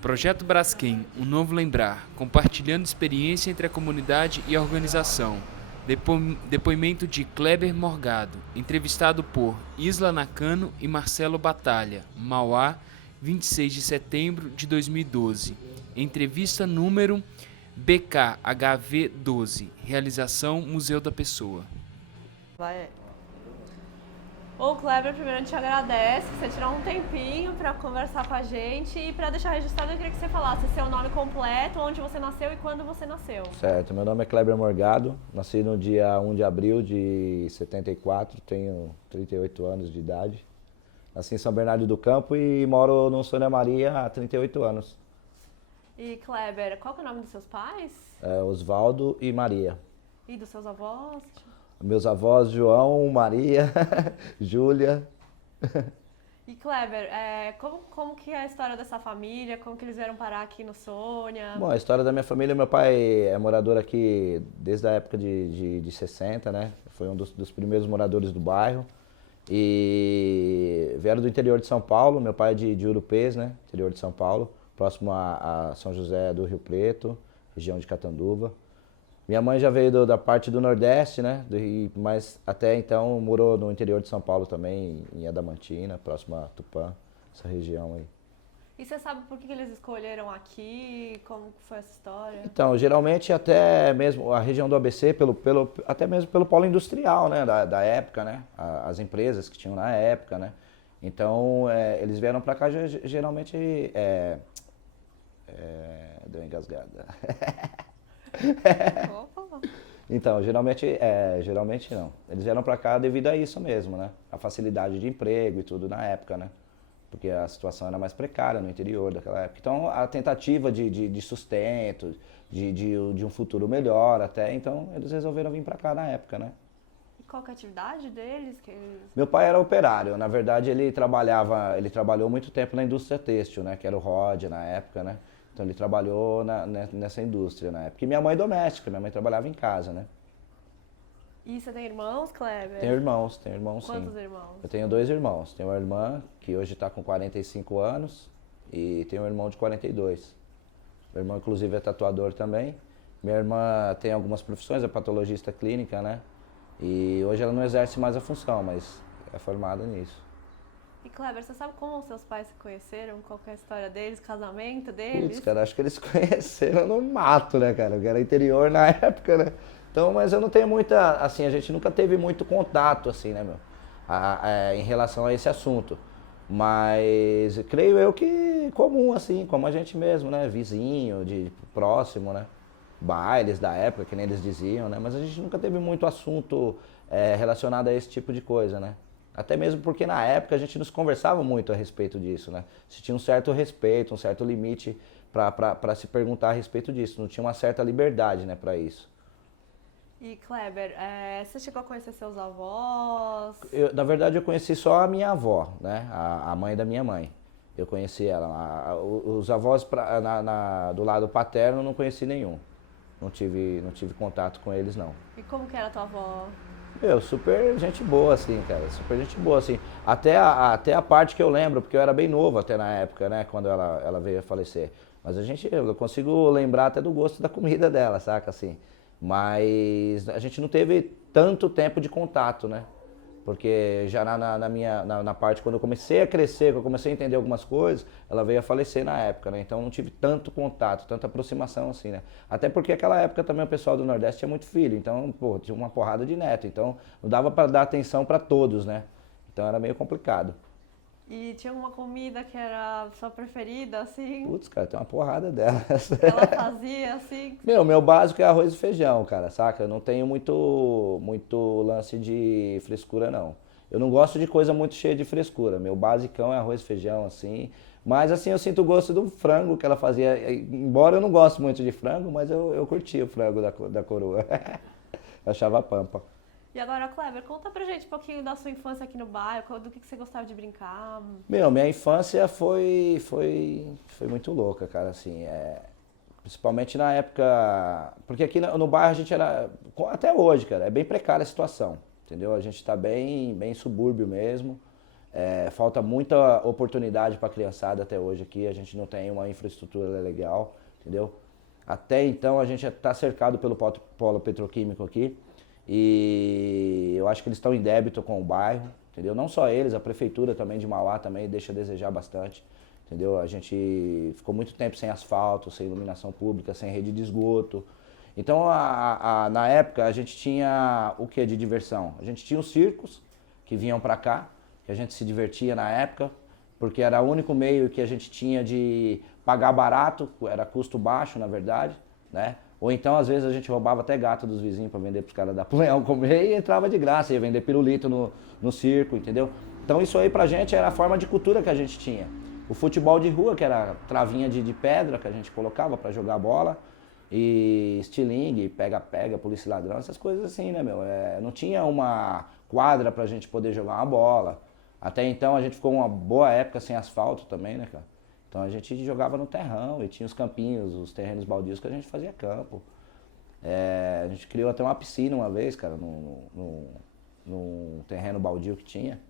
Projeto Braskem, um novo lembrar, compartilhando experiência entre a comunidade e a organização. Depoimento de Kleber Morgado, entrevistado por Isla Nakano e Marcelo Batalha, Mauá, 26 de setembro de 2012. Entrevista número BKHV12, realização Museu da Pessoa. Vai. Ô Kleber, primeiro a gente agradece você tirar um tempinho para conversar com a gente e para deixar registrado eu queria que você falasse seu nome completo, onde você nasceu e quando você nasceu. Certo, meu nome é Kleber Morgado, nasci no dia 1 de abril de 74, tenho 38 anos de idade. Nasci em São Bernardo do Campo e moro no Sônia Maria há 38 anos. E Kleber, qual que é o nome dos seus pais? Osvaldo e Maria. E dos seus avós? Meus avós, João, Maria, Júlia. E Kleber, como que é a história dessa família? Como que eles vieram parar aqui no Sônia? Bom, a história da minha família, meu pai é morador aqui desde a época de 60, né? Foi um dos primeiros moradores do bairro. E vieram do interior de São Paulo, meu pai é de Urupês, né? Interior de São Paulo, próximo a São José do Rio Preto, região de Catanduva. Minha mãe já veio da parte do Nordeste, né? Mas até então morou no interior de São Paulo também, em Adamantina, próximo a Tupã, essa região aí. E você sabe por que eles escolheram aqui? Como foi essa história? Então, geralmente até mesmo a região do ABC, até mesmo pelo polo industrial, né? Da época, né? As empresas que tinham na época, né? Então, eles vieram para cá geralmente... deu uma engasgada. Opa. Então, geralmente não. Eles vieram pra cá devido a isso mesmo, né? A facilidade de emprego e tudo na época, né? Porque a situação era mais precária no interior daquela época. Então, a tentativa de sustento, de um futuro melhor até, então eles resolveram vir pra cá na época, né? E qual que é a atividade deles? Meu pai era operário, na verdade ele trabalhou muito tempo na indústria têxtil, né? Que era o ROD na época, né? Então ele trabalhou nessa indústria na época. E minha mãe é doméstica, minha mãe trabalhava em casa, né? E você tem irmãos, Kleber? Tenho irmãos sim. Quantos irmãos? Eu tenho 2 irmãos. Tenho uma irmã que hoje está com 45 anos e tenho um irmão de 42. Meu irmão inclusive é tatuador também. Minha irmã tem algumas profissões, é patologista clínica, né? E hoje ela não exerce mais a função, mas é formada nisso. E Kleber, você sabe como seus pais se conheceram? Qual que é a história deles, casamento deles? Putz, cara, acho que eles se conheceram no mato, né, cara? Que era interior na época, né? Então, mas eu não tenho muita, assim, a gente nunca teve muito contato, assim, né, meu? Em relação a esse assunto. Mas creio eu que comum, assim, como a gente mesmo, né? Vizinho, próximo, né? Bailes da época, que nem eles diziam, né? Mas a gente nunca teve muito assunto relacionado a esse tipo de coisa, né? Até mesmo porque na época a gente nos conversava muito a respeito disso, né? Se tinha um certo respeito, um certo limite para se perguntar a respeito disso. Não tinha uma certa liberdade, né, para isso. E Kleber, você chegou a conhecer seus avós? Na verdade eu conheci só a minha avó, né? A mãe da minha mãe. Eu conheci ela. Os avós do lado paterno eu não conheci nenhum. Não tive contato com eles, não. E como que era a tua avó? Super gente boa, assim, cara. Super gente boa, assim. Até a parte que eu lembro, porque eu era bem novo até na época, né? Quando ela veio a falecer. Mas eu consigo lembrar até do gosto da comida dela, saca, assim. Mas a gente não teve tanto tempo de contato, né? Porque já na parte, quando eu comecei a crescer, quando eu comecei a entender algumas coisas, ela veio a falecer na época, né? Então não tive tanto contato, tanta aproximação assim, né? Até porque aquela época também o pessoal do Nordeste tinha muito filho, então, pô, tinha uma porrada de neto, então não dava para dar atenção para todos, né? Então era meio complicado. E tinha alguma comida que era sua preferida, assim? Putz, cara, tem uma porrada delas. Ela fazia, assim? Meu básico é arroz e feijão, cara, saca? Eu não tenho muito lance de frescura, não. Eu não gosto de coisa muito cheia de frescura. Meu basicão é arroz e feijão, assim. Mas, assim, eu sinto o gosto do frango que ela fazia. Embora eu não goste muito de frango, mas eu curtia o frango da coroa. Eu achava pampa. E agora, Kleber, conta pra gente um pouquinho da sua infância aqui no bairro, do que você gostava de brincar. Minha infância foi muito louca, cara, assim. Principalmente na época. Porque aqui no bairro a gente era. Até hoje, cara, é bem precária a situação. Entendeu? A gente tá bem subúrbio mesmo. falta muita oportunidade para a criançada até hoje aqui, a gente não tem uma infraestrutura legal, entendeu? Até então a gente está cercado pelo polo petroquímico aqui e eu acho que eles estão em débito com o bairro, entendeu? Não só eles, a prefeitura também de Mauá também deixa a desejar bastante, entendeu? A gente ficou muito tempo sem asfalto, sem iluminação pública, sem rede de esgoto. Então na época a gente tinha o que de diversão? A gente tinha os circos que vinham para cá, que a gente se divertia na época, porque era o único meio que a gente tinha de pagar barato, era custo baixo, na verdade, né? Ou então, às vezes, a gente roubava até gato dos vizinhos para vender para os caras da Leão comer e entrava de graça, ia vender pirulito no circo, entendeu? Então isso aí pra gente era a forma de cultura que a gente tinha. O futebol de rua, que era travinha de pedra que a gente colocava para jogar bola, e estilingue, pega-pega, polícia e ladrão, essas coisas assim, né, meu? Não tinha uma quadra pra gente poder jogar uma bola. Até então a gente ficou uma boa época sem asfalto também, né, cara? Então a gente jogava no terrão e tinha os campinhos, os terrenos baldios que a gente fazia campo. A gente criou até uma piscina uma vez, cara, num terreno baldio que tinha.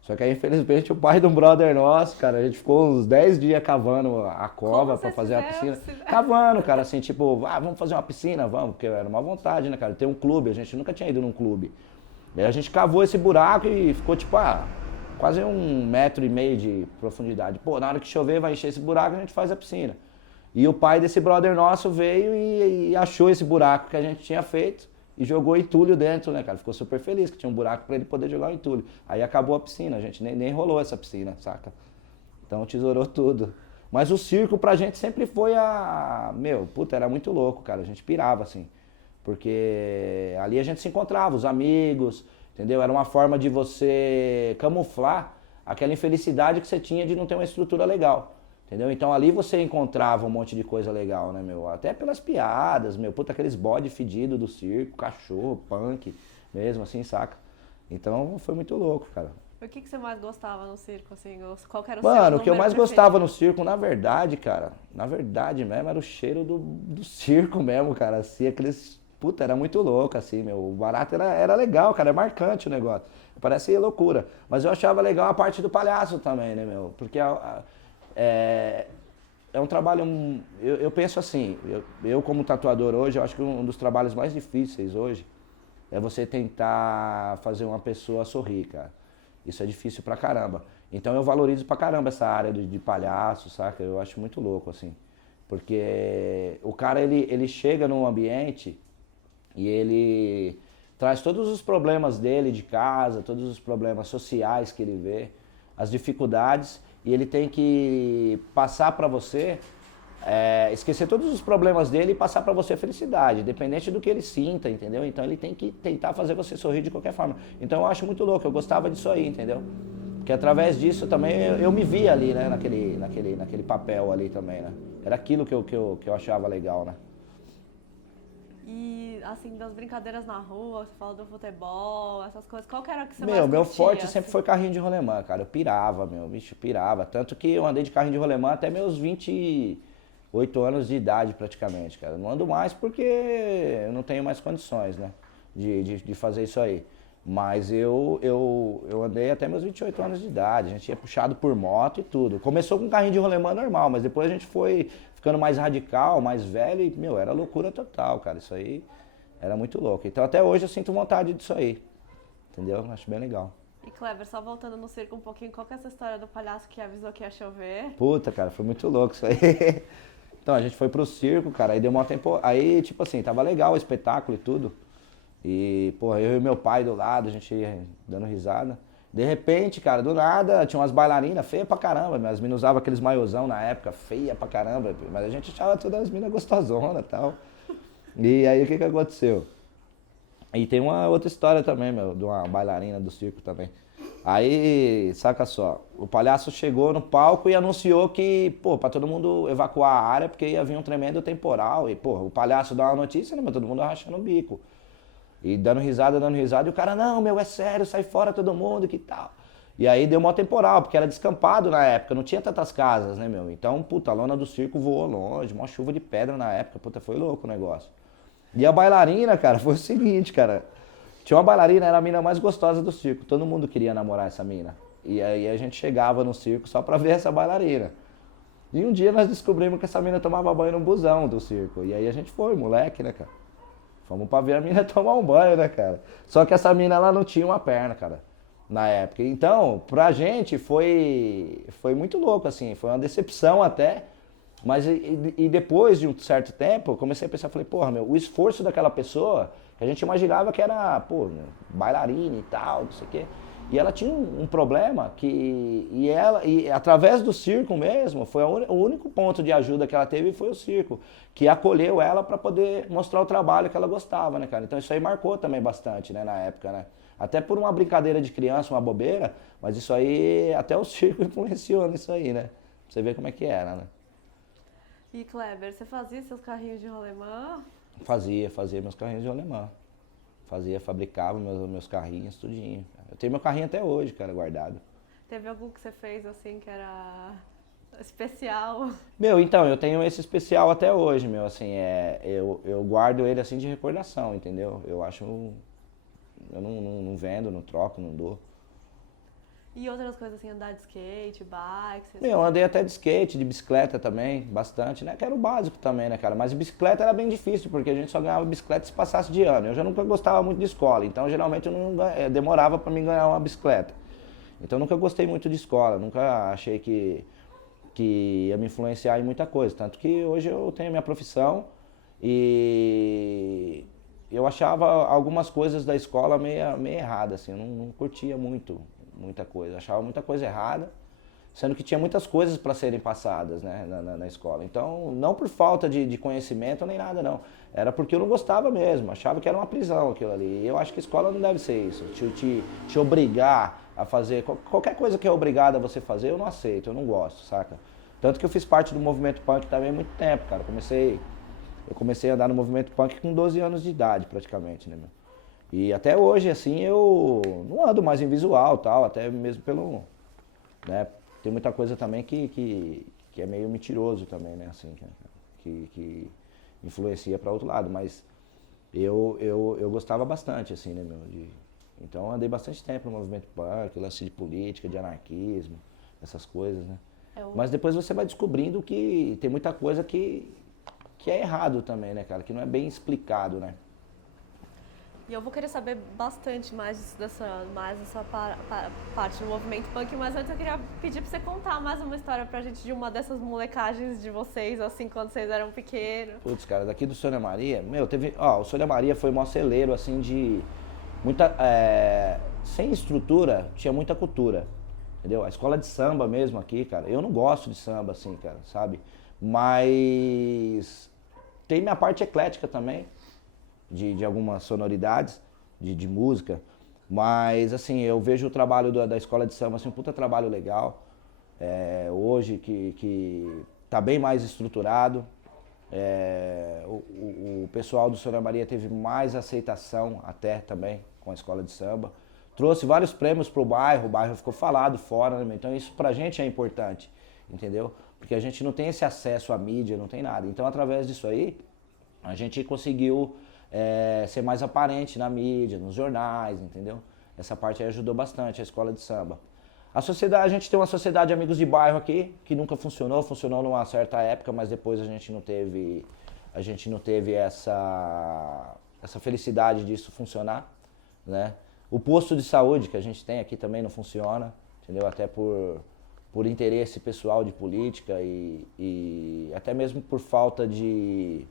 Só que aí, infelizmente, o pai de um brother nosso, cara, a gente ficou uns 10 dias cavando a cova pra fazer a piscina. Cavando, cara, assim, tipo, vamos fazer uma piscina? Vamos, porque era uma vontade, né, cara? Ter um clube, a gente nunca tinha ido num clube. Aí a gente cavou esse buraco e ficou, tipo, quase 1,5 metro de profundidade. Pô, na hora que chover vai encher esse buraco, a gente faz a piscina. E o pai desse brother nosso veio e achou esse buraco que a gente tinha feito e jogou entulho dentro, né, cara? Ficou super feliz que tinha um buraco pra ele poder jogar o entulho. Aí acabou a piscina, a gente nem rolou essa piscina, saca? Então tesourou tudo. Mas o circo pra gente sempre foi era muito louco, cara. A gente pirava, assim. Porque ali a gente se encontrava, os amigos, entendeu? Era uma forma de você camuflar aquela infelicidade que você tinha de não ter uma estrutura legal, entendeu? Então ali você encontrava um monte de coisa legal, né, meu? Até pelas piadas, meu, aqueles bode fedido do circo, cachorro, punk, mesmo assim, saca? Então foi muito louco, cara. O que você mais gostava no circo, assim? Qual que era o Mano, o que eu mais preferido? gostava no circo, na verdade, cara, mesmo, era o cheiro do circo mesmo, cara, assim, aqueles... Puta, era muito louco, assim, meu. O barato era legal, cara, é marcante o negócio. Parece loucura. Mas eu achava legal a parte do palhaço também, né, meu? Porque é um trabalho... Eu penso assim, eu como tatuador hoje, eu acho que um dos trabalhos mais difíceis hoje é você tentar fazer uma pessoa sorrir, cara. Isso é difícil pra caramba. Então eu valorizo pra caramba essa área de palhaço, saca? Eu acho muito louco, assim. Porque o cara, ele chega num ambiente... E ele traz todos os problemas dele de casa, todos os problemas sociais que ele vê, as dificuldades, e ele tem que passar para você, esquecer todos os problemas dele e passar para você a felicidade, independente do que ele sinta, entendeu? Então ele tem que tentar fazer você sorrir de qualquer forma. Então eu acho muito louco, eu gostava disso aí, entendeu? Porque através disso também eu me via ali, né, naquele papel ali também, né? Era aquilo que eu achava legal, né? E, assim, das brincadeiras na rua, você falou do futebol, essas coisas, qual que era que você mais Meu curtia, forte assim? sempre foi carrinho de rolemã, cara. Eu pirava, pirava. Tanto que eu andei de carrinho de rolemã até meus 28 anos de idade, praticamente, cara. Não ando mais porque eu não tenho mais condições, né, de fazer isso aí. Mas eu andei até meus 28 anos de idade, a gente ia puxado por moto e tudo. Começou com carrinho de rolemã normal, mas depois a gente foi ficando mais radical, mais velho e, meu, era loucura total, cara. Isso aí era muito louco. Então até hoje eu sinto vontade disso aí, entendeu? Acho bem legal. E Kleber, só voltando no circo um pouquinho, qual que é essa história do palhaço que avisou que ia chover? Puta, cara, foi muito louco isso aí. Então a gente foi pro circo, cara, aí deu uma tempo... Aí, tipo assim, tava legal o espetáculo e tudo. E, porra, eu e meu pai do lado, a gente dando risada. De repente, cara, do nada, tinha umas bailarinas feias pra caramba. As minas usavam aqueles maiôzão na época, feia pra caramba. Mas a gente achava todas as minas gostosonas e tal. E aí, o que aconteceu? E tem uma outra história também, meu, de uma bailarina do circo também. Aí, saca só, o palhaço chegou no palco e anunciou que, pô, pra todo mundo evacuar a área, porque ia vir um tremendo temporal. E, pô, o palhaço dá uma notícia, né, mas todo mundo rachando o bico. E dando risada, e o cara, não, meu, é sério, sai fora todo mundo, que tal. E aí deu mó temporal, porque era descampado na época, não tinha tantas casas, né, meu. Então, puta, a lona do circo voou longe, mó chuva de pedra na época, puta, foi louco o negócio. E a bailarina, cara, foi o seguinte, cara. Tinha uma bailarina, era a mina mais gostosa do circo, todo mundo queria namorar essa mina. E aí a gente chegava no circo só pra ver essa bailarina. E um dia nós descobrimos que essa mina tomava banho no busão do circo. E aí a gente foi, moleque, né, cara? Fomos pra ver a mina tomar um banho, né, cara? Só que essa mina, ela não tinha uma perna, cara, na época. Então, pra gente foi muito louco, assim. Foi uma decepção até. Mas e depois de um certo tempo, eu comecei a pensar, falei, porra, meu, o esforço daquela pessoa, que a gente imaginava que era, pô, bailarina e tal, não sei o quê. E ela tinha um problema e através do circo mesmo, foi o único ponto de ajuda que ela teve foi o circo, que acolheu ela para poder mostrar o trabalho que ela gostava, né, cara? Então isso aí marcou também bastante, né, na época, né? Até por uma brincadeira de criança, uma bobeira, mas isso aí, até o circo influenciou nisso aí, né? Pra você ver como é que era, né? E Kleber, você fazia seus carrinhos de rolemã? Fazia meus carrinhos de rolemã. Fabricava meus carrinhos, tudinho. Eu tenho meu carrinho até hoje, cara, guardado. Teve algum que você fez assim que era especial? Meu, então, eu tenho esse especial até hoje, meu, assim, eu guardo ele assim de recordação, entendeu? Eu acho, eu não vendo, não troco, não dou. E outras coisas assim, andar de skate, bike? Meu, eu andei até de skate, de bicicleta também, bastante, né? Que era o básico também, né, cara? Mas bicicleta era bem difícil, porque a gente só ganhava bicicleta se passasse de ano. Eu já nunca gostava muito de escola, então geralmente eu não demorava pra mim ganhar uma bicicleta. Então eu nunca gostei muito de escola, nunca achei que ia me influenciar em muita coisa. Tanto que hoje eu tenho a minha profissão e eu achava algumas coisas da escola meio errada, assim, eu não curtia muita coisa, achava muita coisa errada, sendo que tinha muitas coisas para serem passadas, né, na escola. Então, não por falta de conhecimento nem nada, não. Era porque eu não gostava mesmo, achava que era uma prisão aquilo ali. E eu acho que a escola não deve ser isso, te obrigar a fazer, qualquer coisa que é obrigada a você fazer, eu não aceito, eu não gosto, saca? Tanto que eu fiz parte do movimento punk também há muito tempo, cara. Eu comecei a andar no movimento punk com 12 anos de idade, praticamente, né, meu? E até hoje, assim, eu não ando mais em visual tal, até mesmo pelo, né, tem muita coisa também que é meio mentiroso também, né, assim, que influencia para outro lado, mas eu gostava bastante, assim, né, meu, então eu andei bastante tempo no movimento punk, lance de política, de anarquismo, essas coisas, né. Mas depois você vai descobrindo que tem muita coisa que é errado também, né, cara, que não é bem explicado, né. E eu vou querer saber bastante mais dessa parte do movimento punk, mas antes eu queria pedir pra você contar mais uma história pra gente de uma dessas molecagens de vocês, assim, quando vocês eram pequenos. Putz, cara, daqui do Sônia Maria, meu, o Sônia Maria foi um maior celeiro, assim, de muita, sem estrutura, tinha muita cultura, entendeu? A escola de samba mesmo aqui, cara, eu não gosto de samba, assim, cara, sabe? Mas tem minha parte eclética também, de algumas sonoridades, de música, mas assim, eu vejo o trabalho da escola de samba, assim, um puta trabalho legal, hoje que tá bem mais estruturado, o pessoal do Sônia Maria teve mais aceitação até também com a escola de samba, trouxe vários prêmios pro bairro, o bairro ficou falado fora, né? Então isso pra gente é importante, entendeu? Porque a gente não tem esse acesso à mídia, não tem nada, então através disso aí, a gente conseguiu ser mais aparente na mídia, nos jornais, entendeu? Essa parte aí ajudou bastante a escola de samba. A gente tem uma sociedade de amigos de bairro aqui, que nunca funcionou numa certa época, mas depois a gente não teve essa felicidade disso funcionar, né? O posto de saúde que a gente tem aqui também não funciona, entendeu? Até por interesse pessoal de política e até mesmo por falta de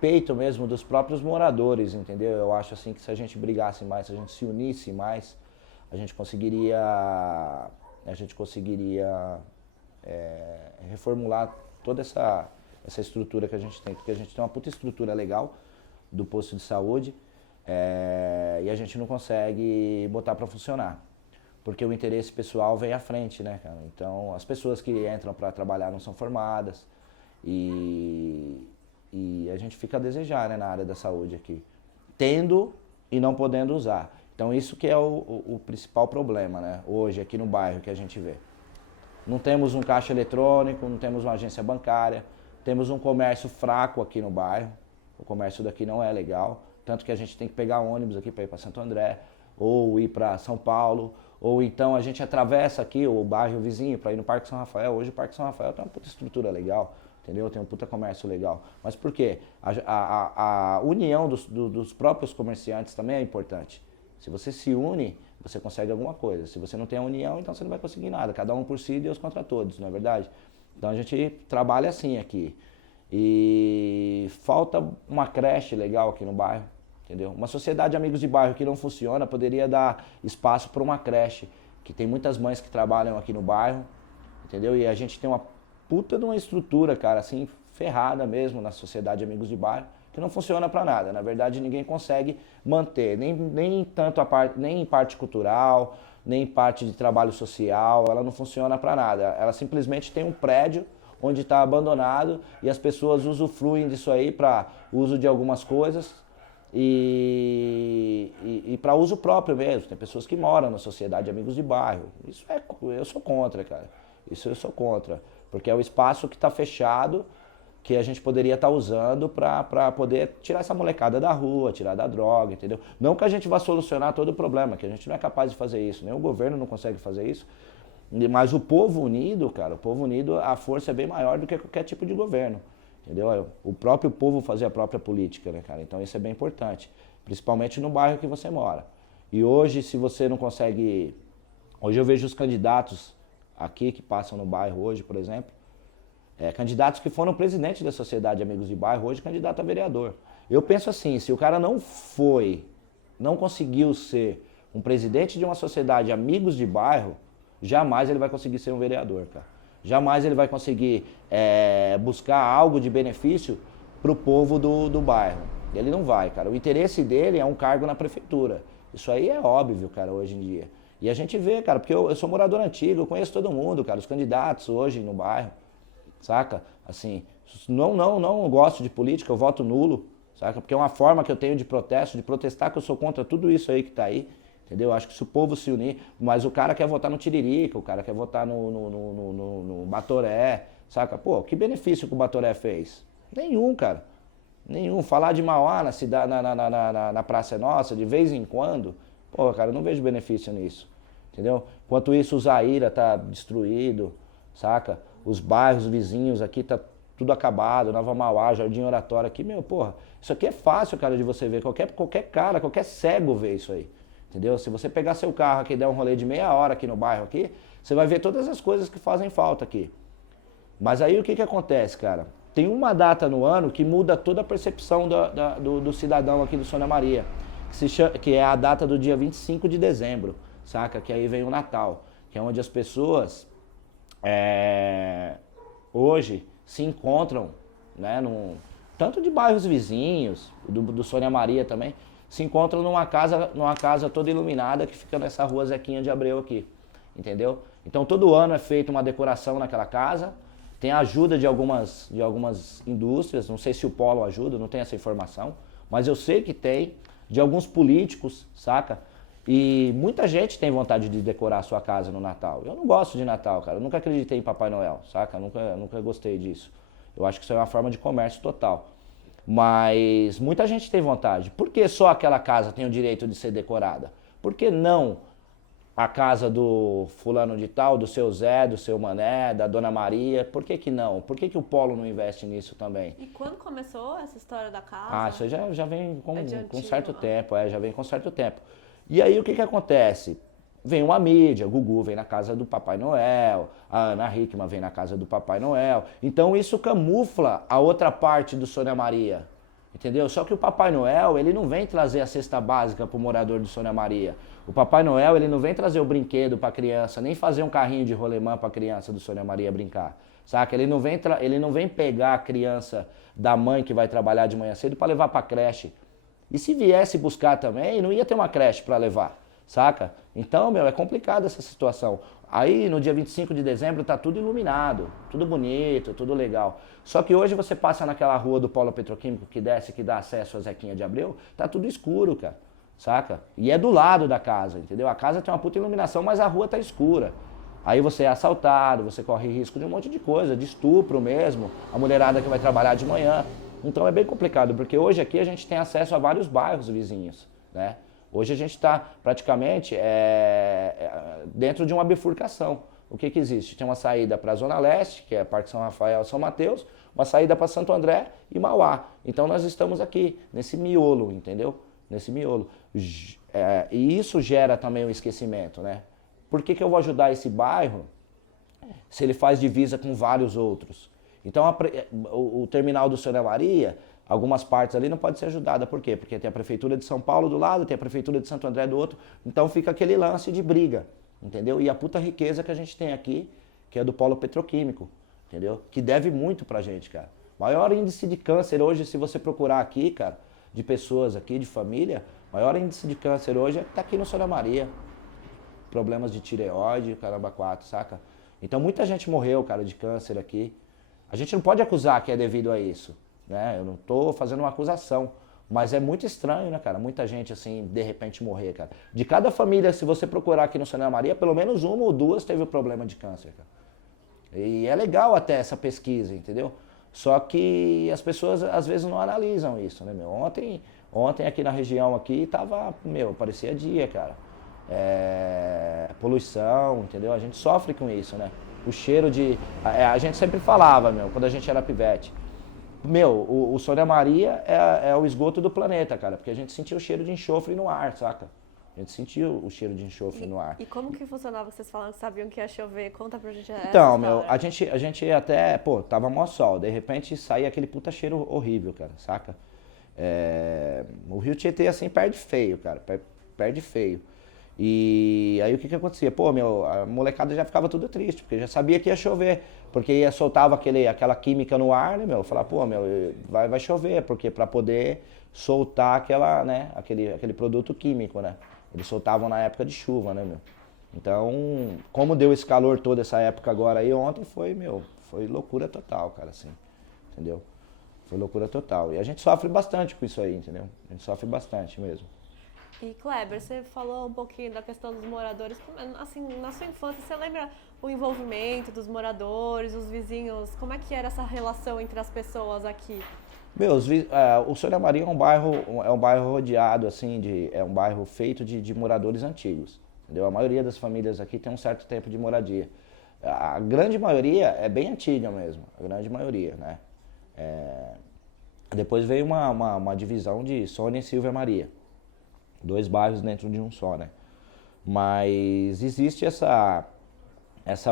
peito mesmo dos próprios moradores, entendeu? Eu acho assim que se a gente brigasse mais, se a gente se unisse mais, a gente conseguiria reformular toda essa estrutura que a gente tem, porque a gente tem uma puta estrutura legal do posto de saúde e a gente não consegue botar para funcionar, porque o interesse pessoal vem à frente, né, cara? Então as pessoas que entram para trabalhar não são formadas, e a gente fica a desejar, né, na área da saúde aqui, tendo e não podendo usar. Então isso que é o principal problema, né, hoje aqui no bairro que a gente vê. Não temos um caixa eletrônico, não temos uma agência bancária, temos um comércio fraco aqui no bairro, o comércio daqui não é legal, tanto que a gente tem que pegar ônibus aqui para ir para Santo André. ou ir para São Paulo, ou então a gente atravessa aqui o bairro vizinho para ir no Parque São Rafael. Hoje o Parque São Rafael tem uma puta estrutura legal, entendeu? Tem um puta comércio legal. Mas por quê? A união dos próprios comerciantes também é importante. Se você se une, você consegue alguma coisa. Se você não tem a união, então você não vai conseguir nada. Cada um por si e Deus contra todos, não é verdade? Então a gente trabalha assim aqui. E falta uma creche legal aqui no bairro, entendeu? Uma sociedade de amigos de bairro que não funciona poderia dar espaço para uma creche, que tem muitas mães que trabalham aqui no bairro, entendeu? E a gente tem uma puta de uma estrutura, cara, assim, ferrada mesmo na sociedade de amigos de bairro, que não funciona para nada. Na verdade, ninguém consegue manter, nem tanto nem em parte cultural, nem em parte de trabalho social, ela não funciona para nada. Ela simplesmente tem um prédio onde está abandonado e as pessoas usufruem disso aí para uso de algumas coisas e para uso próprio mesmo. Tem pessoas que moram na sociedade de amigos de bairro. Eu sou contra, cara. Isso eu sou contra, porque é o espaço que está fechado, que a gente poderia estar usando para poder tirar essa molecada da rua, tirar da droga, entendeu? Não que a gente vá solucionar todo o problema, que a gente não é capaz de fazer isso, nem o governo não consegue fazer isso, mas o povo unido, cara, o povo unido, a força é bem maior do que qualquer tipo de governo, entendeu? O próprio povo fazer a própria política, né, cara? Então isso é bem importante, principalmente no bairro que você mora. E hoje, se você não consegue... Hoje eu vejo os candidatos aqui que passam no bairro hoje, por exemplo, candidatos que foram presidente da Sociedade de Amigos de Bairro, hoje candidato a vereador. Eu penso assim, se o cara não conseguiu ser um presidente de uma sociedade de amigos de bairro, jamais ele vai conseguir ser um vereador, cara. Jamais ele vai conseguir buscar algo de benefício para o povo do bairro. Ele não vai, cara. O interesse dele é um cargo na prefeitura. Isso aí é óbvio, cara, hoje em dia. E a gente vê, cara, porque eu sou morador antigo, eu conheço todo mundo, cara, os candidatos hoje no bairro, saca? Assim, não gosto de política, eu voto nulo, saca? Porque é uma forma que eu tenho de protesto, de protestar que eu sou contra tudo isso aí que tá aí. Entendeu? Acho que se o povo se unir, mas o cara quer votar no Tiririca, o cara quer votar no Batoré, saca? Pô, que benefício que o Batoré fez? Nenhum, cara. Nenhum. Falar de Mauá na Praça Nossa, de vez em quando, pô, cara, eu não vejo benefício nisso. Entendeu? Enquanto isso, o Zaira tá destruído, saca? Os bairros vizinhos aqui tá tudo acabado, Nova Mauá, Jardim Oratório aqui, meu, porra, isso aqui é fácil, cara, de você ver. Qualquer cara, qualquer cego vê isso aí. Entendeu? Se você pegar seu carro aqui e der um rolê de meia hora aqui no bairro aqui, você vai ver todas as coisas que fazem falta aqui. Mas aí o que acontece, cara? Tem uma data no ano que muda toda a percepção do cidadão aqui do Sônia Maria, que é a data do dia 25 de dezembro, saca? Que aí vem o Natal, que é onde as pessoas hoje se encontram, né, tanto de bairros vizinhos, do Sônia Maria também, se encontram numa casa toda iluminada que fica nessa rua Zequinha de Abreu aqui, entendeu? Então todo ano é feita uma decoração naquela casa, tem a ajuda de algumas indústrias, não sei se o Polo ajuda, não tenho essa informação, mas eu sei que tem, de alguns políticos, saca? E muita gente tem vontade de decorar a sua casa no Natal. Eu não gosto de Natal, cara, eu nunca acreditei em Papai Noel, saca? Nunca gostei disso. Eu acho que isso é uma forma de comércio total. Mas muita gente tem vontade. Por que só aquela casa tem o direito de ser decorada? Por que não a casa do fulano de tal, do seu Zé, do seu Mané, da Dona Maria? Por que não? Por que o Polo não investe nisso também? E quando começou essa história da casa? Ah, isso já vem com certo né? tempo, já vem com certo tempo. E aí o que acontece? Vem uma mídia, o Gugu vem na casa do Papai Noel, a Ana Hickman vem na casa do Papai Noel. Então isso camufla a outra parte do Sônia Maria, entendeu? Só que o Papai Noel, ele não vem trazer a cesta básica para o morador do Sônia Maria. O Papai Noel, ele não vem trazer o brinquedo para a criança, nem fazer um carrinho de rolemã para a criança do Sônia Maria brincar, saca? Ele não vem pegar a criança da mãe que vai trabalhar de manhã cedo para levar para a creche. E se viesse buscar também, não ia ter uma creche para levar. Saca? Então, meu, é complicado essa situação. Aí, no dia 25 de dezembro, tá tudo iluminado, tudo bonito, tudo legal. Só que hoje você passa naquela rua do Polo Petroquímico que desce, que dá acesso à Zequinha de Abreu, tá tudo escuro, cara. Saca? E é do lado da casa, entendeu? A casa tem uma puta iluminação, mas a rua tá escura. Aí você é assaltado, você corre risco de um monte de coisa, de estupro mesmo, a mulherada que vai trabalhar de manhã. Então é bem complicado, porque hoje aqui a gente tem acesso a vários bairros vizinhos, né? Hoje a gente está praticamente dentro de uma bifurcação. O que existe? Tem uma saída para a Zona Leste, que é Parque São Rafael, São Mateus, uma saída para Santo André e Mauá. Então nós estamos aqui, nesse miolo, entendeu? Nesse miolo. E isso gera também um esquecimento, né? Por que eu vou ajudar esse bairro se ele faz divisa com vários outros? Então o terminal do Sônia Maria, algumas partes ali não pode ser ajudada. Por quê? Porque tem a Prefeitura de São Paulo do lado, tem a Prefeitura de Santo André do outro. Então fica aquele lance de briga, entendeu? E a puta riqueza que a gente tem aqui, que é do polo petroquímico, entendeu? Que deve muito pra gente, cara. Maior índice de câncer hoje, se você procurar aqui, cara, de pessoas aqui, de família, maior índice de câncer hoje tá aqui no Sônia Maria. Problemas de tireoide, caramba, 4, saca? Então muita gente morreu, cara, de câncer aqui. A gente não pode acusar que é devido a isso, né? Eu não tô fazendo uma acusação, mas é muito estranho, né, cara? Muita gente, assim, de repente morrer, cara. De cada família, se você procurar aqui no Sônia Maria, pelo menos uma ou duas teve o problema de câncer, cara. E é legal até essa pesquisa, entendeu? Só que as pessoas, às vezes, não analisam isso, né, meu? Ontem aqui na região, aqui, tava, meu, parecia dia, cara. Poluição, entendeu? A gente sofre com isso, né? O cheiro de... A gente sempre falava, meu, quando a gente era pivete. Meu, o Sônia Maria é o esgoto do planeta, cara, porque a gente sentia o cheiro de enxofre no ar, saca? A gente sentia o cheiro de enxofre no ar. E como que funcionava? Vocês falaram que sabiam que ia chover? Conta pra gente essa Então, meu, história. a gente até, pô, tava mó sol, de repente saía aquele puta cheiro horrível, cara, saca? O Rio Tietê, assim, perde feio, cara, perde feio. E aí o que acontecia? Pô, meu, a molecada já ficava tudo triste, porque já sabia que ia chover, porque soltava aquela química no ar, né, meu? Falava, pô, meu, vai chover, porque para poder soltar aquela, né, aquele produto químico, né? Eles soltavam na época de chuva, né, meu? Então, como deu esse calor toda essa época agora aí, ontem foi loucura total, cara, assim, entendeu? Foi loucura total. E a gente sofre bastante com isso aí, entendeu? A gente sofre bastante mesmo. E Kleber, você falou um pouquinho da questão dos moradores. Assim, na sua infância, você lembra o envolvimento dos moradores, os vizinhos? Como é que era essa relação entre as pessoas aqui? Meu, o Sônia Maria é um bairro rodeado, assim, é um bairro feito de moradores antigos, entendeu? A maioria das famílias aqui tem um certo tempo de moradia. A grande maioria é bem antiga mesmo, a grande maioria, né? Depois veio uma divisão de Sônia e Silvia Maria. 2 bairros dentro de um só, né? Mas existe essa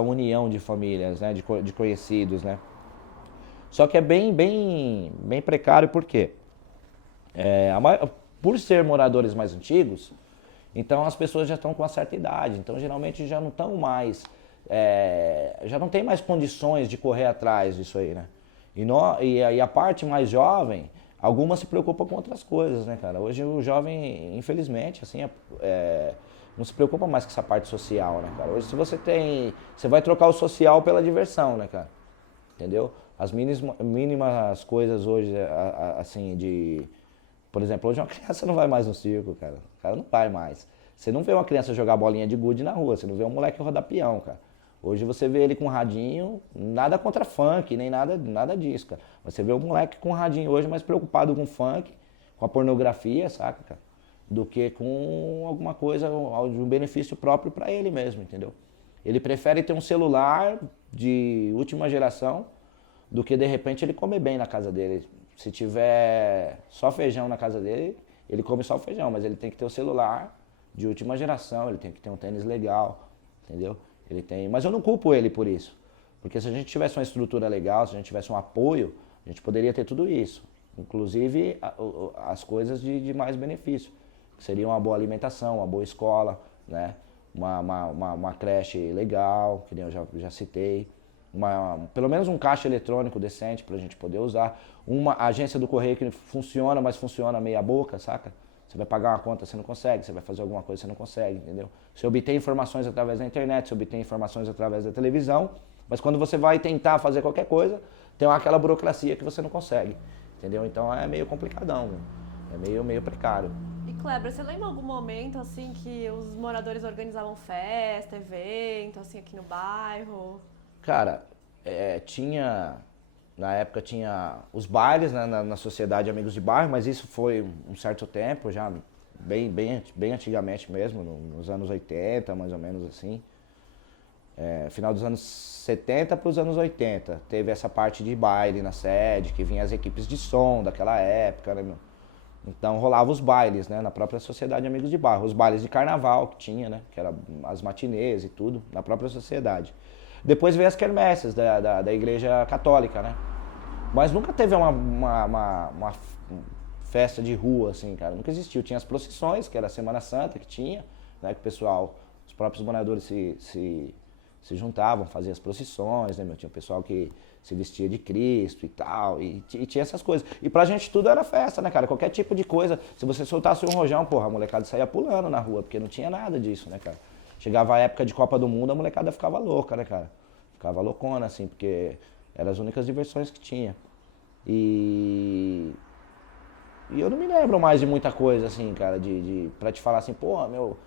união de famílias, né? De conhecidos, né? Só que é bem precário, por quê? Por ser moradores mais antigos, então as pessoas já estão com uma certa idade, então geralmente já não estão mais, já não tem mais condições de correr atrás disso aí, né? E a parte mais jovem, algumas se preocupam com outras coisas, né, cara? Hoje o jovem, infelizmente, assim, não se preocupa mais com essa parte social, né, cara? Hoje você vai trocar o social pela diversão, né, cara? Entendeu? As mínimas coisas hoje, assim, por exemplo, hoje uma criança não vai mais no circo, cara. O cara não vai mais. Você não vê uma criança jogar bolinha de gude na rua, você não vê um moleque rodar peão, cara. Hoje você vê ele com radinho, nada contra funk, nem nada disso, cara. Você vê o moleque com radinho hoje mais preocupado com funk, com a pornografia, saca, cara? Do que com alguma coisa, de um benefício próprio pra ele mesmo, entendeu? Ele prefere ter um celular de última geração do que de repente ele comer bem na casa dele. Se tiver só feijão na casa dele, ele come só feijão, mas ele tem que ter o celular de última geração, ele tem que ter um tênis legal, entendeu? Mas eu não culpo ele por isso, porque se a gente tivesse uma estrutura legal, se a gente tivesse um apoio, a gente poderia ter tudo isso, inclusive as coisas de mais benefício, que seria uma boa alimentação, uma boa escola, né? Uma creche legal, que eu já citei, pelo menos um caixa eletrônico decente para a gente poder usar, uma agência do correio que funciona, mas funciona meia boca, saca? Você vai pagar uma conta, você não consegue, você vai fazer alguma coisa, você não consegue, entendeu? Você obtém informações através da internet, você obtém informações através da televisão, mas quando você vai tentar fazer qualquer coisa, tem aquela burocracia que você não consegue, entendeu? Então é meio complicadão, é meio precário. E Kleber, você lembra algum momento, assim, que os moradores organizavam festa, evento, assim, aqui no bairro? Cara, na época tinha os bailes, né, na Sociedade Amigos de Bairro, mas isso foi um certo tempo, já bem antigamente mesmo, nos anos 80, mais ou menos assim. Final dos anos 70 para os anos 80. Teve essa parte de baile na sede, que vinha as equipes de som daquela época, né, meu? Então rolava os bailes, né, na própria Sociedade Amigos de Bairro. Os bailes de carnaval que tinha, né, que era as matinês e tudo, na própria sociedade. Depois veio as quermesses da Igreja Católica, né? Mas nunca teve uma festa de rua, assim, cara. Nunca existiu. Tinha as procissões, que era a Semana Santa que tinha, né, que o pessoal, os próprios moradores se juntavam, faziam as procissões, né, meu? Tinha o pessoal que se vestia de Cristo e tal, e tinha essas coisas. E pra gente tudo era festa, né, cara? Qualquer tipo de coisa. Se você soltasse um rojão, porra, a molecada saía pulando na rua, porque não tinha nada disso, né, cara? Chegava a época de Copa do Mundo, a molecada ficava louca, né, cara? Ficava loucona, assim, porque eram as únicas diversões que tinha. E eu não me lembro mais de muita coisa, assim, cara, pra te falar assim, pô, meu,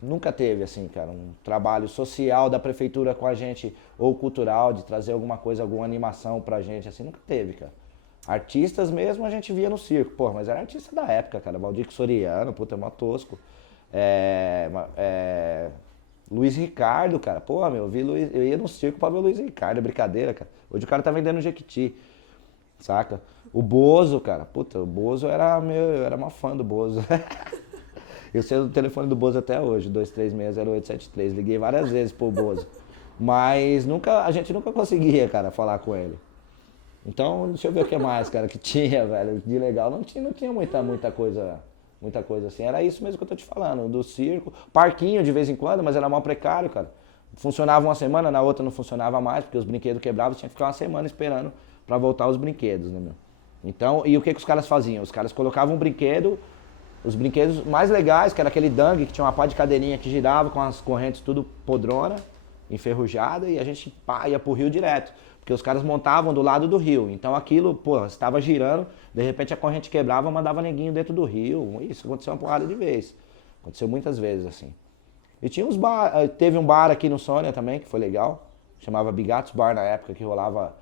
nunca teve, assim, cara, um trabalho social da prefeitura com a gente, ou cultural, de trazer alguma coisa, alguma animação pra gente, assim, nunca teve, cara. Artistas mesmo a gente via no circo, pô, mas era artista da época, cara, Valdir Soriano, puta, mó tosco. Luiz Ricardo, cara, pô, meu, eu ia no circo pra ver o Luiz Ricardo, é brincadeira, cara. Hoje o cara tá vendendo Jequiti, saca? O Bozo, cara, puta, o Bozo eu era uma fã do Bozo. Eu sei o telefone do Bozo até hoje, 2360873. Liguei várias vezes pro Bozo. Mas a gente nunca conseguia, cara, falar com ele. Então, deixa eu ver o que mais, cara, que tinha, velho, de legal. Não tinha muita coisa assim. Era isso mesmo que eu tô te falando, do circo. Parquinho de vez em quando, mas era mal precário, cara. Funcionava uma semana, na outra não funcionava mais, porque os brinquedos quebravam, tinha que ficar uma semana esperando pra voltar os brinquedos, né, meu? Então, e o que os caras faziam? Os caras colocavam um brinquedo, os brinquedos mais legais, que era aquele Dang, que tinha uma pá de cadeirinha que girava com as correntes tudo podrona, enferrujada, e a gente ia pro rio direto. Porque os caras montavam do lado do rio. Então aquilo, pô, estava girando, de repente a corrente quebrava, mandava neguinho dentro do rio. Isso aconteceu uma porrada de vez. Aconteceu muitas vezes, assim. E tinha uns teve um bar aqui no Sônia também, que foi legal. Chamava Bigatos Bar na época, que rolava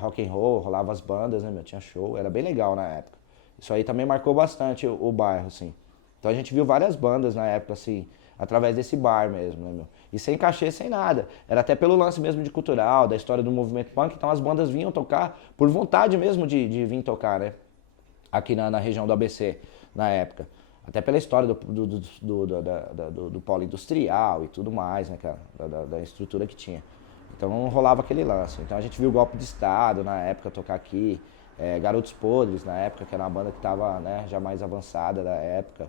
rock and roll, rolava as bandas, né, meu? Tinha show, era bem legal na época. Isso aí também marcou bastante o bairro, assim. Então a gente viu várias bandas na época, assim, através desse bar mesmo, né, meu? E sem cachê, sem nada. Era até pelo lance mesmo de cultural, da história do movimento punk, então as bandas vinham tocar por vontade mesmo de vir tocar, né? Aqui na região do ABC, na época. Até pela história do polo industrial e tudo mais, né, cara? Da estrutura que tinha. Então não rolava aquele lance. Então a gente viu o Golpe de Estado na época tocar aqui. Garotos Podres na época, que era uma banda que tava, né, já mais avançada da época.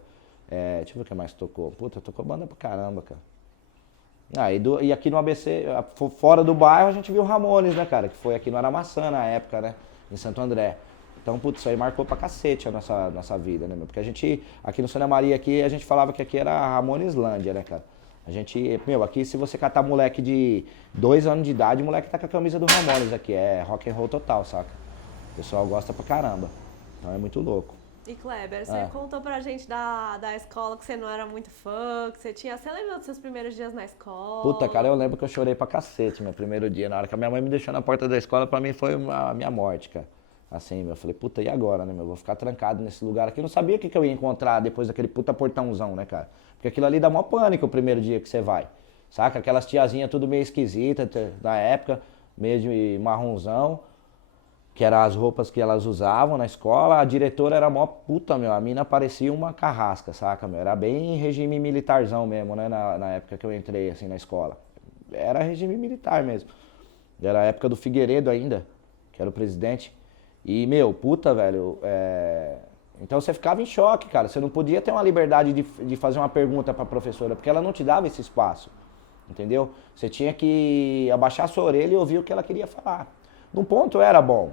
Deixa eu ver o que mais tocou. Puta, tocou banda pra caramba, cara. E aqui no ABC, fora do bairro, a gente viu o Ramones, né, cara? Que foi aqui no Aramaçã na época, né? Em Santo André. Então, putz, isso aí marcou pra cacete a nossa vida, né, meu? Porque a gente, aqui no Sônia Maria, aqui, a gente falava que aqui era a Ramoneslândia, né, cara? A gente, meu, aqui se você catar moleque de 2 anos de idade, o moleque tá com a camisa do Ramones aqui. É rock and roll total, saca? O pessoal gosta pra caramba. Então é muito louco. E Kleber, você contou pra gente da escola que você não era muito fã, que você tinha... Você lembra dos seus primeiros dias na escola? Puta, cara, eu lembro que eu chorei pra cacete meu primeiro dia. Na hora que a minha mãe me deixou na porta da escola, pra mim foi a minha morte, cara. Assim, eu falei, puta, e agora, né, meu? Vou ficar trancado nesse lugar aqui. Eu não sabia o que eu ia encontrar depois daquele puta portãozão, né, cara? Porque aquilo ali dá mó pânico o primeiro dia que você vai. Saca? Aquelas tiazinhas tudo meio esquisita da época, meio de marronzão. Que eram as roupas que elas usavam na escola. A diretora era mó puta, meu. A mina parecia uma carrasca, saca, meu? Era bem regime militarzão mesmo, né? Na época que eu entrei, assim, na escola. Era regime militar mesmo. Era a época do Figueiredo ainda, que era o presidente. E, meu, puta, velho, Então você ficava em choque, cara. Você não podia ter uma liberdade de fazer uma pergunta pra professora, porque ela não te dava esse espaço, entendeu? Você tinha que abaixar a sua orelha e ouvir o que ela queria falar. Num ponto era bom.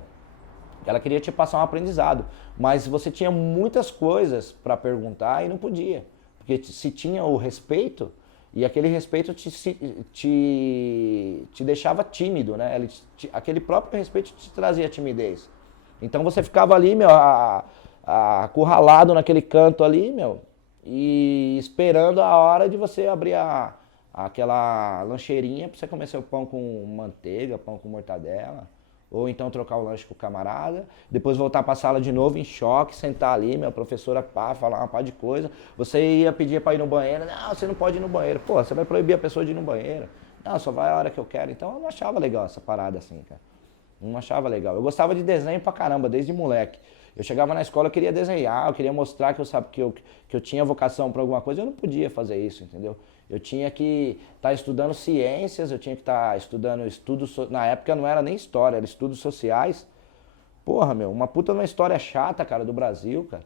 Ela queria te passar um aprendizado, mas você tinha muitas coisas para perguntar e não podia. Porque se tinha o respeito, e aquele respeito te deixava tímido, né? Aquele próprio respeito te trazia timidez. Então você ficava ali, meu, acurralado naquele canto ali, meu, e esperando a hora de você abrir aquela lancheirinha para você comer seu pão com manteiga, pão com mortadela, ou então trocar o lanche com o camarada, depois voltar para a sala de novo em choque, sentar ali, minha professora pá, falar uma pá de coisa. Você ia pedir para ir no banheiro, não, você não pode ir no banheiro. Pô, você vai proibir a pessoa de ir no banheiro. Não, só vai a hora que eu quero. Então eu não achava legal essa parada assim, cara. Não achava legal. Eu gostava de desenho pra caramba, desde moleque. Eu chegava na escola, eu queria desenhar, eu queria mostrar que eu tinha vocação para alguma coisa, eu não podia fazer isso, entendeu? Eu tinha que estar estudando ciências, eu tinha que estar estudando na época não era nem história, era estudos sociais. Porra, meu, uma puta de uma história chata, cara, do Brasil, cara.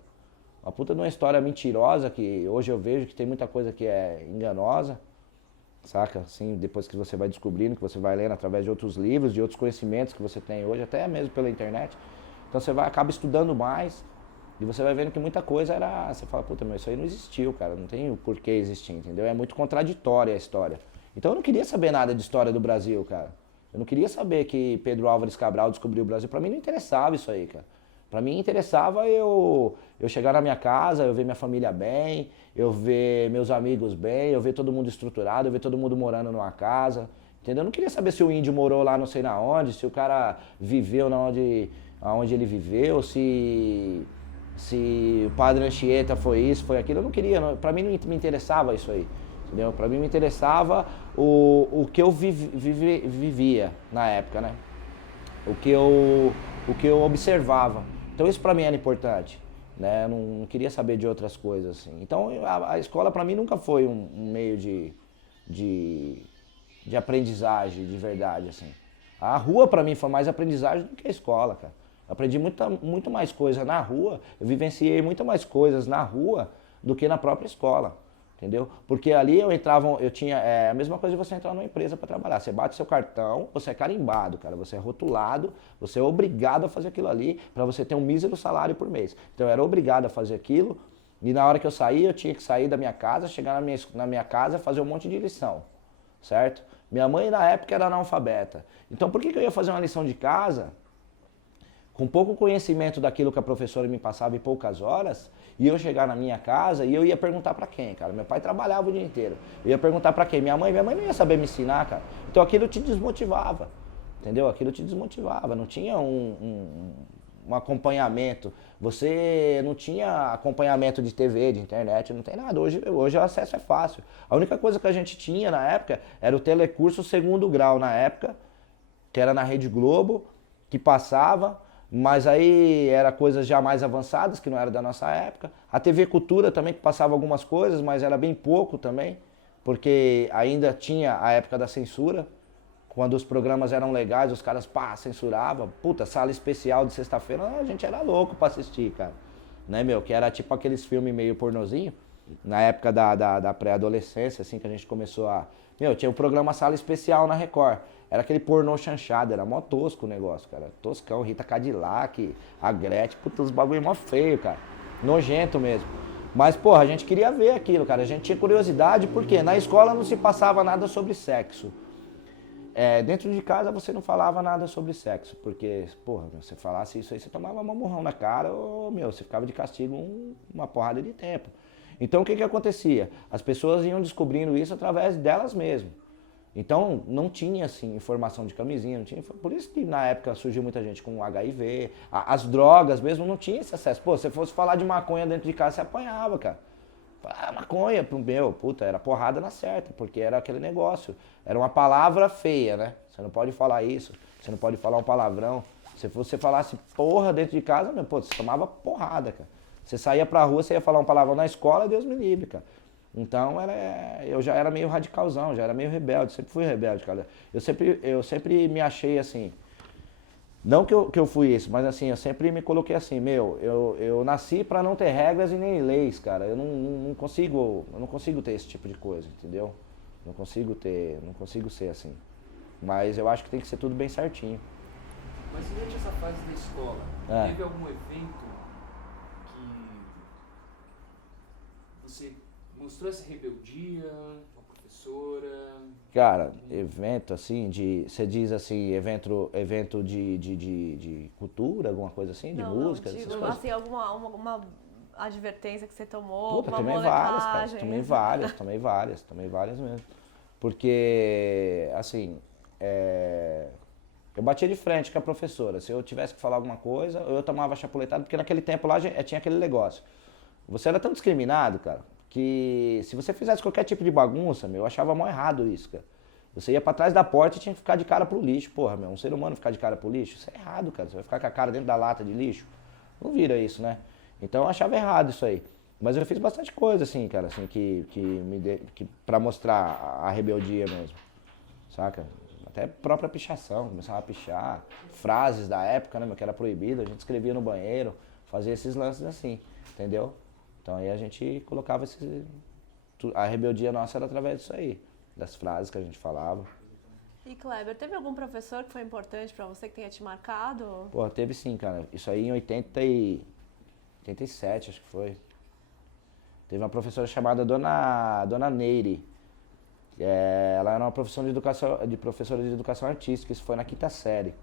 Uma puta de uma história mentirosa, que hoje eu vejo que tem muita coisa que é enganosa, saca? Assim, depois que você vai descobrindo, que você vai lendo através de outros livros, de outros conhecimentos que você tem hoje, até mesmo pela internet. Então você acaba estudando mais e você vai vendo que muita coisa era... Você fala, puta, meu, isso aí não existiu, cara, não tem o porquê existir, entendeu? É muito contraditória a história. Então eu não queria saber nada de história do Brasil, cara. Eu não queria saber que Pedro Álvares Cabral descobriu o Brasil. Pra mim não interessava isso aí, cara. Pra mim interessava eu chegar na minha casa, eu ver minha família bem, eu ver meus amigos bem, eu ver todo mundo estruturado, eu ver todo mundo morando numa casa, entendeu? Eu não queria saber se o índio morou lá não sei na onde, se o cara viveu aonde ele viveu, se o Padre Anchieta foi isso, foi aquilo. Eu não queria, pra mim não me interessava isso aí, entendeu? Pra mim me interessava o que eu vivia na época, né? O que eu observava. Então isso pra mim era importante, né? Eu não queria saber de outras coisas, assim. Então a escola pra mim nunca foi um meio de aprendizagem de verdade, assim. A rua pra mim foi mais aprendizagem do que a escola, cara. Eu aprendi muito mais coisa na rua, eu vivenciei muito mais coisas na rua do que na própria escola. Entendeu? Porque ali eu tinha a mesma coisa de você entrar numa empresa para trabalhar. Você bate seu cartão, você é carimbado, cara, você é rotulado, você é obrigado a fazer aquilo ali para você ter um mísero salário por mês. Então eu era obrigado a fazer aquilo e na hora que eu saía, eu tinha que sair da minha casa, chegar na minha casa, fazer um monte de lição, certo? Minha mãe na época era analfabeta. Então por que eu ia fazer uma lição de casa com pouco conhecimento daquilo que a professora me passava em poucas horas, e eu chegar na minha casa e eu ia perguntar pra quem, cara? Meu pai trabalhava o dia inteiro. Eu ia perguntar pra quem? Minha mãe não ia saber me ensinar, cara. Então aquilo te desmotivava, entendeu? Aquilo te desmotivava, não tinha um acompanhamento. Você não tinha acompanhamento de TV, de internet, não tem nada. Hoje o acesso é fácil. A única coisa que a gente tinha na época era o telecurso segundo grau na época, que era na Rede Globo, que passava. Mas aí era coisas já mais avançadas, que não era da nossa época. A TV Cultura também, que passava algumas coisas, mas era bem pouco também, porque ainda tinha a época da censura. Quando os programas eram legais, os caras, censuravam. Puta, sala especial de sexta-feira, a gente era louco pra assistir, cara. Né, meu? Que era tipo aqueles filmes meio pornozinho. Na época da pré-adolescência, assim, que a gente começou a... Meu, tinha o programa Sala Especial na Record. Era aquele pornô chanchado, era mó tosco o negócio, cara. Toscão, Rita Cadillac, a Gretchen, puta, os bagulho mó feio, cara. Nojento mesmo. Mas, porra, a gente queria ver aquilo, cara. A gente tinha curiosidade, porque na escola não se passava nada sobre sexo. Dentro de casa você não falava nada sobre sexo, porque, porra, se você falasse isso aí, você tomava uma murrão na cara, ou, meu, você ficava de castigo uma porrada de tempo. Então, o que acontecia? As pessoas iam descobrindo isso através delas mesmas. Então, não tinha, assim, informação de camisinha, não tinha... Por isso que, na época, surgiu muita gente com HIV. As drogas mesmo não tinha esse acesso. Pô, se você fosse falar de maconha dentro de casa, você apanhava, cara. Maconha, meu, puta, era porrada na certa, porque era aquele negócio. Era uma palavra feia, né? Você não pode falar isso, você não pode falar um palavrão. Se você falasse porra dentro de casa, meu, pô, você tomava porrada, cara. Você saía pra rua, você ia falar um palavrão na escola, Deus me livre, cara. Então, eu já era meio radicalzão, já era meio rebelde, sempre fui rebelde, cara. Eu sempre me achei assim, não que eu fui isso, mas assim, eu sempre me coloquei assim, meu, eu nasci pra não ter regras e nem leis, cara. Eu não consigo ter esse tipo de coisa, entendeu? Não consigo ser assim. Mas eu acho que tem que ser tudo bem certinho. Mas durante essa fase da escola, teve algum evento que você mostrou essa rebeldia com a professora? Cara, evento assim, você diz assim, evento de cultura, alguma coisa assim, de música, não, essas digo, coisas? assim, alguma advertência que você tomou, Puta, uma tomei várias, cara, tomei várias mesmo. Porque, assim, Eu batia de frente com a professora. Se eu tivesse que falar alguma coisa, eu tomava chapuletado, porque naquele tempo lá tinha aquele negócio. Você era tão discriminado, cara, que se você fizesse qualquer tipo de bagunça, meu, eu achava mó errado isso, cara. Você ia pra trás da porta e tinha que ficar de cara pro lixo. Porra, meu, um ser humano ficar de cara pro lixo, isso é errado, cara. Você vai ficar com a cara dentro da lata de lixo? Não vira isso, né? Então eu achava errado isso aí. Mas eu fiz bastante coisa, assim, cara, assim, pra mostrar a rebeldia mesmo, saca? Até própria pichação, começava a pichar, frases da época, né, meu, que era proibido, a gente escrevia no banheiro, fazia esses lances assim, entendeu? Então aí a gente colocava a rebeldia nossa era através disso aí, das frases que a gente falava. E Kleber, teve algum professor que foi importante pra você, que tenha te marcado? Pô, teve sim, cara, isso aí em 87, acho que foi. Teve uma professora chamada Dona Neire. Ela era uma professora de educação artística, isso foi na quinta série.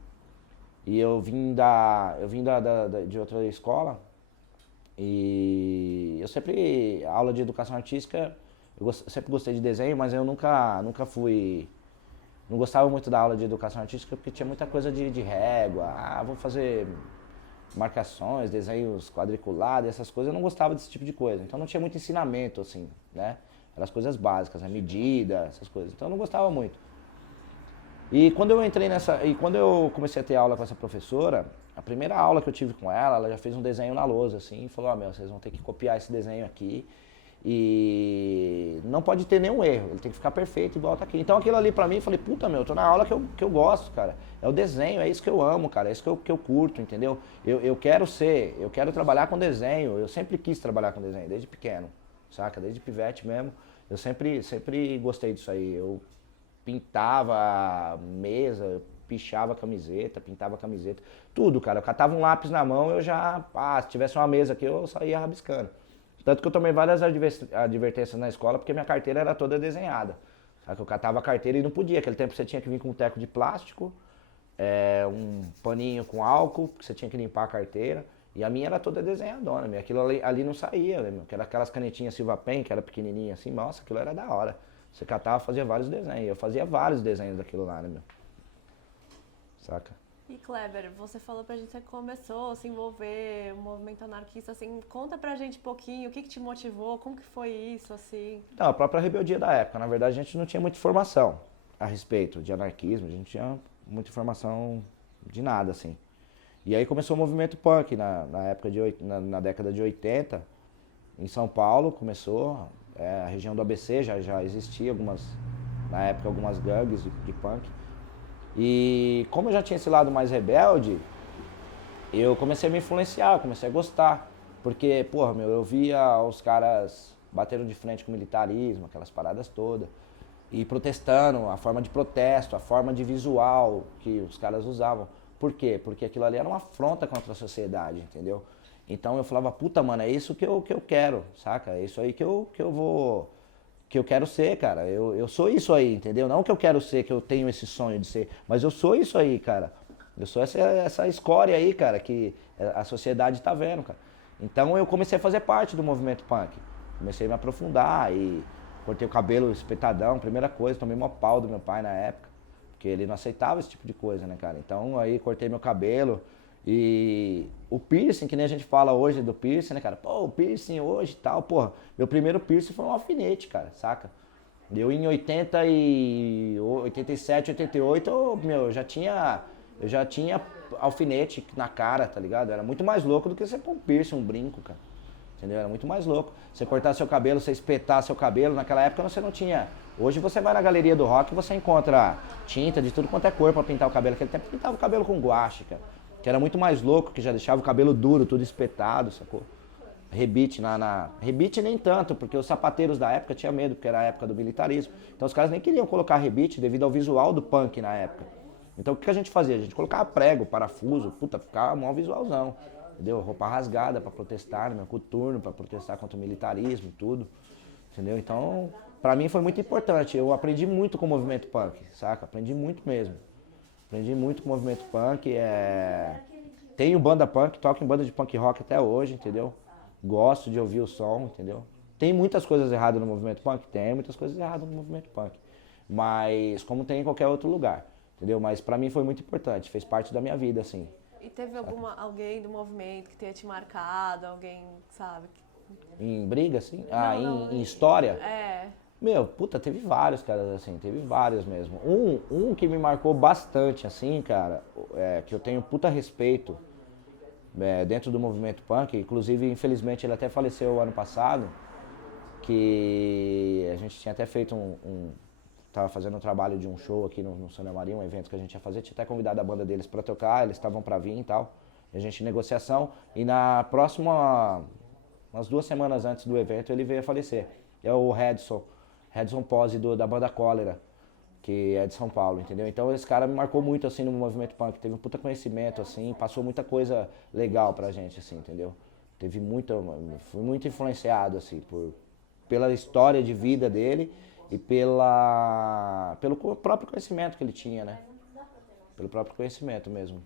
E eu vim de outra escola e eu sempre, aula de educação artística, eu sempre gostei de desenho, mas eu nunca fui, não gostava muito da aula de educação artística porque tinha muita coisa de régua, vou fazer marcações, desenhos quadriculados, essas coisas, eu não gostava desse tipo de coisa, então não tinha muito ensinamento assim, né? Eram as coisas básicas, a medida, essas coisas. Então eu não gostava muito. E quando eu comecei a ter aula com essa professora, a primeira aula que eu tive com ela já fez um desenho na lousa, assim, e falou, vocês vão ter que copiar esse desenho aqui. E não pode ter nenhum erro, ele tem que ficar perfeito igual tá aqui. Então aquilo ali pra mim, eu falei, puta meu, eu tô na aula que eu gosto, cara. É o desenho, é isso que eu amo, cara, é isso que eu curto, entendeu? Eu quero trabalhar com desenho, eu sempre quis trabalhar com desenho, desde pequeno. Saca? Desde pivete mesmo, eu sempre gostei disso aí. Eu pintava mesa, eu pichava camiseta, pintava camiseta, tudo, cara. Eu catava um lápis na mão, eu já, se tivesse uma mesa aqui, eu saía rabiscando. Tanto que eu tomei várias advertências na escola, porque minha carteira era toda desenhada. Saca? Eu catava a carteira e não podia. Aquele tempo você tinha que vir com um teco de plástico, um paninho com álcool, porque você tinha que limpar a carteira. E a minha era toda desenhadona, meu. Aquilo ali não saía, meu. Que era aquelas canetinhas Silva Pen, que era pequenininha assim, nossa, aquilo era da hora. Você catava, fazia vários desenhos. Eu fazia vários desenhos daquilo lá, né, meu? Saca? E Kleber, você falou pra gente que você começou a se envolver no movimento anarquista, assim, conta pra gente um pouquinho, o que te motivou, como que foi isso, assim? Então, a própria rebeldia da época, na verdade a gente não tinha muita informação a respeito de anarquismo, a gente tinha muita informação de nada, assim. E aí começou o movimento punk na época na década de 80, em São Paulo começou, a região do ABC já existia na época algumas gangues de punk. E como eu já tinha esse lado mais rebelde, eu comecei a me influenciar, comecei a gostar. Porque, porra, meu, eu via os caras batendo de frente com o militarismo, aquelas paradas todas. E protestando, a forma de protesto, a forma de visual que os caras usavam. Por quê? Porque aquilo ali era uma afronta contra a sociedade, entendeu? Então eu falava, puta, mano, é isso que eu quero, saca? É isso aí que eu quero ser, cara. Eu sou isso aí, entendeu? Não que eu quero ser, que eu tenho esse sonho de ser, mas eu sou isso aí, cara. Eu sou essa escória aí, cara, que a sociedade tá vendo, cara. Então eu comecei a fazer parte do movimento punk. Comecei a me aprofundar e cortei o cabelo espetadão, primeira coisa, tomei uma pau do meu pai na época. Porque ele não aceitava esse tipo de coisa, né, cara? Então aí cortei meu cabelo e o piercing, que nem a gente fala hoje do piercing, né, cara? Pô, o piercing hoje e tal, porra. Meu primeiro piercing foi um alfinete, cara, saca? Eu em 87, 88, eu já tinha alfinete na cara, tá ligado? Era muito mais louco do que você pôr um piercing, um brinco, cara. Entendeu? Era muito mais louco. Você cortar seu cabelo, você espetar seu cabelo, naquela época você não tinha. Hoje você vai na galeria do rock e você encontra tinta de tudo quanto é cor pra pintar o cabelo. Naquele tempo pintava o cabelo com guache, cara. Que era muito mais louco, que já deixava o cabelo duro, tudo espetado, sacou? Rebite Rebite nem tanto, porque os sapateiros da época tinham medo, porque era a época do militarismo. Então os caras nem queriam colocar rebite devido ao visual do punk na época. Então o que a gente fazia? A gente colocava prego, parafuso, puta, ficava um visualzão. Entendeu? Roupa rasgada pra protestar, meu coturno pra protestar contra o militarismo e tudo. Entendeu? Então, pra mim foi muito importante. Eu aprendi muito com o movimento punk, saca? Aprendi muito mesmo. Aprendi muito com o movimento punk. Tenho banda punk, toco em banda de punk rock até hoje, entendeu? Gosto de ouvir o som, entendeu? Tem muitas coisas erradas no movimento punk? Tem muitas coisas erradas no movimento punk. Mas como tem em qualquer outro lugar. entendeu? Mas pra mim foi muito importante, fez parte da minha vida, assim. E teve alguém do movimento que tenha te marcado, alguém, sabe? Em briga, assim? Não, Em história? É. Meu, puta, teve vários, cara, assim, teve vários mesmo. Um que me marcou bastante, assim, cara, que eu tenho puta respeito dentro do movimento punk, inclusive, infelizmente, ele até faleceu ano passado, que a gente tinha até feito tava fazendo um trabalho de um show aqui no Sônia Maria, um evento que a gente ia fazer, tinha até convidado a banda deles pra tocar, eles estavam pra vir e tal, e a gente em negociação, e na próxima, umas 2 semanas antes do evento, ele veio a falecer. É o Redson Pose da banda Cólera, que é de São Paulo, entendeu? Então esse cara me marcou muito, assim, no movimento punk, teve um puta conhecimento, assim, passou muita coisa legal pra gente, assim, entendeu? Fui muito influenciado, assim, pela história de vida dele e pelo próprio conhecimento que ele tinha, né? Pelo próprio conhecimento mesmo.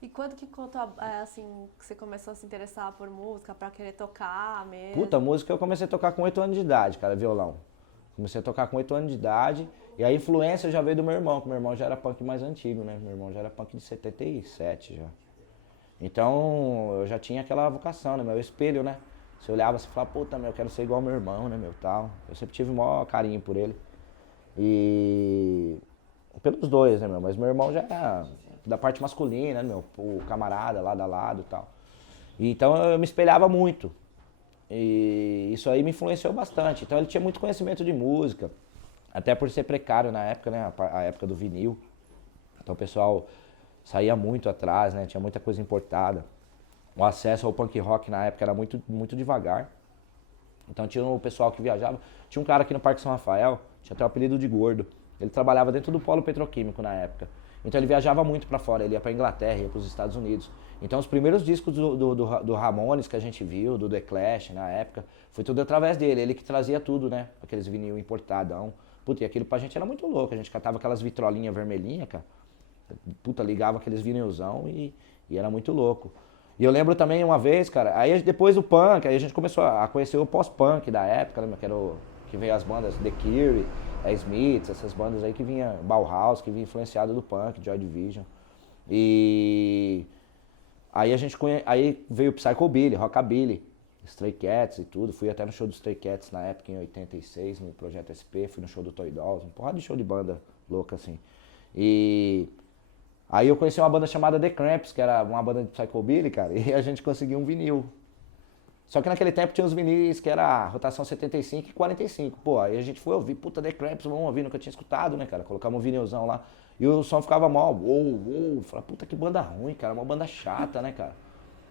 E quando que conta, assim, que você começou a se interessar por música, pra querer tocar mesmo? Puta, música eu comecei a tocar com 8 anos de idade, cara, violão. Comecei a tocar com 8 anos de idade e a influência já veio do meu irmão, que meu irmão já era punk mais antigo, né? Meu irmão já era punk de 77 já. Então eu já tinha aquela vocação, né? Meu espelho, né? Você olhava e falava, puta, meu, eu quero ser igual ao meu irmão, né, meu, tal. Eu sempre tive o maior carinho por ele. E pelos dois, né, meu? Mas meu irmão já era da parte masculina, né, meu? O camarada, lado a lado e tal. E, então eu me espelhava muito. E isso aí me influenciou bastante. Então ele tinha muito conhecimento de música, até por ser precário na época, né? A época do vinil. Então o pessoal saía muito atrás, né? Tinha muita coisa importada. O acesso ao punk rock na época era muito, muito devagar. Então tinha o pessoal que viajava. Tinha um cara aqui no Parque São Rafael, tinha até o apelido de Gordo. Ele trabalhava dentro do polo petroquímico na época. Então ele viajava muito pra fora, ele ia pra Inglaterra, ia pros Estados Unidos. Então os primeiros discos do Ramones que a gente viu, do The Clash na época, foi tudo através dele. Ele que trazia tudo, né? Aqueles vinil importadão. Puta, e aquilo pra gente era muito louco. A gente catava aquelas vitrolinhas vermelhinhas, cara. Puta, ligava aqueles vinilzão e era muito louco. E eu lembro também uma vez, cara, aí depois do punk, aí a gente começou a conhecer o pós-punk da época, né, que veio as bandas The Cure, Smiths, essas bandas aí que vinha, Bauhaus, que vinha influenciado do punk, Joy Division. E aí aí veio o Psychobilly, Rockabilly, Stray Cats e tudo. Fui até no show do Stray Cats na época, em 86, no Projeto SP, fui no show do Toy Dolls, um porrada de show de banda louca assim. E aí eu conheci uma banda chamada The Cramps, que era uma banda de Psychobilly, cara, e a gente conseguiu um vinil. Só que naquele tempo tinha os vinis que era rotação 75 e 45. Pô, aí a gente foi ouvir, puta, The Cramps, vamos ouvir, nunca tinha escutado, né, cara? Colocamos um vinilzão lá e o som ficava mal. Falei, puta, que banda ruim, cara, uma banda chata, né, cara?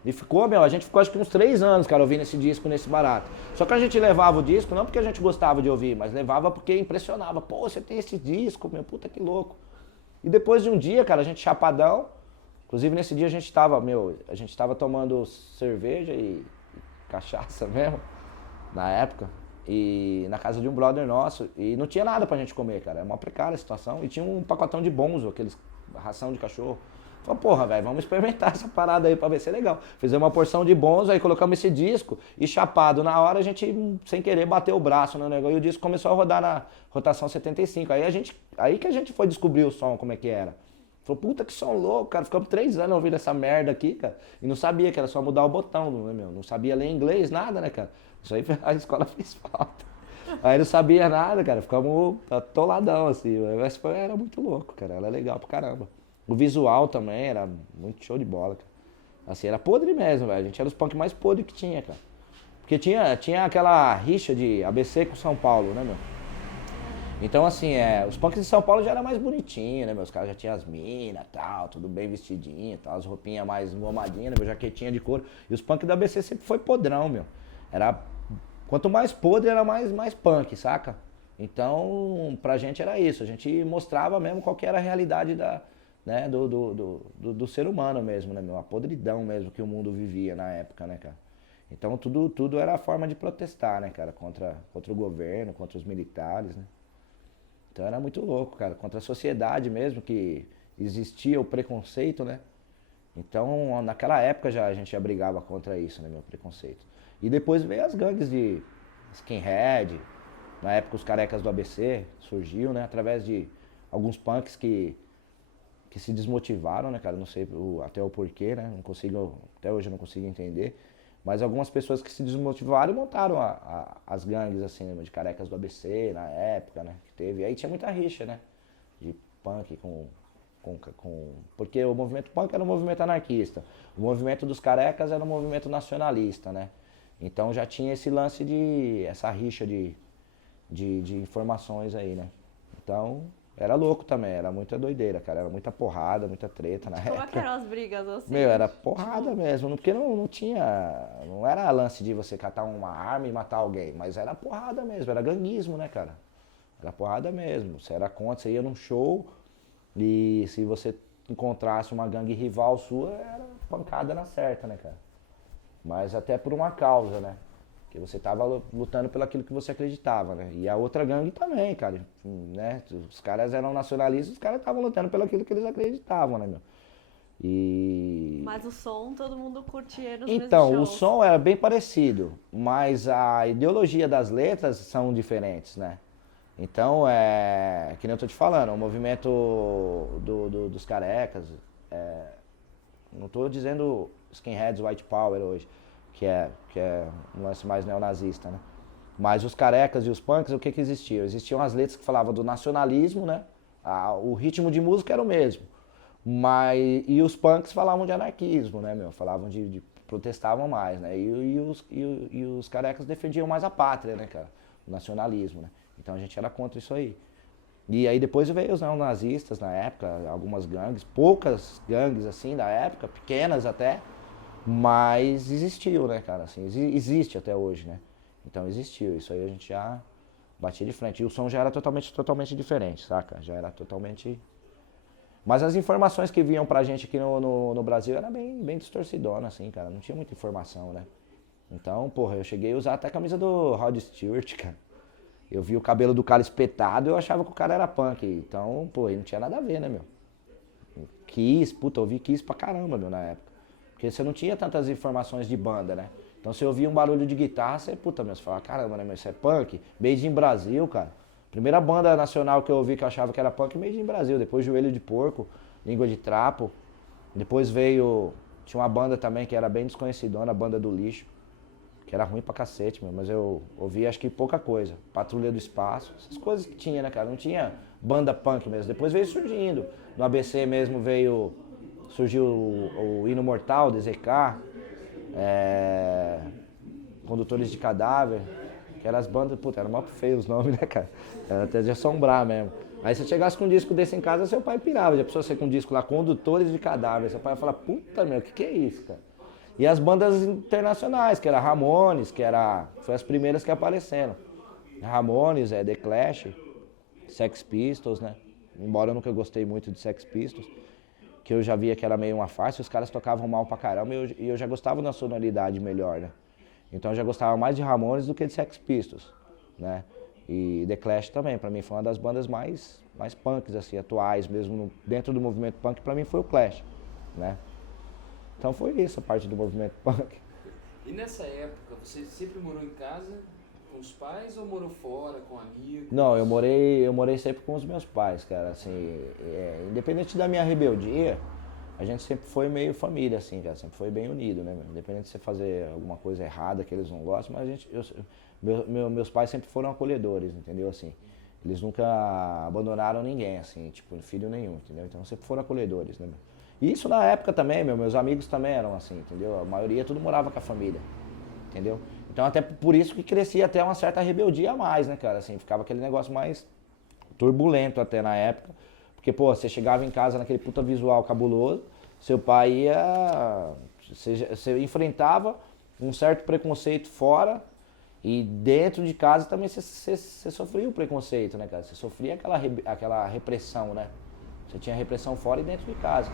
E ficou, meu, a gente ficou acho que uns 3 anos, cara, ouvindo esse disco nesse barato. Só que a gente levava o disco, não porque a gente gostava de ouvir, mas levava porque impressionava. Pô, você tem esse disco, meu, puta que louco. E depois de um dia, cara, a gente chapadão, inclusive nesse dia a gente tava tomando cerveja e cachaça mesmo, na época, e na casa de um brother nosso, e não tinha nada pra gente comer, cara, é uma precária a situação, e tinha um pacotão de Bonzo, aqueles ração de cachorro. Falei, porra, velho, vamos experimentar essa parada aí pra ver se é legal. Fizemos uma porção de Bonzo, aí colocamos esse disco, e chapado, na hora a gente, sem querer, bateu o braço no negócio, e o disco começou a rodar na rotação 75, aí que a gente foi descobrir o som, como é que era. Falou, puta que som louco, cara, ficamos 3 anos ouvindo essa merda aqui, cara, e não sabia que era só mudar o botão, né, meu? Não sabia ler inglês, nada, né, cara? Isso aí a escola fez falta. Aí não sabia nada, cara, ficamos atoladão, assim, mas era muito louco, cara, era legal pra caramba. O visual também era muito show de bola, cara. Assim, era podre mesmo, velho, a gente era os punk mais podres que tinha, cara. Porque tinha aquela rixa de ABC com São Paulo, né, meu? Então, assim, os punks de São Paulo já era mais bonitinho, né? Meus caras já tinham as minas e tal, tudo bem vestidinho, tal, as roupinhas mais engomadinhas, né? Meu jaquetinha de couro. E os punks da ABC sempre foi podrão, meu. Quanto mais podre, era mais punk, saca? Então, pra gente era isso. A gente mostrava mesmo qual que era a realidade do ser humano mesmo, né, meu? A podridão mesmo que o mundo vivia na época, né, cara? Então, tudo era a forma de protestar, né, cara? Contra o governo, contra os militares, né? Então era muito louco, cara, contra a sociedade mesmo, que existia o preconceito, né? Então naquela época a gente já brigava contra isso, né, meu preconceito. E depois veio as gangues de skinhead, na época os carecas do ABC surgiu, né, através de alguns punks que que se desmotivaram, né, cara? Não sei até o porquê, né? Não consigo, até hoje eu não consigo entender. Mas algumas pessoas que se desmotivaram e montaram as gangues, assim, né, de carecas do ABC na época, né? Que teve. Aí tinha muita rixa, né? De punk porque o movimento punk era um movimento anarquista. O movimento dos carecas era um movimento nacionalista, né? Então já tinha esse lance essa rixa de informações aí, né? Então, era louco também, era muita doideira, cara. Era muita porrada, muita treta na época. Como é que eram as brigas assim? Meu, era porrada mesmo, porque não tinha. Não era lance de você catar uma arma e matar alguém, mas era porrada mesmo, era ganguismo, né, cara? Era porrada mesmo. Você era contra, você ia num show e se você encontrasse uma gangue rival sua, era pancada na certa, né, cara? Mas até por uma causa, né? Porque você tava lutando pelo aquilo que você acreditava, né? E a outra gangue também, cara, né? Os caras eram nacionalistas, os caras estavam lutando pelo aquilo que eles acreditavam, né, meu? Mas o som todo mundo curtia nos Então, mesmos o shows. som era bem parecido, mas a ideologia das letras são diferentes, né? Então, que nem eu tô te falando, o movimento dos carecas, não tô dizendo skinheads, white power hoje, que é um lance mais neonazista, né? Mas os carecas e os punks, o que existia? Existiam as letras que falavam do nacionalismo, né? O ritmo de música era o mesmo. E os punks falavam de anarquismo, né, meu? Falavam protestavam mais, né? E os carecas defendiam mais a pátria, né, cara? O nacionalismo, né? Então a gente era contra isso aí. E aí depois veio os neonazistas na época, algumas gangues, poucas gangues assim da época, pequenas até, mas existiu, né, cara? Assim, existe até hoje, né? Então existiu, isso aí a gente já batia de frente. E o som já era totalmente diferente, saca? Já era totalmente... Mas as informações que vinham pra gente aqui no Brasil era bem distorcidona, assim, cara. Não tinha muita informação, né? Então, porra, eu cheguei a usar até a camisa do Rod Stewart, cara. Eu vi o cabelo do cara espetado e eu achava que o cara era punk. Então, pô, não tinha nada a ver, né, meu? Kiss, puta, eu ouvi Kiss pra caramba, meu, na época. Porque você não tinha tantas informações de banda, né? Então você ouvia um barulho de guitarra, você, puta, meu, você falava, caramba, né, meu, isso é punk? Made in Brasil, cara. Primeira banda nacional que eu ouvi que eu achava que era punk, Made in Brasil. Depois Joelho de Porco, Língua de Trapo. Depois tinha uma banda também que era bem desconhecidona, a Banda do Lixo. Que era ruim pra cacete, meu, mas eu ouvi acho que pouca coisa. Patrulha do Espaço, essas coisas que tinha, né, cara? Não tinha banda punk mesmo. Depois veio surgindo. No ABC mesmo surgiu o Hino Mortal, DZK, Condutores de Cadáver, que eram as bandas, puta, era mó feio os nomes, né, cara? Era até de assombrar mesmo. Aí se você chegasse com um disco desse em casa, seu pai pirava. Já precisou ser com um disco lá, Condutores de Cadáver. Seu pai ia falar, puta, meu, que é isso, cara? E as bandas internacionais, que era Ramones, foi as primeiras que apareceram. Ramones, The Clash, Sex Pistols, né? Embora eu nunca gostei muito de Sex Pistols, que eu já via que era meio uma farsa, os caras tocavam mal pra caramba e eu já gostava da sonoridade melhor, né? Então eu já gostava mais de Ramones do que de Sex Pistols, né? E The Clash também, pra mim foi uma das bandas mais punks, assim, atuais mesmo, dentro do movimento punk, pra mim foi o Clash, né? Então foi isso a parte do movimento punk. E nessa época, você sempre morou em casa com os pais ou morou fora, com amigos? Não, eu morei sempre com os meus pais, cara, assim, independente da minha rebeldia, a gente sempre foi meio família, assim, cara, sempre foi bem unido, né, meu? Independente de você fazer alguma coisa errada que eles não gostam, mas meus pais sempre foram acolhedores, entendeu, assim, eles nunca abandonaram ninguém, assim, tipo, filho nenhum, entendeu, então sempre foram acolhedores, né, meu? E isso na época também, meus amigos também eram assim, entendeu? A maioria tudo morava com a família, entendeu? Então até por isso que crescia até uma certa rebeldia a mais, né, cara? Assim, ficava aquele negócio mais turbulento até na época. Porque, pô, você chegava em casa naquele puta visual cabuloso, seu pai ia... Você enfrentava um certo preconceito fora e dentro de casa também você sofria o preconceito, né, cara? Você sofria aquela repressão, né? Você tinha repressão fora e dentro de casa.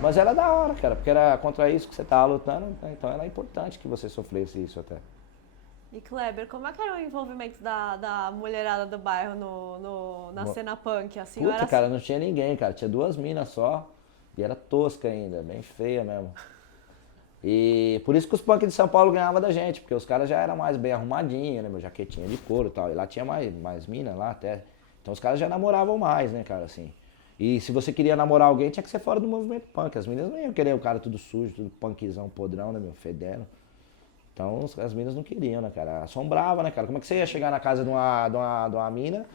Mas era da hora, cara, porque era contra isso que você tava lutando, então era importante que você sofresse isso até. E Kleber, como é que era o envolvimento da mulherada do bairro na cena punk? A senhora... Puta, cara, não tinha ninguém, cara, tinha 2 minas só, e era tosca ainda, bem feia mesmo. E por isso que os punks de São Paulo ganhavam da gente, porque os caras já eram mais bem arrumadinhos, né, meu, jaquetinha de couro e tal, e lá tinha mais mina lá até. Então os caras já namoravam mais, né, cara, assim. E se você queria namorar alguém, tinha que ser fora do movimento punk. As meninas não iam querer o cara tudo sujo, tudo punkzão, podrão, né, meu, fedendo. Então as meninas não queriam, né, cara? Assombrava, né, cara? Como é que você ia chegar na casa de uma mina,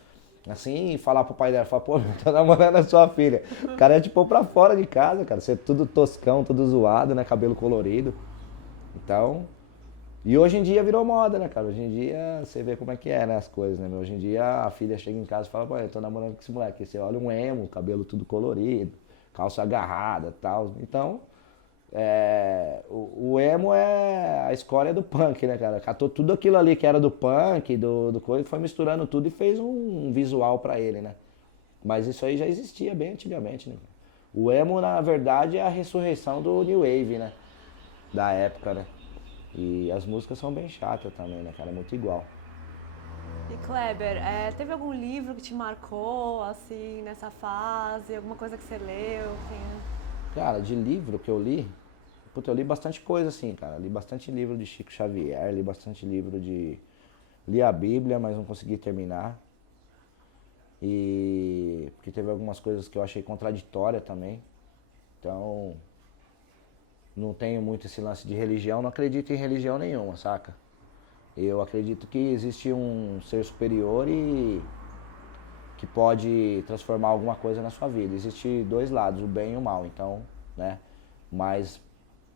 assim, e falar pro pai dela, falar, pô, eu tô namorando a sua filha. O cara ia te pôr pra fora de casa, cara. Você é tudo toscão, tudo zoado, né, cabelo colorido. Então... E hoje em dia virou moda, né, cara? Hoje em dia você vê como é que é, né, as coisas, né, meu? Hoje em dia a filha chega em casa e fala, pô, eu tô namorando com esse moleque. Você olha um emo, cabelo tudo colorido, calça agarrada e tal. Então, o emo é a escória do punk, né, cara? Catou tudo aquilo ali que era do punk, do coisa, foi misturando tudo e fez um visual pra ele, né? Mas isso aí já existia bem antigamente, né? O emo, na verdade, é a ressurreição do New Wave, né? Da época, né? E as músicas são bem chatas também, né, cara? É muito igual. E Kleber, teve algum livro que te marcou, assim, nessa fase? Alguma coisa que você leu? Cara, de livro que eu li, puta, eu li bastante coisa, assim, cara. Li bastante livro de Chico Xavier, li bastante livro de... Li a Bíblia, mas não consegui terminar. E... porque teve algumas coisas que eu achei contraditória também. Então... não tenho muito esse lance de religião, não acredito em religião nenhuma, saca? Eu acredito que existe um ser superior e que pode transformar alguma coisa na sua vida. Existem dois lados, o bem e o mal, então, né? Mas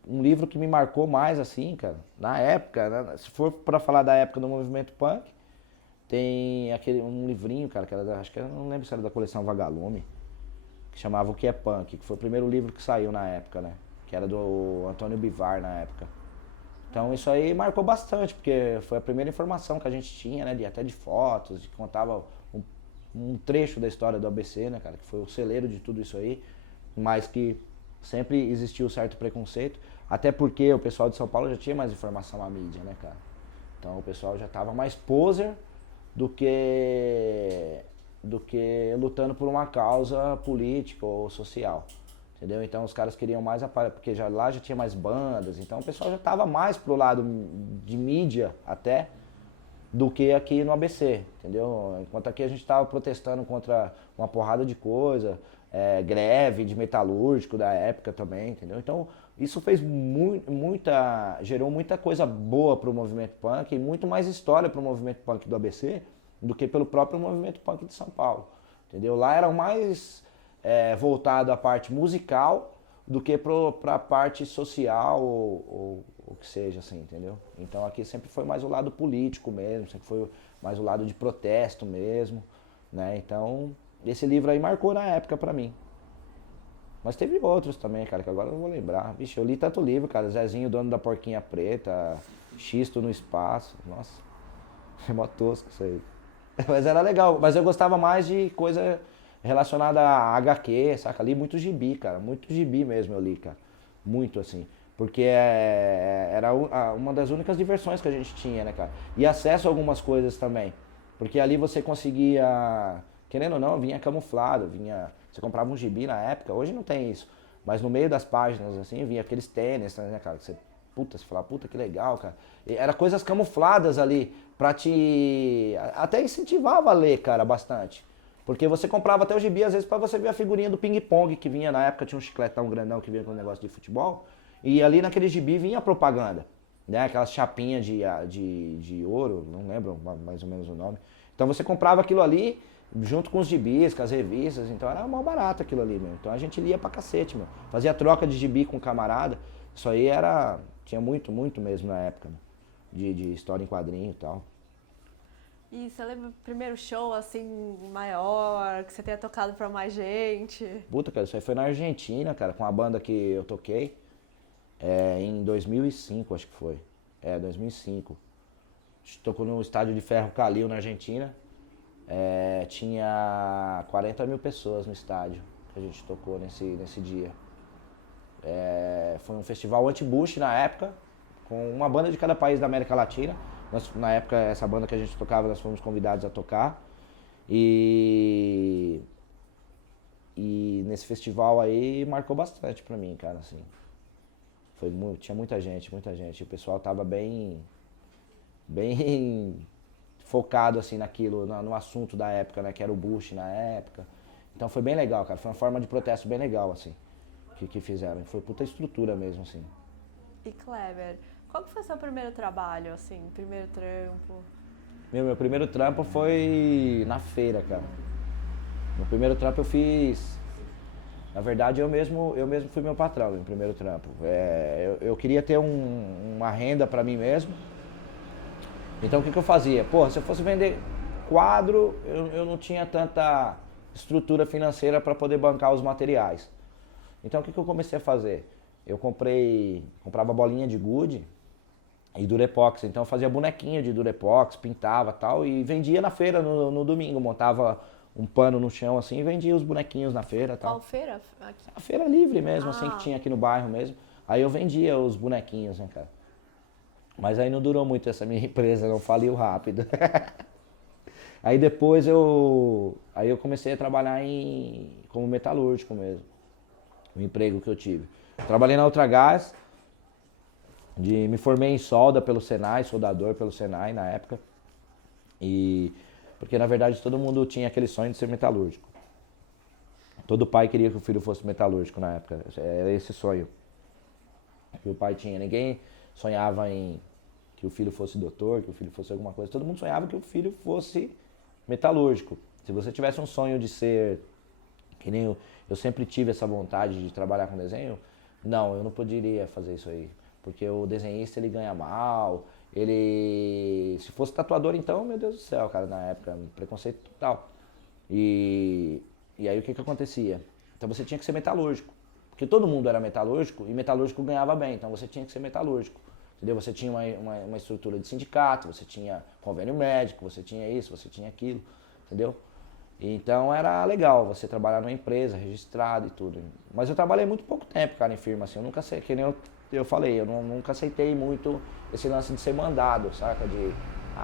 um livro que me marcou mais, assim, cara, na época, né? Se for pra falar da época do movimento punk, tem um livrinho, cara, que era acho que não lembro se era da coleção Vagalume, que chamava O Que é Punk, que foi o primeiro livro que saiu na época, né? Que era do Antônio Bivar na época. Então isso aí marcou bastante, porque foi a primeira informação que a gente tinha, né? Até de fotos, que contava um trecho da história do ABC, né, cara? Que foi o celeiro de tudo isso aí, mas que sempre existiu certo preconceito, até porque o pessoal de São Paulo já tinha mais informação à mídia, né, cara? Então o pessoal já tava mais poser do que lutando por uma causa política ou social. Entendeu? Então os caras queriam mais porque lá já tinha mais bandas, então o pessoal já estava mais pro lado de mídia até do que aqui no ABC, entendeu? Enquanto aqui a gente estava protestando contra uma porrada de coisa, greve de metalúrgico da época também, entendeu? Então isso fez gerou muita coisa boa pro movimento punk e muito mais história pro movimento punk do ABC do que pelo próprio movimento punk de São Paulo, entendeu? Lá era o mais voltado à parte musical do que para a parte social ou o que seja, assim, entendeu? Então aqui sempre foi mais o lado político mesmo, sempre foi mais o lado de protesto mesmo, né? Então esse livro aí marcou na época pra mim. Mas teve outros também, cara, que agora eu não vou lembrar. Vixe, eu li tanto livro, cara, Zezinho, Dono da Porquinha Preta, Xisto no Espaço, nossa, é mó tosco isso aí. Mas era legal, mas eu gostava mais de coisa relacionada a HQ, saca? Li muito gibi, cara. Muito gibi mesmo eu li, cara. Muito, assim. Porque era uma das únicas diversões que a gente tinha, né, cara? E acesso a algumas coisas também. Porque ali você conseguia, querendo ou não, vinha camuflado, você comprava um gibi na época, hoje não tem isso. Mas no meio das páginas, assim, vinha aqueles tênis, né, cara? Você falava, puta, que legal, cara. E era coisas camufladas ali, pra te... até incentivava a ler, cara, bastante. Porque você comprava até o gibi, às vezes, pra você ver a figurinha do ping-pong que vinha na época, tinha um chicletão grandão que vinha com um negócio de futebol. E ali naquele gibi vinha a propaganda, né? Aquelas chapinhas de ouro, não lembro mais ou menos o nome. Então você comprava aquilo ali, junto com os gibis, com as revistas, então era mal barato aquilo ali, meu. Então a gente lia pra cacete, meu. Fazia troca de gibi com um camarada, isso aí tinha muito, muito mesmo na época, né? De história em quadrinho e tal. E você lembra o primeiro show, assim, maior, que você tenha tocado pra mais gente? Puta, cara, isso aí foi na Argentina, cara, com a banda que eu toquei, em 2005, acho que foi. 2005. A gente tocou no estádio de Ferro Calil, na Argentina. Tinha 40 mil pessoas no estádio que a gente tocou nesse dia. Foi um festival anti-Bush na época, com uma banda de cada país da América Latina. Na época, essa banda que a gente tocava, nós fomos convidados a tocar. E nesse festival aí marcou bastante pra mim, cara, assim. Tinha muita gente. O pessoal tava bem focado, assim, naquilo, no assunto da época, né, que era o Bush na época. Então foi bem legal, cara. Foi uma forma de protesto bem legal, assim, que fizeram. Foi puta estrutura mesmo, assim. E Kleber, qual que foi o seu primeiro trabalho, assim, primeiro trampo? Meu primeiro trampo foi na feira, cara. Meu primeiro trampo eu fiz... Na verdade, eu mesmo fui meu patrão, meu primeiro trampo. Eu queria ter uma renda pra mim mesmo. Então o que eu fazia? Porra, se eu fosse vender quadro, eu não tinha tanta estrutura financeira para poder bancar os materiais. Então o que eu comecei a fazer? Eu comprava bolinha de gude e durepox. Então eu fazia bonequinho de durepox, pintava tal e vendia na feira no domingo. Montava um pano no chão assim e vendia os bonequinhos na feira tal. Qual feira? Aqui. A feira livre mesmo, assim, que tinha aqui no bairro mesmo. Aí eu vendia os bonequinhos, né, cara? Mas aí não durou muito essa minha empresa, não, faliu rápido. Aí depois eu comecei a trabalhar como metalúrgico mesmo. O emprego que eu tive. Trabalhei na Ultragás, me formei em solda pelo Senai, soldador pelo Senai na época. Porque na verdade todo mundo tinha aquele sonho de ser metalúrgico. Todo pai queria que o filho fosse metalúrgico na época, era esse sonho que o pai tinha. Ninguém sonhava em que o filho fosse doutor, que o filho fosse alguma coisa. Todo mundo sonhava que o filho fosse metalúrgico. Se você tivesse um sonho de ser, que nem eu sempre tive essa vontade de trabalhar com desenho, não, eu não poderia fazer isso aí. Porque o desenhista ele ganha mal, se fosse tatuador então, meu Deus do céu, cara, na época, preconceito total. E aí o que acontecia? Então você tinha que ser metalúrgico. Porque todo mundo era metalúrgico e metalúrgico ganhava bem, então você tinha que ser metalúrgico. Entendeu? Você tinha uma estrutura de sindicato, você tinha convênio médico, você tinha isso, você tinha aquilo, entendeu? Então era legal você trabalhar numa empresa, registrado e tudo. Mas eu trabalhei muito pouco tempo, cara, em firma, assim, eu nunca sei, que nem eu falei, eu nunca aceitei muito esse lance de ser mandado, saca?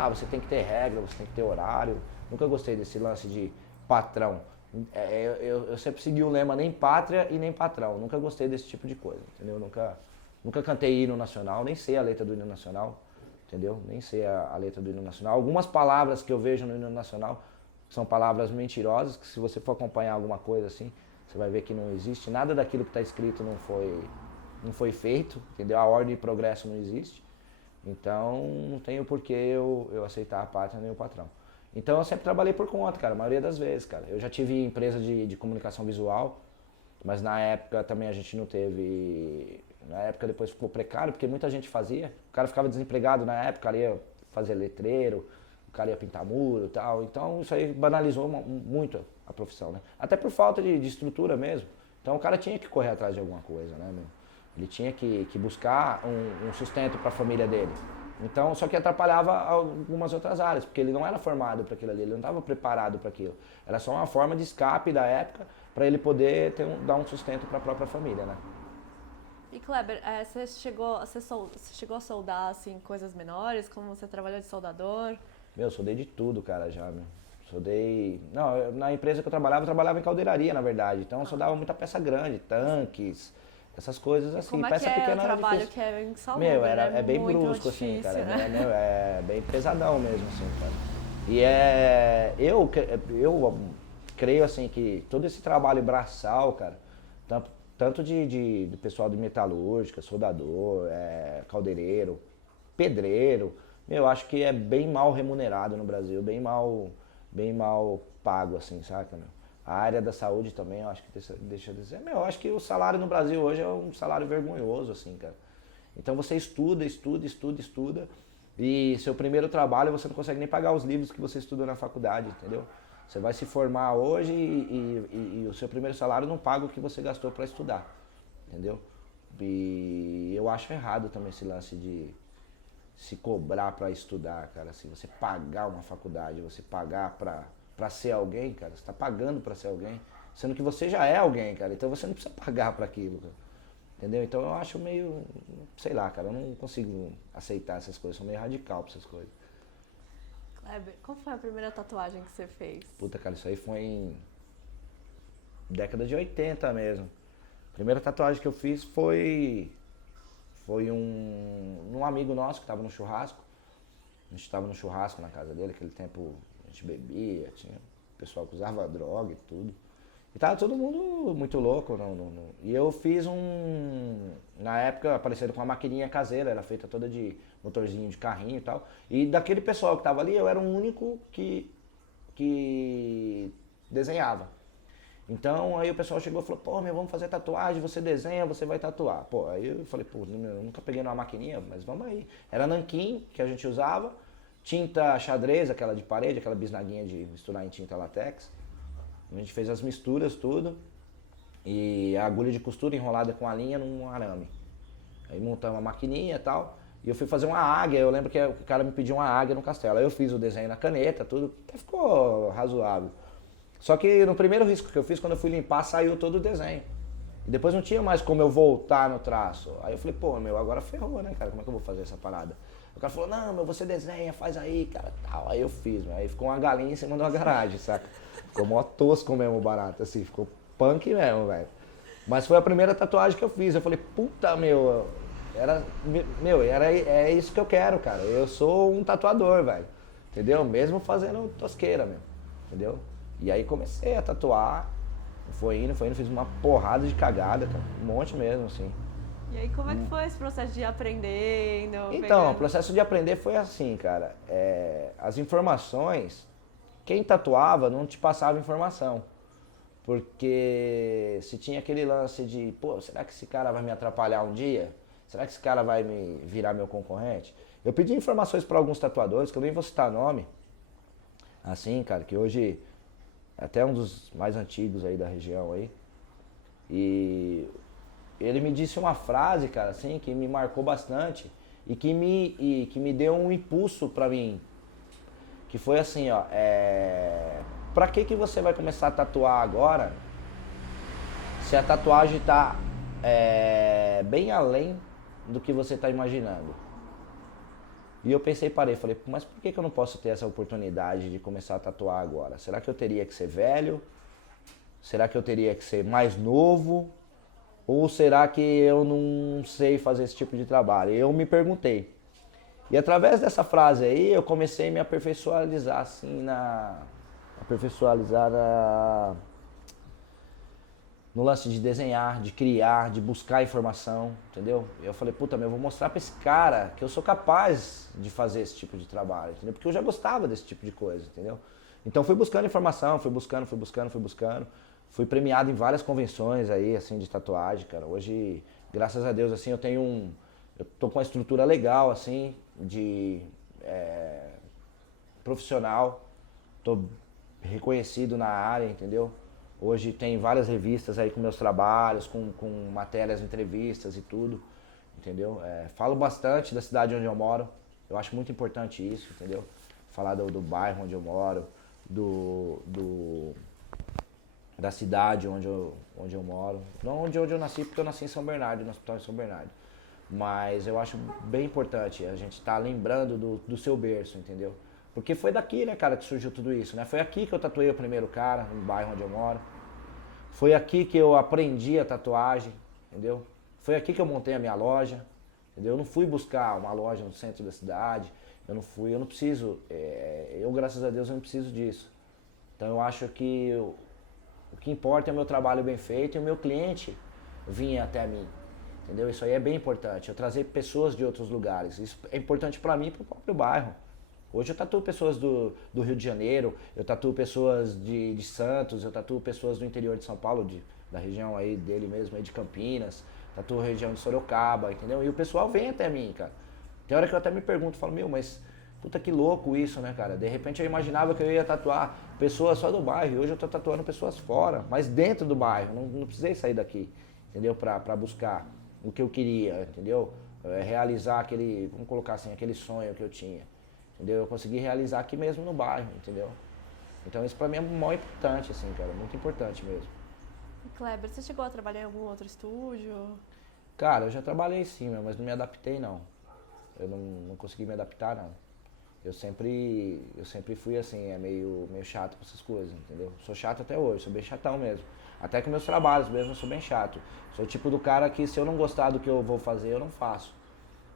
Você tem que ter regra, você tem que ter horário. Nunca gostei desse lance de patrão. Eu sempre segui o lema nem pátria e nem patrão. Nunca gostei desse tipo de coisa, entendeu? Nunca cantei hino nacional, nem sei a letra do hino nacional, entendeu? Nem sei a letra do hino nacional. Algumas palavras que eu vejo no hino nacional são palavras mentirosas, que se você for acompanhar alguma coisa assim, você vai ver que não existe. Nada daquilo que está escrito não foi feito, entendeu? A ordem e progresso não existe. Então não tem o porquê eu aceitar a pátria nem o patrão. Então eu sempre trabalhei por conta, cara, a maioria das vezes, cara. Eu já tive empresa de comunicação visual, mas na época também a gente não teve... Na época depois ficou precário, porque muita gente fazia. O cara ficava desempregado na época, o cara ia fazer letreiro, o cara ia pintar muro e tal. Então isso aí banalizou muito a profissão, né? Até por falta de estrutura mesmo. Então o cara tinha que correr atrás de alguma coisa, né, meu? Ele tinha que buscar um sustento para a família dele. Então, só que atrapalhava algumas outras áreas, porque ele não era formado para aquilo ali, ele não estava preparado para aquilo. Era só uma forma de escape da época para ele poder dar um sustento para a própria família, né? E Kleber, você chegou a soldar assim, coisas menores, como você trabalhou de soldador? Eu soldei de tudo, cara, já, meu. Soldei... Não, na empresa que eu trabalhava em caldeiraria, na verdade. Então eu soldava muita peça grande, tanques, essas coisas assim. Como peça é que pequena o era trabalho difícil. que é insalubre, Meu, né? é bem Muito brusco, assim, difícil, cara. né? É bem pesadão mesmo, assim, cara. E eu creio, assim, que todo esse trabalho braçal, cara, tanto de pessoal de metalúrgica, soldador, caldeireiro, pedreiro, meu, acho que é bem mal remunerado no Brasil, bem mal pago, assim, saca, meu? A área da saúde também, eu acho que deixa de ser. Meu, eu acho que o salário no Brasil hoje é um salário vergonhoso, assim, cara. Então você estuda, e seu primeiro trabalho você não consegue nem pagar os livros que você estudou na faculdade, entendeu? Você vai se formar hoje e o seu primeiro salário não paga o que você gastou para estudar, entendeu? E eu acho errado também esse lance de se cobrar para estudar, cara. Se você pagar uma faculdade, você pagar pra ser alguém, cara, você tá pagando pra ser alguém, sendo que você já é alguém, cara, então você não precisa pagar pra aquilo, cara. Entendeu? Então eu acho meio, sei lá, cara, eu não consigo aceitar essas coisas, sou meio radical pra essas coisas. Kleber, qual foi a primeira tatuagem que você fez? Puta, cara, isso aí foi em década de 80 mesmo. A primeira tatuagem que eu fiz foi um amigo nosso que tava no churrasco. A gente tava no churrasco na casa dele, aquele tempo a gente bebia, tinha pessoal que usava droga e tudo. E tava todo mundo muito louco. E eu fiz na época, parecido com uma maquininha caseira, era feita toda de motorzinho de carrinho e tal. E daquele pessoal que tava ali, eu era o único que desenhava. Então aí o pessoal chegou e falou, pô, meu, vamos fazer tatuagem, você desenha, você vai tatuar. Pô, aí eu falei, pô, eu nunca peguei numa maquininha, mas vamos aí. Era nanquim que a gente usava, tinta xadrez, aquela de parede, aquela bisnaguinha de misturar em tinta latex. A gente fez as misturas, tudo. E a agulha de costura enrolada com a linha num arame. Aí montamos a maquininha e tal. E eu fui fazer uma águia, eu lembro que o cara me pediu uma águia no castelo. Aí eu fiz o desenho na caneta, tudo, até ficou razoável. Só que no primeiro risco que eu fiz, quando eu fui limpar, saiu todo o desenho. E depois não tinha mais como eu voltar no traço. Aí eu falei, pô, meu, agora ferrou, né, cara? Como é que eu vou fazer essa parada? O cara falou, não, meu, você desenha, faz aí, cara, tal. Aí eu fiz, meu. Aí ficou uma galinha em cima de uma garagem, saca? Ficou mó tosco mesmo o barato, assim, ficou punk mesmo, velho. Mas foi a primeira tatuagem que eu fiz. Eu falei, puta, meu, é isso que eu quero, cara. Eu sou um tatuador, velho. Entendeu? Mesmo fazendo tosqueira, meu. Entendeu? E aí comecei a tatuar. Foi indo, fiz uma porrada de cagada, cara. Um monte mesmo, assim. E aí, como é que foi esse processo de ir aprendendo? Então, o processo de aprender foi assim, cara. As informações, quem tatuava não te passava informação. Porque se tinha aquele lance de, pô, será que esse cara vai me atrapalhar um dia? Será que esse cara vai me virar meu concorrente? Eu pedi informações para alguns tatuadores, que eu nem vou citar nome, assim, cara, que hoje é até um dos mais antigos aí da região aí. E ele me disse uma frase, cara, assim, que me marcou bastante e que me deu um impulso pra mim. Que foi assim, ó, pra que você vai começar a tatuar agora se a tatuagem tá bem além do que você tá imaginando? E eu pensei, parei, falei, mas por que eu não posso ter essa oportunidade de começar a tatuar agora? Será que eu teria que ser velho? Será que eu teria que ser mais novo? Ou será que eu não sei fazer esse tipo de trabalho? Eu me perguntei. E através dessa frase aí, eu comecei a me aperfeiçoalizar, assim, no lance de desenhar, de criar, de buscar informação, entendeu? Eu falei, puta, eu vou mostrar pra esse cara que eu sou capaz de fazer esse tipo de trabalho, entendeu? Porque eu já gostava desse tipo de coisa, entendeu? Então fui buscando informação, fui buscando. Fui premiado em várias convenções aí, assim, de tatuagem, cara. Hoje, graças a Deus, assim, eu tô com uma estrutura legal, assim, de profissional. Tô reconhecido na área, entendeu? Hoje tem várias revistas aí com meus trabalhos, com matérias, entrevistas e tudo, entendeu? Falo bastante da cidade onde eu moro, eu acho muito importante isso, entendeu? Falar do bairro onde eu moro, da cidade onde eu moro. Não onde eu nasci, porque eu nasci em São Bernardo, no hospital em São Bernardo. Mas eu acho bem importante a gente estar lembrando do seu berço, entendeu? Porque foi daqui, né, cara, que surgiu tudo isso, né? Foi aqui que eu tatuei o primeiro cara, no bairro onde eu moro. Foi aqui que eu aprendi a tatuagem, entendeu? Foi aqui que eu montei a minha loja, entendeu? Eu não fui buscar uma loja no centro da cidade, eu não preciso, graças a Deus, eu não preciso disso. Então eu acho que o que importa é o meu trabalho bem feito e o meu cliente vir até mim, entendeu? Isso aí é bem importante, eu trazer pessoas de outros lugares, isso é importante pra mim e pro próprio bairro. Hoje eu tatuo pessoas do Rio de Janeiro, eu tatuo pessoas de Santos, eu tatuo pessoas do interior de São Paulo, da região aí dele mesmo, aí de Campinas, tatuo a região de Sorocaba, entendeu? E o pessoal vem até mim, cara. Tem hora que eu até me pergunto, falo, meu, mas puta que louco isso, né, cara? De repente eu imaginava que eu ia tatuar pessoas só do bairro, e hoje eu tô tatuando pessoas fora, mas dentro do bairro, não precisei sair daqui, entendeu? Pra buscar o que eu queria, entendeu? Realizar vamos colocar assim, aquele sonho que eu tinha. Entendeu? Eu consegui realizar aqui mesmo no bairro, entendeu? Então isso pra mim é muito importante, assim, cara, muito importante mesmo. Kleber, você chegou a trabalhar em algum outro estúdio? Cara, eu já trabalhei sim, mas não me adaptei não. Eu não consegui me adaptar não. Eu sempre fui assim, meio chato com essas coisas, entendeu? Sou chato até hoje, sou bem chatão mesmo. Até com meus trabalhos mesmo eu sou bem chato. Sou o tipo do cara que se eu não gostar do que eu vou fazer, eu não faço.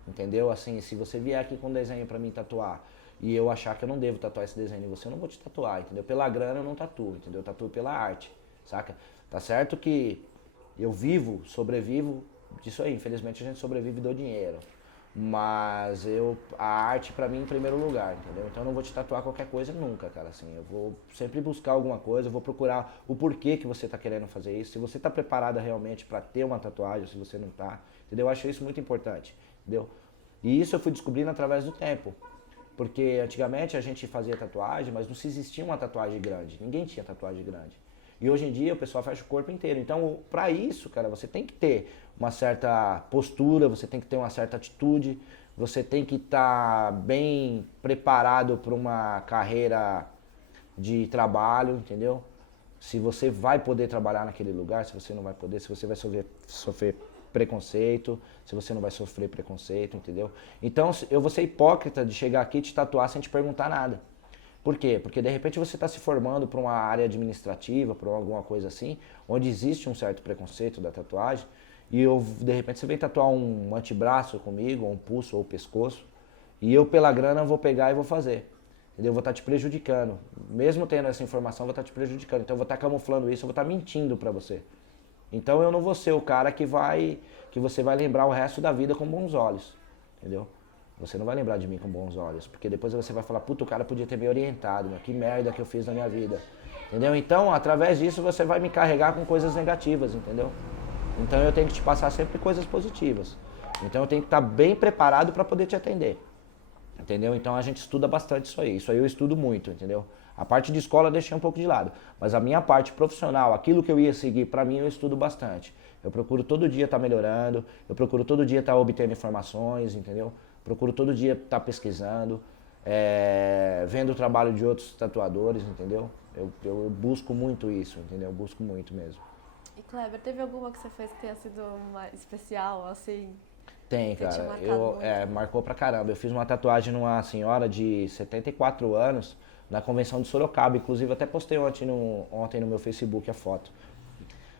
Entendeu? Assim, se você vier aqui com um desenho pra mim tatuar e eu achar que eu não devo tatuar esse desenho em você, eu não vou te tatuar, entendeu? Pela grana eu não tatuo, entendeu? Eu tatuo pela arte, saca? Tá certo que eu sobrevivo disso aí. Infelizmente a gente sobrevive do dinheiro. Mas a arte pra mim em primeiro lugar, entendeu? Então eu não vou te tatuar qualquer coisa nunca, cara, assim. Eu vou sempre buscar alguma coisa, eu vou procurar o porquê que você tá querendo fazer isso. Se você tá preparada realmente pra ter uma tatuagem, ou se você não tá, entendeu? Eu acho isso muito importante, entendeu? E isso eu fui descobrindo através do tempo. Porque antigamente a gente fazia tatuagem, mas não se existia uma tatuagem grande. Ninguém tinha tatuagem grande. E hoje em dia o pessoal fecha o corpo inteiro. Então, pra isso, cara, você tem que ter uma certa postura, você tem que ter uma certa atitude, você tem que estar bem preparado para uma carreira de trabalho, entendeu? Se você vai poder trabalhar naquele lugar, se você não vai poder, se você vai sofrer preconceito, se você não vai sofrer preconceito, entendeu? Então eu vou ser hipócrita de chegar aqui e te tatuar sem te perguntar nada. Por quê? Porque de repente você está se formando para uma área administrativa, para alguma coisa assim, onde existe um certo preconceito da tatuagem, e de repente você vem tatuar um antebraço comigo, ou um pulso, ou o pescoço, e eu pela grana vou pegar e vou fazer. Entendeu? Eu vou estar te prejudicando. Mesmo tendo essa informação, eu vou estar te prejudicando. Então eu vou estar camuflando isso, eu vou estar mentindo para você. Então eu não vou ser o cara que você vai lembrar o resto da vida com bons olhos, entendeu? Você não vai lembrar de mim com bons olhos, porque depois você vai falar, puta, o cara podia ter me orientado, que merda que eu fiz na minha vida, entendeu? Então, através disso, você vai me carregar com coisas negativas, entendeu? Então eu tenho que te passar sempre coisas positivas. Então eu tenho que estar bem preparado para poder te atender, entendeu? Então a gente estuda bastante isso aí eu estudo muito, entendeu? A parte de escola eu deixei um pouco de lado, mas a minha parte profissional, aquilo que eu ia seguir pra mim, eu estudo bastante. Eu procuro todo dia estar melhorando, eu procuro todo dia estar obtendo informações, entendeu? Procuro todo dia estar pesquisando, vendo o trabalho de outros tatuadores, entendeu? Eu busco muito isso, entendeu? Eu busco muito mesmo. E Kleber, teve alguma que você fez que tenha sido uma especial, assim? Tem, Que tinha cara. marcado muito? Marcou pra caramba. Eu fiz uma tatuagem numa senhora de 74 anos, na convenção de Sorocaba. Inclusive, até postei ontem no meu Facebook a foto.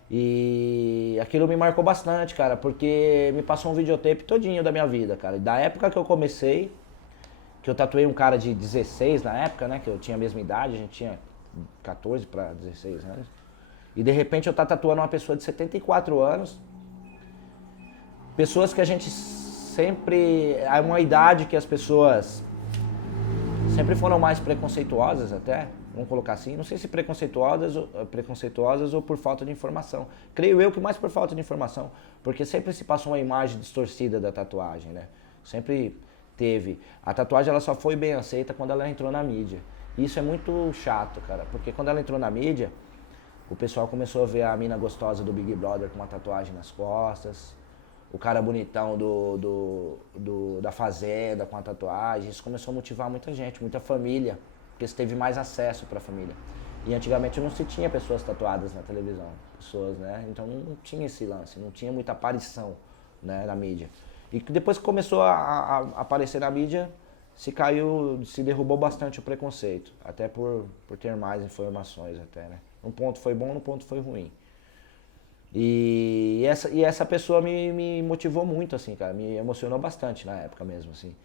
E aquilo me marcou bastante, cara, porque me passou um videotape todinho da minha vida, cara. Da época que eu comecei, que eu tatuei um cara de 16 na época, né, que eu tinha a mesma idade, a gente tinha 14 para 16 anos. E de repente eu tá tatuando uma pessoa de 74 anos. Pessoas que a gente sempre... É uma idade que as pessoas sempre foram mais preconceituosas até, vamos colocar assim. Não sei se preconceituosas ou por falta de informação. Creio eu que mais por falta de informação, porque sempre se passou uma imagem distorcida da tatuagem, né? Sempre teve. A tatuagem ela só foi bem aceita quando ela entrou na mídia. Isso é muito chato, cara, porque quando ela entrou na mídia, o pessoal começou a ver a mina gostosa do Big Brother com uma tatuagem nas costas, o cara bonitão da Fazenda com a tatuagem. Isso começou a motivar muita gente, muita família, porque você teve mais acesso pra família. E antigamente não se tinha pessoas tatuadas na televisão, pessoas, né? Então não tinha esse lance, não tinha muita aparição, né, na mídia. E depois que começou a aparecer na mídia, se derrubou bastante o preconceito, até por ter mais informações até, né? Um ponto foi bom, um ponto foi ruim. E essa pessoa me motivou muito, assim, cara, me emocionou bastante na época mesmo, assim.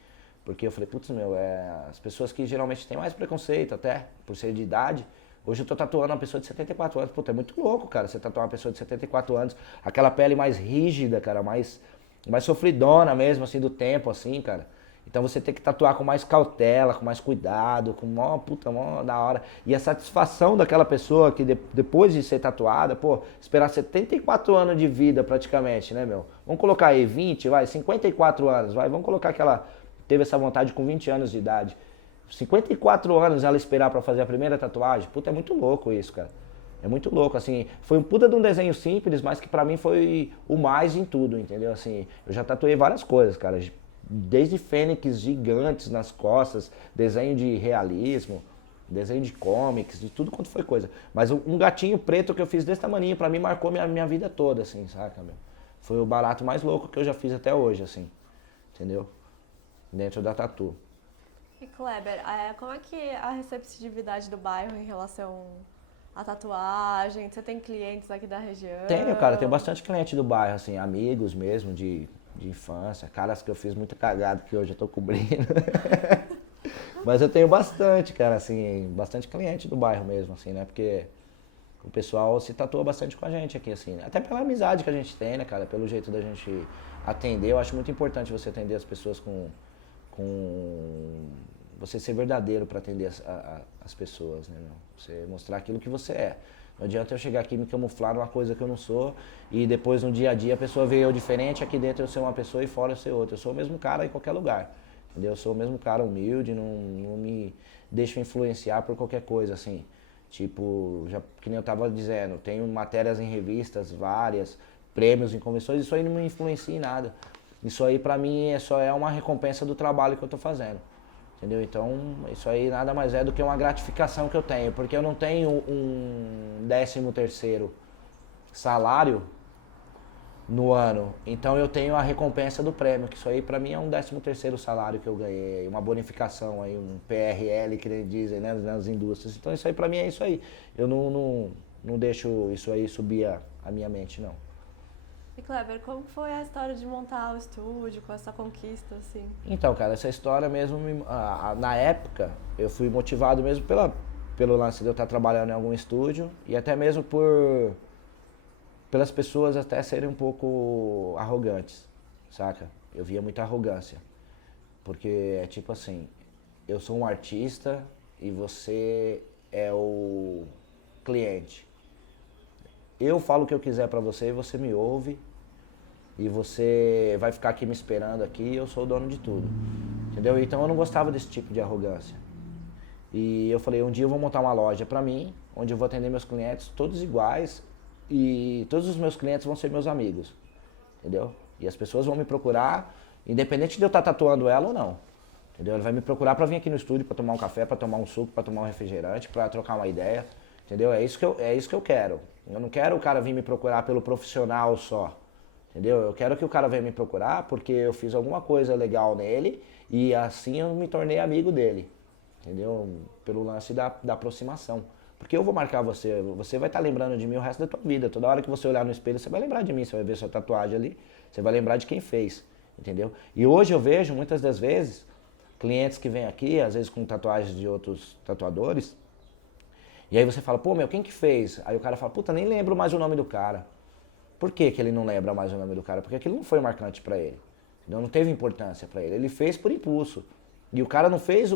Porque eu falei, putz, as pessoas que geralmente têm mais preconceito até, por ser de idade, hoje eu tô tatuando uma pessoa de 74 anos, puta, é muito louco, cara, você tatuar uma pessoa de 74 anos, aquela pele mais rígida, cara, mais sofridona mesmo, assim, do tempo, assim, cara. Então você tem que tatuar com mais cautela, com mais cuidado, com mó da hora. E a satisfação daquela pessoa que depois de ser tatuada, pô, esperar 74 anos de vida praticamente, né, meu? Vamos colocar aí 54 anos, vamos colocar que ela teve essa vontade com 20 anos de idade. 54 anos ela esperar pra fazer a primeira tatuagem, puta, é muito louco isso, cara. É muito louco, assim, foi um puta de um desenho simples, mas que pra mim foi o mais em tudo, entendeu? Assim, eu já tatuei várias coisas, cara. Desde fênix gigantes nas costas, desenho de realismo, desenho de comics, de tudo quanto foi coisa. Mas um gatinho preto que eu fiz desse tamaninho, pra mim, marcou minha vida toda, assim, saca, meu? Foi o barato mais louco que eu já fiz até hoje, assim, entendeu? Dentro da tatu. E Kleber, como é que é a receptividade do bairro em relação à tatuagem? Você tem clientes aqui da região? Tenho, cara, tenho bastante cliente do bairro, assim, amigos mesmo, de infância, caras que eu fiz muito cagado que hoje eu tô cobrindo. Mas eu tenho bastante, cara, assim, bastante cliente do bairro mesmo, assim, né? Porque o pessoal se tatua bastante com a gente aqui, assim, né? Até pela amizade que a gente tem, né, cara? Pelo jeito da gente atender. Eu acho muito importante você atender as pessoas com você ser verdadeiro para atender as pessoas, né, meu? Você mostrar aquilo que você é. Não adianta eu chegar aqui e me camuflar numa coisa que eu não sou e depois no dia a dia a pessoa vê eu diferente, aqui dentro eu ser uma pessoa e fora eu ser outra. Eu sou o mesmo cara em qualquer lugar, entendeu? Eu sou o mesmo cara humilde, não me deixo influenciar por qualquer coisa, assim. Tipo, já, que nem eu tava dizendo, tenho matérias em revistas, várias, prêmios em convenções, isso aí não me influencia em nada. Isso aí pra mim só é uma recompensa do trabalho que eu tô fazendo. Entendeu? Então, isso aí nada mais é do que uma gratificação que eu tenho, porque eu não tenho um 13º salário no ano, então eu tenho a recompensa do prêmio, que isso aí pra mim é um 13º salário que eu ganhei, uma bonificação aí, um PRL que eles dizem, né, nas indústrias. Então isso aí pra mim é isso aí. Eu não deixo isso aí subir a minha mente, não. E Kleber, como foi a história de montar o estúdio, com essa conquista, assim? Então, cara, essa história mesmo, na época, eu fui motivado mesmo pelo lance de eu estar trabalhando em algum estúdio e até mesmo pelas pessoas até serem um pouco arrogantes, saca? Eu via muita arrogância, porque é tipo assim, eu sou um artista e você é o cliente. Eu falo o que eu quiser pra você e você me ouve. E você vai ficar aqui me esperando aqui e eu sou o dono de tudo. Entendeu? Então eu não gostava desse tipo de arrogância. E eu falei, um dia eu vou montar uma loja pra mim, onde eu vou atender meus clientes todos iguais e todos os meus clientes vão ser meus amigos. Entendeu? E as pessoas vão me procurar, independente de eu estar tatuando ela ou não. Entendeu? Ela vai me procurar pra vir aqui no estúdio pra tomar um café, pra tomar um suco, pra tomar um refrigerante, pra trocar uma ideia. Entendeu? É isso que eu quero. Eu não quero o cara vir me procurar pelo profissional só. Entendeu? Eu quero que o cara venha me procurar porque eu fiz alguma coisa legal nele e assim eu me tornei amigo dele. Entendeu? Pelo lance da aproximação. Porque eu vou marcar você, você vai estar lembrando de mim o resto da tua vida. Toda hora que você olhar no espelho, você vai lembrar de mim, você vai ver sua tatuagem ali, você vai lembrar de quem fez. Entendeu? E hoje eu vejo, muitas das vezes, clientes que vêm aqui, às vezes com tatuagens de outros tatuadores, e aí você fala, pô, meu, quem que fez? Aí o cara fala, puta, nem lembro mais o nome do cara. Por que que ele não lembra mais o nome do cara? Porque aquilo não foi marcante pra ele. Não teve importância pra ele. Ele fez por impulso. E o cara não fez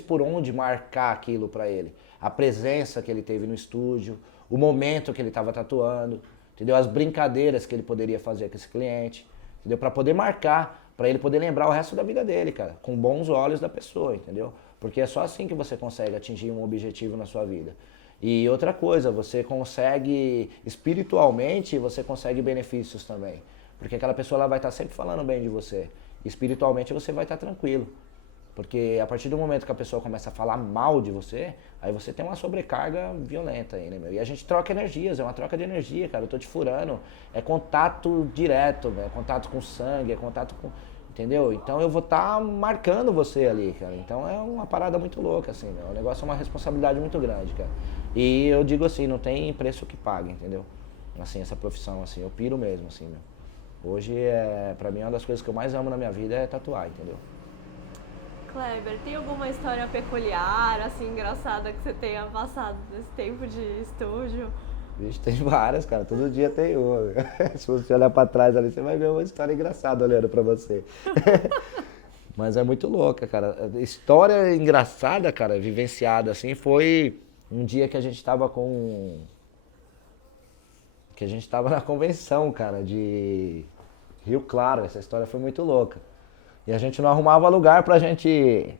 por onde marcar aquilo pra ele. A presença que ele teve no estúdio, o momento que ele estava tatuando, entendeu? As brincadeiras que ele poderia fazer com esse cliente, entendeu? Pra poder marcar, pra ele poder lembrar o resto da vida dele, cara. Com bons olhos da pessoa, entendeu? Porque é só assim que você consegue atingir um objetivo na sua vida. E outra coisa, você consegue, espiritualmente, você consegue benefícios também. Porque aquela pessoa ela vai estar sempre falando bem de você. Espiritualmente você vai estar tranquilo. Porque a partir do momento que a pessoa começa a falar mal de você, aí você tem uma sobrecarga violenta aí, né, meu? E a gente troca energias, é uma troca de energia, cara. Eu tô te furando, é contato direto, é contato com sangue, é contato com... Entendeu? Então eu vou estar marcando você ali, cara. Então é uma parada muito louca, assim, meu. O negócio é uma responsabilidade muito grande, cara. E eu digo assim, não tem preço que pague, entendeu? Assim, essa profissão, assim, eu piro mesmo, assim, meu. Hoje, pra mim, uma das coisas que eu mais amo na minha vida é tatuar, entendeu? Kleber, tem alguma história peculiar, assim, engraçada que você tenha passado nesse tempo de estúdio? Vixe, tem várias, cara. Todo dia tem uma. Se você olhar pra trás ali, você vai ver uma história engraçada olhando pra você. Mas é muito louca, cara. História engraçada, cara, vivenciada assim, foi um dia que a gente tava na convenção, cara, de Rio Claro. Essa história foi muito louca. E a gente não arrumava lugar pra gente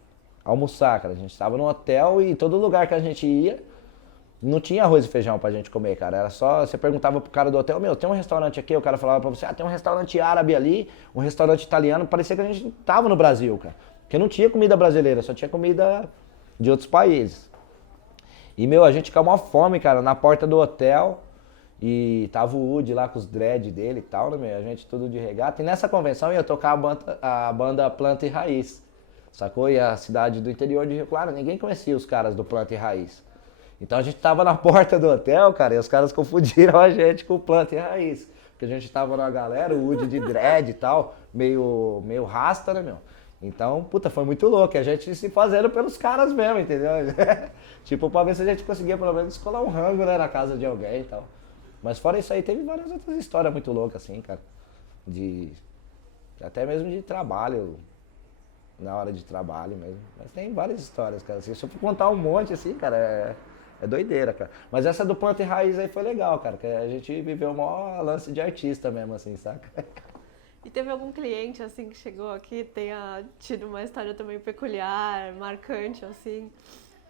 almoçar, cara. A gente tava no hotel e todo lugar que a gente ia, não tinha arroz e feijão pra gente comer, cara. Era só, você perguntava pro cara do hotel, meu, tem um restaurante aqui? O cara falava pra você, tem um restaurante árabe ali, um restaurante italiano. Parecia que a gente tava no Brasil, cara. Porque não tinha comida brasileira, só tinha comida de outros países. E, meu, a gente com uma fome, cara, na porta do hotel. E tava o Woody lá com os dread dele e tal, né, meu? A gente tudo de regata. E nessa convenção ia tocar a banda Planta e Raiz, sacou? E a cidade do interior de Rio Claro, ninguém conhecia os caras do Planta e Raiz. Então a gente tava na porta do hotel, cara, e os caras confundiram a gente com o Planta e Raiz. Porque a gente tava numa galera, o Woody de dread e tal, meio rasta, né, meu? Então, puta, foi muito louco. A gente se fazendo pelos caras mesmo, entendeu? Tipo, pra ver se a gente conseguia pelo menos colar um rango, né, na casa de alguém e tal. Mas fora isso aí, teve várias outras histórias muito loucas, assim, cara. De... Até mesmo de trabalho, na hora de trabalho mesmo. Mas tem várias histórias, cara. Assim, se eu for contar um monte, assim, cara, é doideira, cara. Mas essa do Planta e Raiz aí foi legal, cara. Que a gente viveu o maior lance de artista mesmo, assim, saca? E teve algum cliente, assim, que chegou aqui, tenha tido uma história também peculiar, marcante, assim?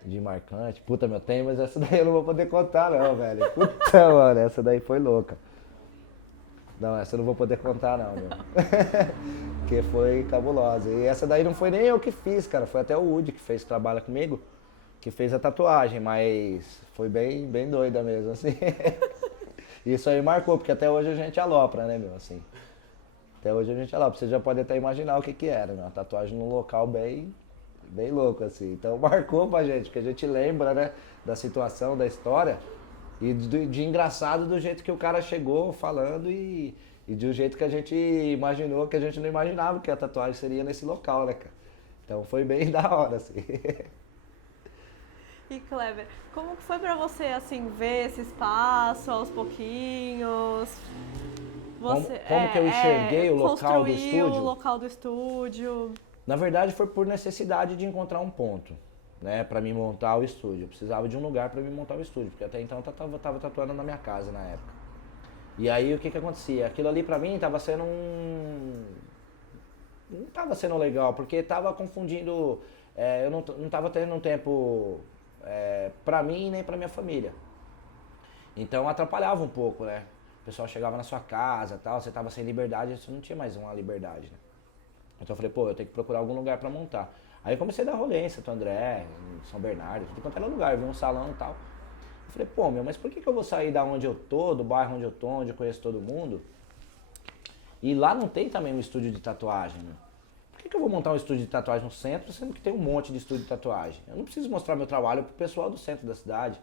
De marcante? Puta, meu, tem, mas essa daí eu não vou poder contar não, velho. Puta, mano, essa daí foi louca. Não, essa eu não vou poder contar não, meu. Porque foi cabulosa. E essa daí não foi nem eu que fiz, cara. Foi até o Woody que fez, que trabalha comigo, que fez a tatuagem, mas foi bem, bem doida mesmo, assim. Isso aí marcou, porque até hoje a gente alopra, né, meu, assim. Até hoje a gente alopra. Você já pode até imaginar o que que era, meu. Uma tatuagem num local bem louco, assim. Então marcou pra gente, porque a gente lembra, né, da situação, da história. E de engraçado do jeito que o cara chegou falando e do jeito que a gente imaginou, que a gente não imaginava que a tatuagem seria nesse local, né, cara? Então foi bem da hora, assim. E Kleber, como que foi pra você, assim, ver esse espaço aos pouquinhos? Você, Como que eu enxerguei o local do construiu estúdio? o local do estúdio. Na verdade foi por necessidade de encontrar um ponto, né, pra mim montar o estúdio. Eu precisava de um lugar pra mim montar o estúdio, porque até então eu tava tatuando na minha casa na época. E aí o que que acontecia? Aquilo ali pra mim tava sendo não tava sendo legal, porque tava confundindo, eu não tava tendo um tempo pra mim nem pra minha família. Então atrapalhava um pouco, né? O pessoal chegava na sua casa e tal, você tava sem liberdade, você não tinha mais uma liberdade, né? Então eu falei, pô, eu tenho que procurar algum lugar pra montar. Aí eu comecei a dar rolê em Santo André, em São Bernardo, tudo quanto era lugar, eu vi um salão e tal. Eu falei, pô, meu, mas por que eu vou sair da onde eu tô, do bairro onde eu tô, onde eu conheço todo mundo? E lá não tem também um estúdio de tatuagem, né? Por que eu vou montar um estúdio de tatuagem no centro, sendo que tem um monte de estúdio de tatuagem? Eu não preciso mostrar meu trabalho pro pessoal do centro da cidade.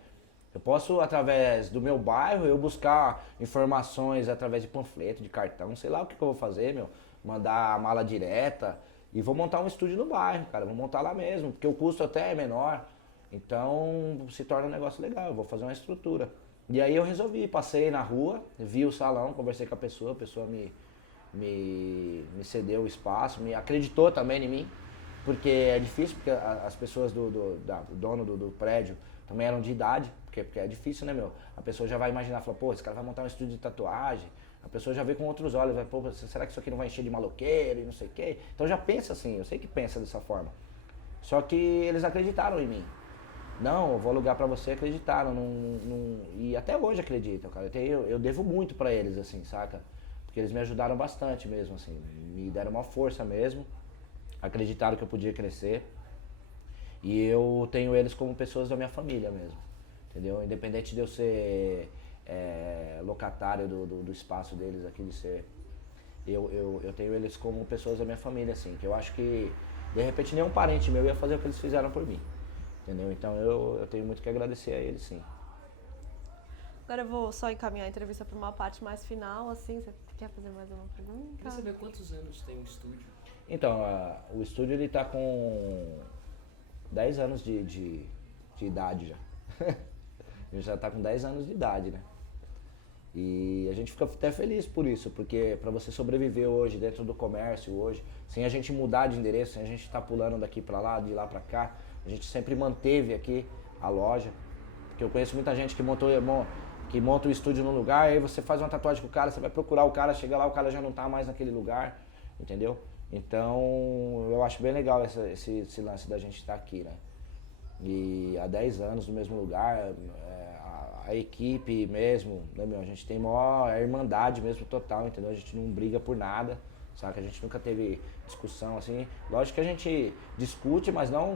Eu posso, através do meu bairro, eu buscar informações através de panfleto, de cartão, sei lá o que eu vou fazer, meu. Mandar a mala direta e vou montar um estúdio no bairro, cara. Vou montar lá mesmo, porque o custo até é menor. Então se torna um negócio legal, eu vou fazer uma estrutura. E aí eu resolvi, passei na rua, vi o salão, conversei com a pessoa me cedeu o espaço, me acreditou também em mim, porque é difícil, porque as pessoas do dono do prédio também eram de idade, porque é difícil, né, meu? A pessoa já vai imaginar, fala, pô, esse cara vai montar um estúdio de tatuagem, a pessoa já vê com outros olhos, vai, pô, será que isso aqui não vai encher de maloqueiro e não sei o quê? Então já pensa assim, eu sei que pensa dessa forma. Só que eles acreditaram em mim. Não, eu vou alugar pra você, acreditaram, e até hoje acreditam, cara. Eu devo muito pra eles, assim, saca? Porque eles me ajudaram bastante mesmo, assim, me deram uma força mesmo, acreditaram que eu podia crescer. E eu tenho eles como pessoas da minha família mesmo, entendeu? Independente de eu ser locatário do espaço deles aqui, de ser... Eu tenho eles como pessoas da minha família, assim, que eu acho que, de repente, nenhum parente meu ia fazer o que eles fizeram por mim, entendeu? Então eu tenho muito que agradecer a eles, sim. Agora eu vou só encaminhar a entrevista para uma parte mais final, assim, você quer fazer mais uma pergunta? Queria saber quantos anos tem o estúdio? Então, o estúdio ele tá com 10 anos de idade já. A gente já tá com 10 anos de idade, né? E a gente fica até feliz por isso, porque para você sobreviver hoje dentro do comércio hoje, sem a gente mudar de endereço, sem a gente estar pulando daqui para lá, de lá para cá, a gente sempre manteve aqui a loja. Porque eu conheço muita gente que monta o estúdio num lugar, aí você faz uma tatuagem com o cara, você vai procurar o cara, chega lá, o cara já não tá mais naquele lugar, entendeu? Então eu acho bem legal esse lance da gente estar aqui, né? E há 10 anos no mesmo lugar, a equipe mesmo, né, meu? A gente tem maior irmandade mesmo total, entendeu? A gente não briga por nada, sabe? A gente nunca teve discussão assim. Lógico que a gente discute, mas não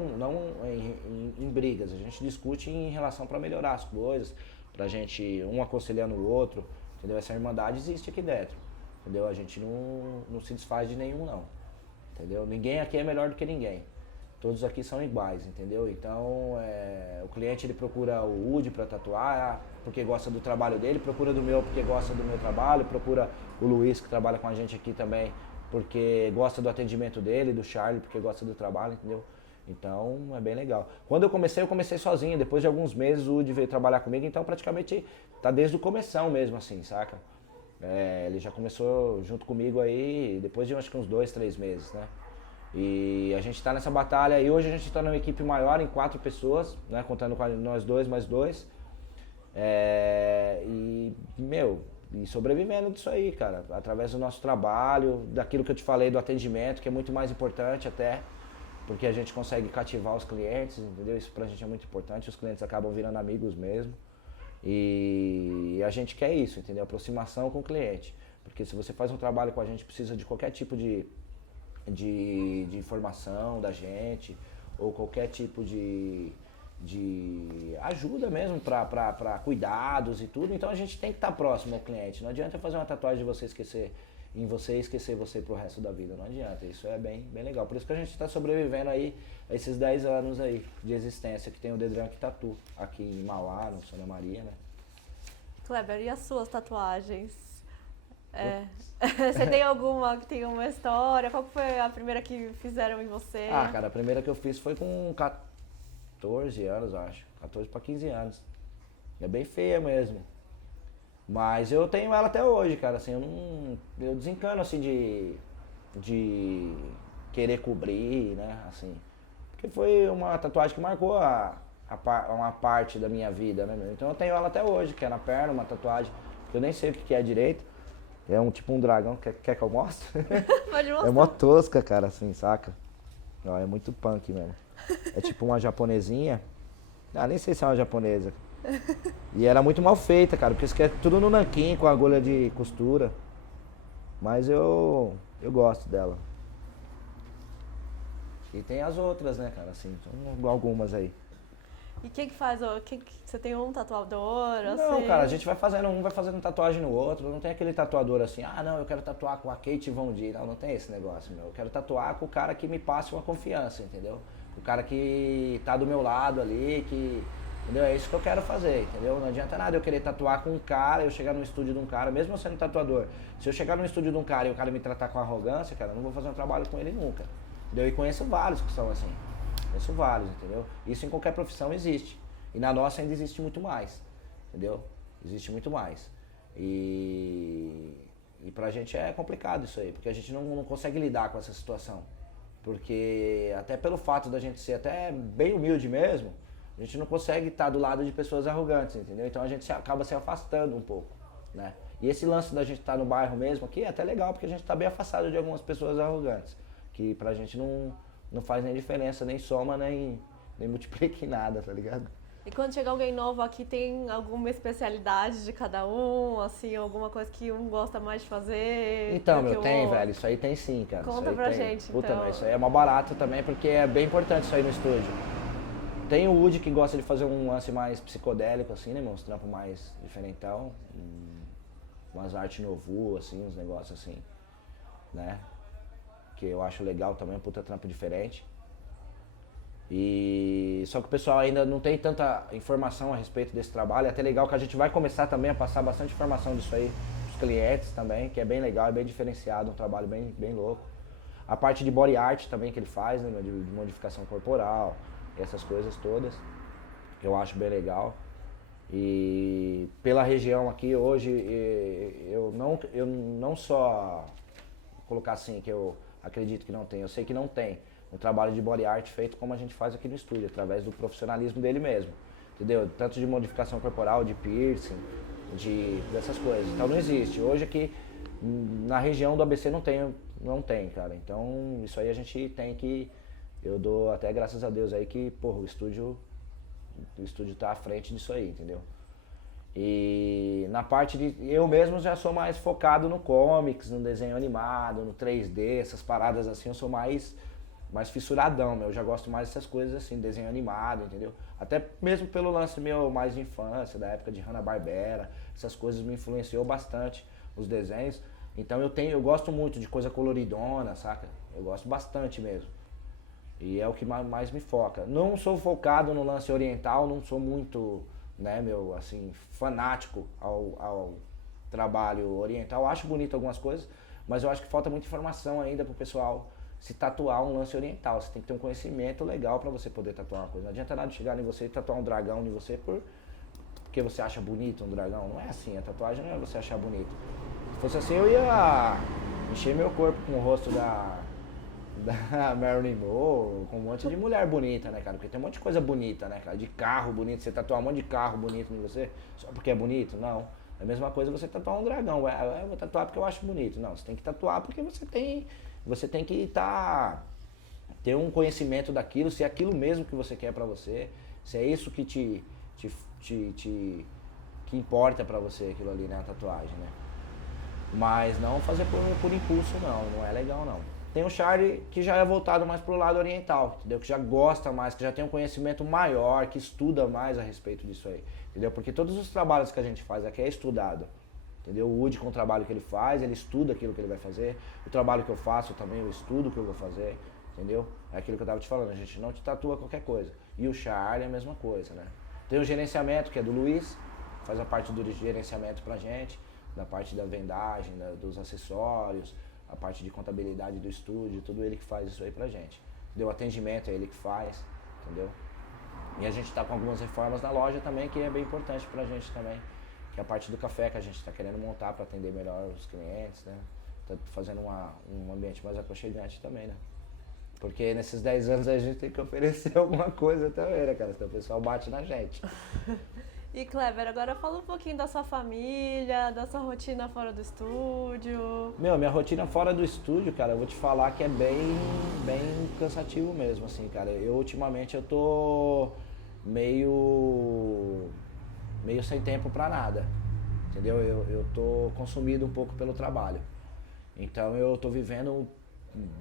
em brigas. A gente discute em relação para melhorar as coisas, pra gente um aconselhando o outro, entendeu? Essa irmandade existe aqui dentro, entendeu? A gente não se desfaz de nenhum, não, entendeu? Ninguém aqui é melhor do que ninguém. Todos aqui são iguais, entendeu? Então, o cliente ele procura o Woody para tatuar porque gosta do trabalho dele, procura do meu porque gosta do meu trabalho, procura o Luiz que trabalha com a gente aqui também porque gosta do atendimento dele, do Charlie, porque gosta do trabalho, entendeu? Então é bem legal. Quando eu comecei sozinho, depois de alguns meses o Woody veio trabalhar comigo, então praticamente tá desde o começão mesmo, assim, saca? Ele já começou junto comigo aí, depois de acho que uns 2, 3 meses, né? E a gente tá nessa batalha e hoje a gente tá numa equipe maior, em 4 pessoas, né? Contando com nós dois, mais 2. E sobrevivendo disso aí, cara, através do nosso trabalho, daquilo que eu te falei do atendimento, que é muito mais importante até, porque a gente consegue cativar os clientes, entendeu? Isso pra gente é muito importante, os clientes acabam virando amigos mesmo. E a gente quer isso, entendeu? Aproximação com o cliente. Porque se você faz um trabalho com a gente, precisa de qualquer tipo de informação da gente, ou qualquer tipo de ajuda mesmo para cuidados e tudo, então a gente tem que estar próximo ao cliente. Não adianta fazer uma tatuagem de você esquecer em você e esquecer você pro resto da vida, não adianta. Isso é bem legal. Por isso que a gente está sobrevivendo aí a esses 10 anos aí de existência que tem o The Drunk Tattoo aqui em Mauá, no Santa Maria, né? Kleber, e as suas tatuagens? Você tem alguma que tem uma história? Qual foi a primeira que fizeram em você? Ah, cara, a primeira que eu fiz foi com 14 anos, acho. 14 para 15 anos. É bem feia mesmo. Mas eu tenho ela até hoje, cara, assim, eu desencano, assim, de querer cobrir, né, assim. Porque foi uma tatuagem que marcou uma parte da minha vida, né, meu? Então eu tenho ela até hoje, que é na perna, uma tatuagem, que eu nem sei o que é direito. É tipo um dragão, quer que eu mostre? Pode mostrar. É mó tosca, cara, assim, saca? Ó, é muito punk mesmo. É tipo uma japonesinha. Ah, nem sei se é uma japonesa. E era muito mal feita, cara, porque isso aqui é tudo no nanquim, com agulha de costura. Mas eu gosto dela. E tem as outras, né, cara, assim, são algumas aí. E quem que faz? Você tem um tatuador? Não, assim? cara, a gente vai fazendo tatuagem no outro. Não tem aquele tatuador assim, ah, não, eu quero tatuar com a Kate Von D. Não tem esse negócio, meu. Eu quero tatuar com o cara que me passe uma confiança, entendeu? O cara que tá do meu lado ali, entendeu? É isso que eu quero fazer, entendeu? Não adianta nada eu querer tatuar com um cara, eu chegar no estúdio de um cara, mesmo eu sendo tatuador. Se eu chegar no estúdio de um cara e o cara me tratar com arrogância, cara, eu não vou fazer um trabalho com ele nunca. Entendeu? E conheço vários que são assim. Conheço vários, entendeu? Isso em qualquer profissão existe. E na nossa ainda existe muito mais, entendeu? Existe muito mais. E pra gente é complicado isso aí, porque a gente não consegue lidar com essa situação. Porque até pelo fato da gente ser até bem humilde mesmo, a gente não consegue estar do lado de pessoas arrogantes, entendeu? Então a gente acaba se afastando um pouco, né? E esse lance da gente estar no bairro mesmo aqui é até legal, porque a gente está bem afastado de algumas pessoas arrogantes, que pra gente não faz nem diferença, nem soma, nem multiplica em nada, tá ligado? E quando chega alguém novo aqui, tem alguma especialidade de cada um, assim, alguma coisa que um gosta mais de fazer? Então, do que meu, o tem, outro? velho, isso aí tem sim, cara. Conta isso aí pra tem. gente, Puta, então. mas isso aí é mó barato também, porque é bem importante isso aí no estúdio. Tem o Woody que gosta de fazer um lance mais psicodélico, assim, né, meu? Uns trampos mais diferentão, umas artes novu, assim, uns negócios assim, né? Que eu acho legal também, um puta trampo diferente. E só que o pessoal ainda não tem tanta informação a respeito desse trabalho. É até legal que a gente vai começar também a passar bastante informação disso aí pros clientes também, que é bem legal, é bem diferenciado, um trabalho bem louco. A parte de body art também que ele faz, né, de modificação corporal, essas coisas todas, que eu acho bem legal. E pela região aqui hoje, eu não só colocar assim que eu acredito que não tem, eu sei que não tem um trabalho de body art feito como a gente faz aqui no estúdio, através do profissionalismo dele mesmo, entendeu? Tanto de modificação corporal, de piercing, dessas coisas. Então não existe. Hoje aqui na região do ABC não tem, cara. Então isso aí a gente tem que, eu dou até graças a Deus aí que, porra, o estúdio tá à frente disso aí, entendeu? E na parte de, eu mesmo já sou mais focado no comics, no desenho animado, no 3D, essas paradas assim, eu sou mais fissuradão, meu. Eu já gosto mais dessas coisas assim, desenho animado, entendeu? Até mesmo pelo lance meu mais de infância, da época de Hanna-Barbera, essas coisas me influenciou bastante, os desenhos. Então eu gosto muito de coisa coloridona, saca? Eu gosto bastante mesmo. E é o que mais me foca. Não sou focado no lance oriental, não sou muito, né, meu, assim, fanático ao trabalho oriental. Acho bonito algumas coisas, Mas eu acho que falta muita informação ainda pro pessoal se tatuar um lance oriental. Você tem que ter um conhecimento legal pra você poder tatuar uma coisa. Não adianta nada chegar em você e tatuar um dragão em você porque você acha bonito um dragão. Não é assim, a tatuagem não é você achar bonito. Se fosse assim, eu ia encher meu corpo com o rosto da Marilyn Monroe, com um monte de mulher bonita, né, cara? Porque tem um monte de coisa bonita, né, cara? De carro bonito, você tatuar um monte de carro bonito em você, só porque é bonito? Não. É a mesma coisa você tatuar um dragão. Eu vou tatuar porque eu acho bonito. Não, você tem que tatuar porque você tem que ter um conhecimento daquilo, se é aquilo mesmo que você quer pra você, se é isso que que importa pra você, aquilo ali, né, a tatuagem, né? Mas não fazer por impulso, não é legal, não. Tem o Charlie que já é voltado mais pro lado oriental, entendeu? Que já gosta mais, que já tem um conhecimento maior, que estuda mais a respeito disso aí, entendeu? Porque todos os trabalhos que a gente faz aqui é estudado, entendeu? O Woody, com o trabalho que ele faz, ele estuda aquilo que ele vai fazer. O trabalho que eu faço também, eu estudo o que eu vou fazer, entendeu? É aquilo que eu tava te falando, a gente não te tatua qualquer coisa. E o Charlie é a mesma coisa, né? Tem o gerenciamento, que é do Luiz, faz a parte do gerenciamento pra gente, da parte da vendagem, dos acessórios, a parte de contabilidade do estúdio, tudo ele que faz isso aí pra gente. O atendimento é ele que faz, entendeu? E a gente tá com algumas reformas na loja também, que é bem importante pra gente também, que é a parte do café que a gente tá querendo montar pra atender melhor os clientes, né? Tá fazendo um ambiente mais aconchegante também, né? Porque nesses 10 anos a gente tem que oferecer alguma coisa também, né, cara? Senão o pessoal bate na gente. E Kleber, agora fala um pouquinho da sua família, da sua rotina fora do estúdio. Minha rotina fora do estúdio, cara, eu vou te falar que é bem cansativo mesmo, assim, cara. Ultimamente eu tô meio sem tempo pra nada, entendeu? Eu tô consumido um pouco pelo trabalho. Então eu tô vivendo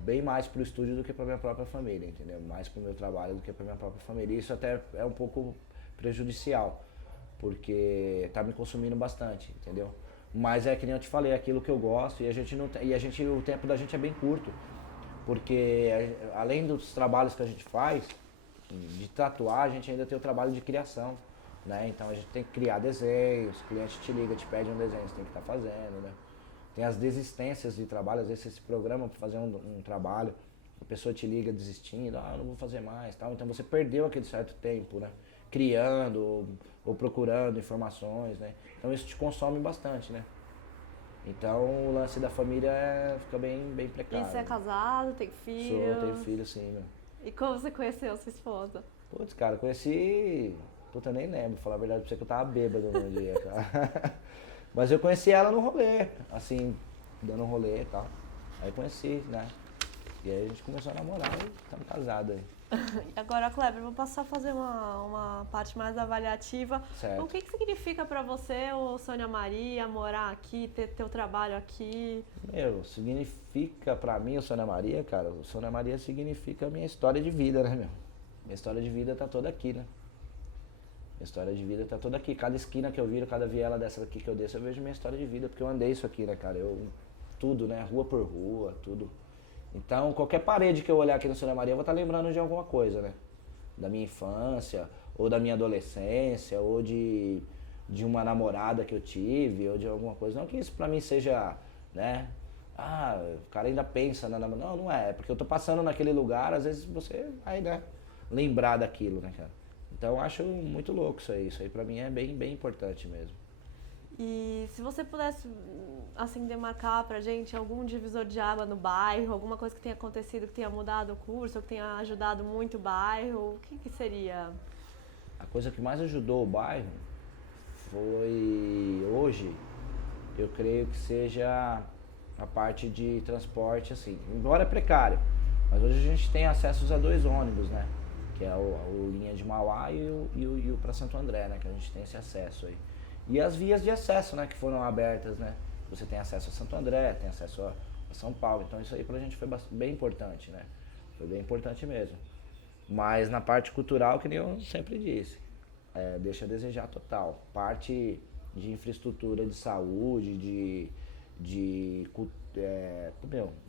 bem mais pro estúdio do que pra minha própria família, entendeu? Mais pro meu trabalho do que pra minha própria família. Isso até é um pouco prejudicial, porque tá me consumindo bastante, entendeu? Mas é que nem eu te falei, é aquilo que eu gosto e o tempo da gente é bem curto, porque além dos trabalhos que a gente faz, de tatuar, a gente ainda tem o trabalho de criação, né? Então a gente tem que criar desenhos, o cliente te liga, te pede um desenho, você tem que estar fazendo, né? Tem as desistências de trabalho, às vezes você se programa para fazer um trabalho, a pessoa te liga desistindo, não vou fazer mais, tal. Então você perdeu aquele certo tempo, né? Criando ou procurando informações, né? Então isso te consome bastante, né? Então o lance da família fica bem precário. E você é casado, tem filhos? Tenho filho, sim, meu. E como você conheceu sua esposa? Putz, cara, conheci... Puta, nem lembro, falar a verdade pra você que eu tava bêbado no dia, cara. Mas eu conheci ela no rolê, assim, dando um rolê e tal. Aí conheci, né? E aí a gente começou a namorar e estamos casados aí. E agora, Kleber, vou passar a fazer uma parte mais avaliativa. Certo. O que significa pra você o Sônia Maria, morar aqui, ter teu trabalho aqui? Significa pra mim o Sônia Maria, cara, o Sônia Maria significa a minha história de vida, né, meu? Minha história de vida tá toda aqui, né? Minha história de vida tá toda aqui. Cada esquina que eu viro, cada viela dessa aqui que eu desço, eu vejo minha história de vida, porque eu andei isso aqui, né, cara? Tudo, né? Rua por rua, tudo. Então, qualquer parede que eu olhar aqui no Sônia Maria, eu vou estar lembrando de alguma coisa, né? Da minha infância, ou da minha adolescência, ou de uma namorada que eu tive, ou de alguma coisa. Não que isso pra mim seja, né? O cara ainda pensa na namorada. Não é. É porque eu tô passando naquele lugar, às vezes você vai, né? Lembrar daquilo, né, cara? Então, eu acho muito louco isso aí. Isso aí pra mim é bem importante mesmo. E se você pudesse, assim, demarcar pra gente algum divisor de água no bairro, alguma coisa que tenha acontecido, que tenha mudado o curso, ou que tenha ajudado muito o bairro, o que seria? A coisa que mais ajudou o bairro foi, hoje, eu creio que seja a parte de transporte, assim, embora é precário, mas hoje a gente tem acessos a 2 ônibus, né? Que é o linha de Mauá e o para Santo André, né? Que a gente tem esse acesso aí. E as vias de acesso, né, que foram abertas, né? Você tem acesso a Santo André, tem acesso a São Paulo. Então isso aí pra gente foi bem importante, né? Foi bem importante mesmo. Mas na parte cultural, que nem eu sempre disse, deixa a desejar total. Parte de infraestrutura de saúde,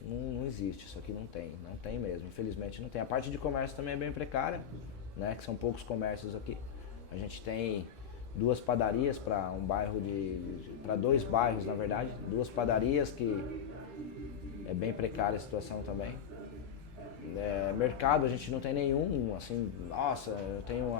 não existe, isso aqui não tem mesmo, infelizmente não tem. A parte de comércio também é bem precária, né? Que são poucos comércios aqui. A gente tem 2 padarias para um bairro para 2 bairros, na verdade, 2 padarias que É bem precária a situação também. Mercado a gente não tem nenhum, assim, nossa, eu tenho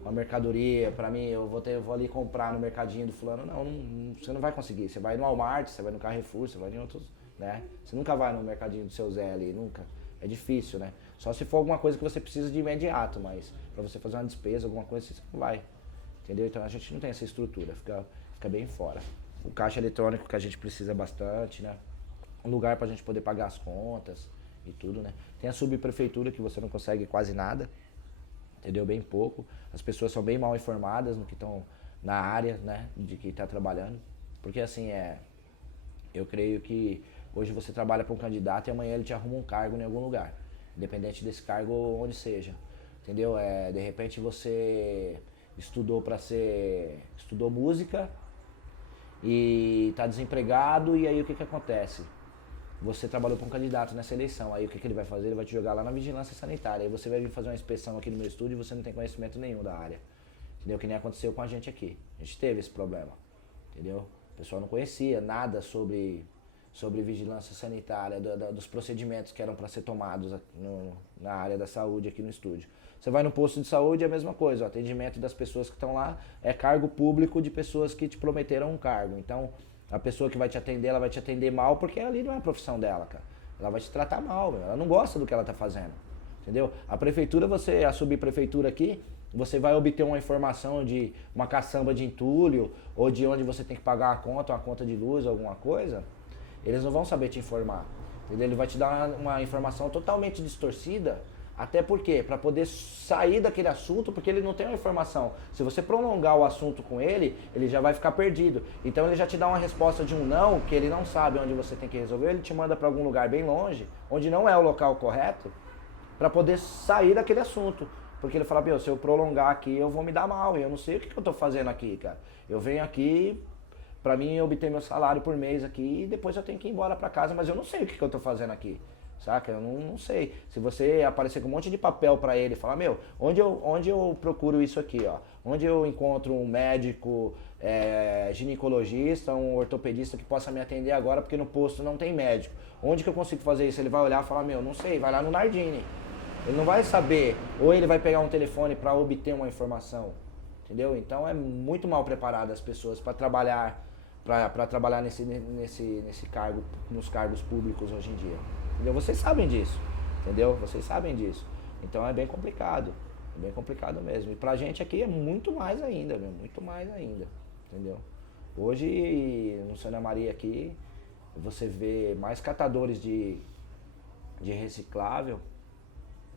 uma mercadoria, pra mim, eu vou ali comprar no mercadinho do fulano. Não, você não vai conseguir. Você vai no Walmart, você vai no Carrefour, você vai em outros, né? Você nunca vai no mercadinho do seu Zé ali, nunca. É difícil, né? Só se for alguma coisa que você precisa de imediato, mas pra você fazer uma despesa, alguma coisa, você não vai. Entendeu? Então a gente não tem essa estrutura, fica bem fora. O caixa eletrônico que a gente precisa bastante, né? Um lugar pra gente poder pagar as contas e tudo, né? Tem a subprefeitura que você não consegue quase nada, entendeu? Bem pouco. As pessoas são bem mal informadas no que estão na área, né? De que está trabalhando. Porque assim, eu creio que hoje você trabalha para um candidato e amanhã ele te arruma um cargo em algum lugar. Independente desse cargo onde seja. Entendeu? De repente você estudou música e está desempregado e aí o que acontece? Você trabalhou para um candidato nessa eleição, aí o que ele vai fazer? Ele vai te jogar lá na vigilância sanitária, aí você vai vir fazer uma inspeção aqui no meu estúdio e você não tem conhecimento nenhum da área, entendeu? Que nem aconteceu com a gente aqui, a gente teve esse problema, entendeu? O pessoal não conhecia nada sobre vigilância sanitária, dos procedimentos que eram para ser tomados na área da saúde aqui no estúdio. Você vai no posto de saúde, é a mesma coisa, o atendimento das pessoas que estão lá é cargo público de pessoas que te prometeram um cargo, então a pessoa que vai te atender, ela vai te atender mal porque ali não é a profissão dela, cara. Ela vai te tratar mal, ela não gosta do que ela tá fazendo, entendeu? A prefeitura, a subprefeitura aqui, você vai obter uma informação de uma caçamba de entulho ou de onde você tem que pagar a conta, uma conta de luz, alguma coisa, eles não vão saber te informar, entendeu? Ele vai te dar uma informação totalmente distorcida. Até porque, para poder sair daquele assunto, porque ele não tem uma informação. Se você prolongar o assunto com ele, ele já vai ficar perdido. Então ele já te dá uma resposta de um não, que ele não sabe onde você tem que resolver, ele te manda para algum lugar bem longe, onde não é o local correto, para poder sair daquele assunto. Porque ele fala, meu, se eu prolongar aqui, eu vou me dar mal, e eu não sei o que eu tô fazendo aqui, cara. Eu venho aqui para mim obter meu salário por mês aqui, e depois eu tenho que ir embora para casa, mas eu não sei o que eu tô fazendo aqui. Saca? Eu não sei. Se você aparecer com um monte de papel pra ele e falar, meu, onde eu procuro isso aqui, ó? Onde eu encontro um médico, ginecologista, um ortopedista que possa me atender agora porque no posto não tem médico. Onde que eu consigo fazer isso? Ele vai olhar e falar, meu, não sei, vai lá no Nardini. Ele não vai saber, ou ele vai pegar um telefone pra obter uma informação. Entendeu? Então é muito mal preparado as pessoas pra trabalhar, pra trabalhar nesse cargo, nos cargos públicos hoje em dia. Entendeu? Vocês sabem disso, entendeu? Vocês sabem disso. Então é bem complicado mesmo. E pra gente aqui é muito mais ainda, meu, muito mais ainda, entendeu? Hoje, no Santa Maria aqui, você vê mais catadores de reciclável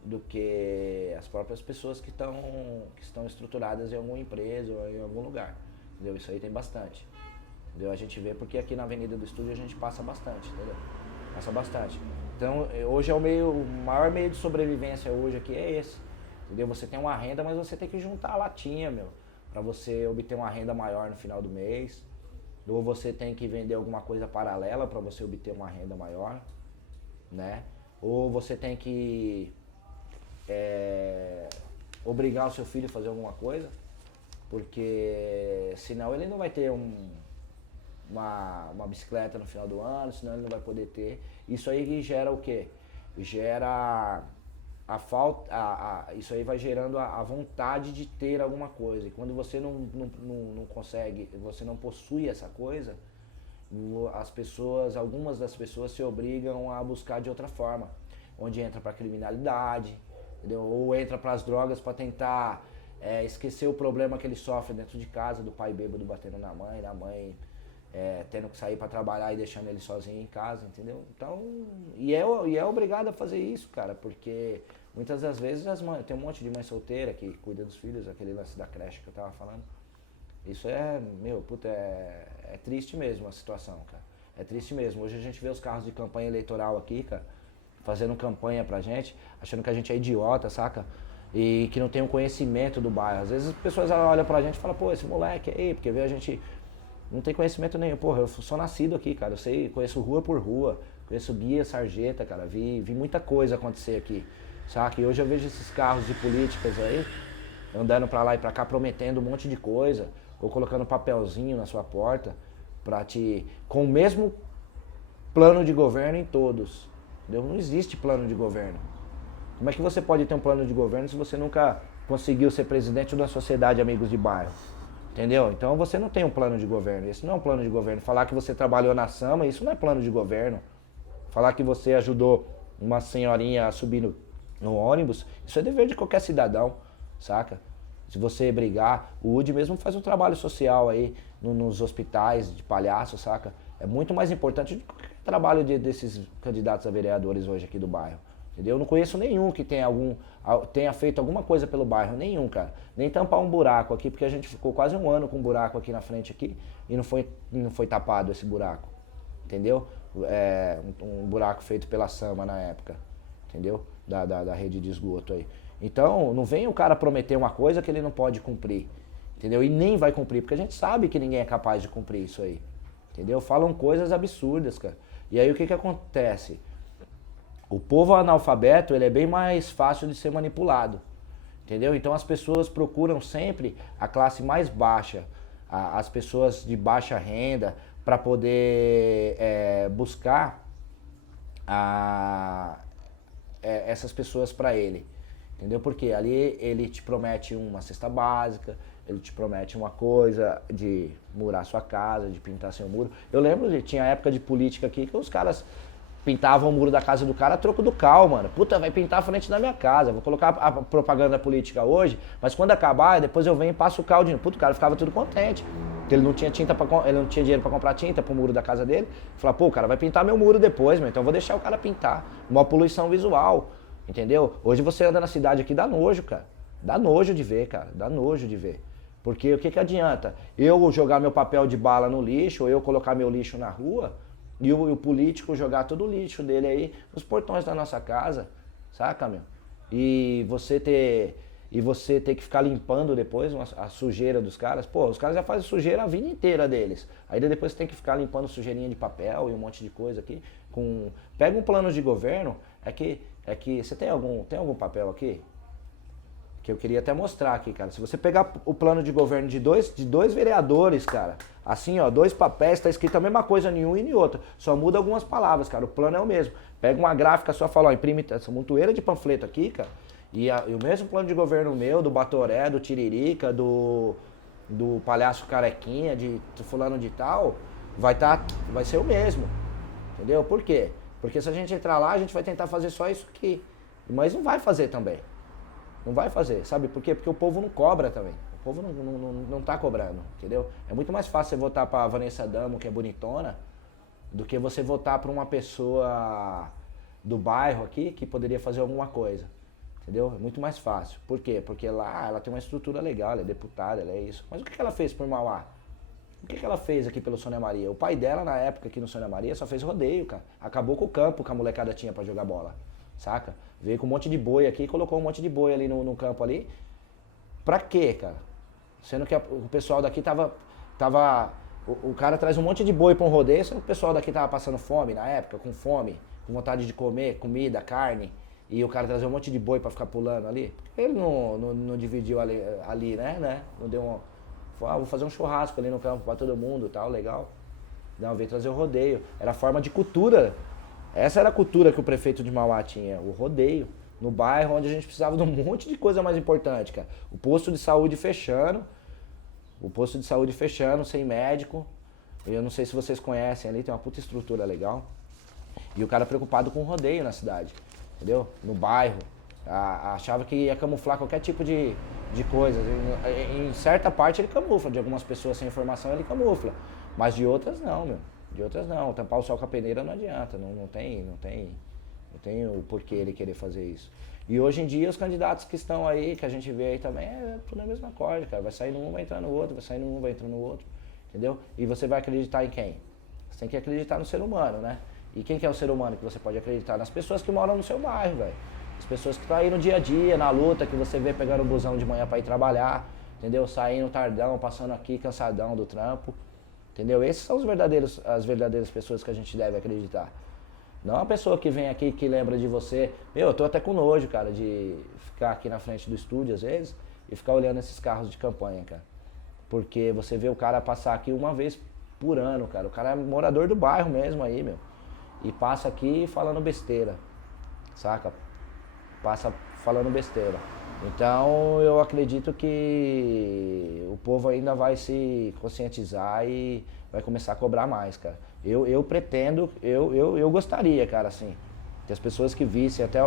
do que as próprias pessoas que estão estruturadas em alguma empresa ou em algum lugar, entendeu? Isso aí tem bastante, entendeu? A gente vê porque aqui na Avenida do Estúdio a gente passa bastante, entendeu? Passa bastante. Então, hoje o maior meio de sobrevivência hoje aqui é esse, entendeu? Você tem uma renda, mas você tem que juntar a latinha, meu, pra você obter uma renda maior no final do mês. Ou você tem que vender alguma coisa paralela pra você obter uma renda maior, né? Ou você tem que obrigar o seu filho a fazer alguma coisa, porque senão ele não vai ter uma bicicleta no final do ano, senão ele não vai poder ter. Isso aí gera o quê? Gera a falta, isso aí vai gerando a vontade de ter alguma coisa. E quando você não consegue, você não possui essa coisa, algumas das pessoas se obrigam a buscar de outra forma, onde entra para criminalidade, entendeu? Ou entra para as drogas para tentar esquecer o problema que ele sofre dentro de casa, do pai bêbado batendo na mãe tendo que sair para trabalhar e deixando ele sozinho em casa, entendeu? Então, e é obrigado a fazer isso, cara, porque muitas das vezes tem um monte de mãe solteira que cuida dos filhos, aquele lance da creche que eu tava falando. Isso é triste mesmo a situação, cara. É triste mesmo. Hoje a gente vê os carros de campanha eleitoral aqui, cara, fazendo campanha pra gente, achando que a gente é idiota, saca? E que não tem um conhecimento do bairro. Às vezes as pessoas olham pra gente e falam, pô, esse moleque aí, porque vê a gente não tem conhecimento nenhum. Porra, eu sou nascido aqui, cara. Conheço rua por rua, conheço guia, sarjeta, cara. Vi muita coisa acontecer aqui, saca? E hoje eu vejo esses carros de políticas aí, andando pra lá e pra cá, prometendo um monte de coisa, ou colocando papelzinho na sua porta, com o mesmo plano de governo em todos. Entendeu? Não existe plano de governo. Como é que você pode ter um plano de governo se você nunca conseguiu ser presidente da sociedade Amigos de Bairro? Entendeu? Então você não tem um plano de governo. Esse não é um plano de governo. Falar que você trabalhou na Sama, isso não é plano de governo. Falar que você ajudou uma senhorinha a subir no ônibus, isso é dever de qualquer cidadão, saca? Se você brigar, o UD mesmo faz um trabalho social aí nos hospitais de palhaço, saca? É muito mais importante do que qualquer trabalho desses candidatos a vereadores hoje aqui do bairro. Entendeu? Eu não conheço nenhum que tenha feito alguma coisa pelo bairro, nenhum, cara. Nem tampar um buraco aqui, porque a gente ficou quase um ano com um buraco aqui na frente aqui e não foi tapado esse buraco. Entendeu? Um buraco feito pela Sama na época. Entendeu? Da rede de esgoto aí. Então, não vem o cara prometer uma coisa que ele não pode cumprir. Entendeu? E nem vai cumprir, porque a gente sabe que ninguém é capaz de cumprir isso aí. Entendeu? Falam coisas absurdas, cara. E aí o que acontece? O povo analfabeto, ele é bem mais fácil de ser manipulado. Entendeu? Então as pessoas procuram sempre a classe mais baixa, as pessoas de baixa renda, para poder buscar essas pessoas para ele. Entendeu? Porque ali ele te promete uma cesta básica, ele te promete uma coisa de murar sua casa, de pintar seu muro. Eu lembro que tinha época de política aqui que os caras pintavam o muro da casa do cara a troco do cal, mano. Puta, vai pintar a frente da minha casa. Vou colocar a propaganda política hoje, mas quando acabar, depois eu venho e passo o cal de novo. Puta, o cara ficava tudo contente. Porque ele não tinha ele não tinha dinheiro pra comprar tinta pro muro da casa dele. Falava, pô, o cara vai pintar meu muro depois, meu, então eu vou deixar o cara pintar. Uma poluição visual, entendeu? Hoje você anda na cidade aqui, dá nojo, cara. Dá nojo de ver, cara. Dá nojo de ver. Porque o que adianta? Eu jogar meu papel de bala no lixo, ou eu colocar meu lixo na rua, e o político jogar todo o lixo dele aí nos portões da nossa casa, saca, meu? E você ter que ficar limpando depois a sujeira dos caras. Pô, os caras já fazem sujeira a vida inteira deles. Aí depois você tem que ficar limpando sujeirinha de papel e um monte de coisa aqui. Pega um plano de governo, você tem algum papel aqui? Que eu queria até mostrar aqui, cara. Se você pegar o plano de governo de dois vereadores, cara, assim, ó, 2 papéis, tá escrito a mesma coisa em um e em outro. Só muda algumas palavras, cara. O plano é o mesmo. Pega uma gráfica só, fala, ó, imprime essa montoeira de panfleto aqui, cara. E o mesmo plano de governo meu, do Batoré, do Tiririca, do Palhaço Carequinha, de fulano de tal, vai ser o mesmo. Entendeu? Por quê? Porque se a gente entrar lá, a gente vai tentar fazer só isso aqui. Mas não vai fazer também. Não vai fazer, sabe por quê? Porque o povo não cobra também. O povo não tá cobrando, entendeu? É muito mais fácil você votar pra Vanessa Damo, que é bonitona, do que você votar pra uma pessoa do bairro aqui que poderia fazer alguma coisa. Entendeu? É muito mais fácil. Por quê? Porque lá ela tem uma estrutura legal, ela é deputada, ela é isso. Mas o que ela fez por Mauá? O que ela fez aqui pelo Sônia Maria? O pai dela, na época aqui no Sônia Maria, só fez rodeio, cara. Acabou com o campo que a molecada tinha pra jogar bola. Saca? Veio com um monte de boi aqui e colocou um monte de boi ali no campo ali. Pra quê, cara? Sendo que o pessoal daqui o cara traz um monte de boi pra um rodeio, sendo que o pessoal daqui tava passando fome na época, com fome, com vontade de comer comida, carne. E o cara trazia um monte de boi pra ficar pulando ali. Ele não dividiu ali, né? Não deu uma... Falou, vou fazer um churrasco ali no campo pra todo mundo e tal, legal. Não, veio trazer o rodeio. Era forma de cultura. Essa era a cultura que o prefeito de Mauá tinha, o rodeio. No bairro onde a gente precisava de um monte de coisa mais importante, cara. O posto de saúde fechando, sem médico. Eu não sei se vocês conhecem ali, tem uma puta estrutura legal. E o cara preocupado com o rodeio na cidade, entendeu? No bairro. Achava que ia camuflar qualquer tipo de coisa. Em certa parte ele camufla, de algumas pessoas sem informação ele camufla. Mas de outras não, meu. De outras não. Tampar o sol com a peneira não adianta. Não tem o porquê ele querer fazer isso. E hoje em dia os candidatos que estão aí, que a gente vê aí também, é tudo a mesma coisa, cara. Vai sair num, vai entrar no outro, vai sair num, vai entrar no outro. Entendeu? E você vai acreditar em quem? Você tem que acreditar no ser humano, né? E quem que é o ser humano que você pode acreditar? Nas pessoas que moram no seu bairro, velho. As pessoas que estão aí no dia a dia, na luta, que você vê pegando o busão de manhã pra ir trabalhar, entendeu? Saindo tardão, passando aqui cansadão do trampo, entendeu? Esses são as verdadeiras pessoas que a gente deve acreditar. Não a pessoa que vem aqui que lembra de você. Eu tô até com nojo, cara, de ficar aqui na frente do estúdio às vezes e ficar olhando esses carros de campanha, cara. Porque você vê o cara passar aqui uma vez por ano, cara. O cara é morador do bairro mesmo aí, meu. e passa aqui falando besteira, saca? Passa falando besteira. Então eu acredito que o povo ainda vai se conscientizar e vai começar a cobrar mais, cara. Eu pretendo, eu gostaria, cara, assim, que as pessoas que vissem até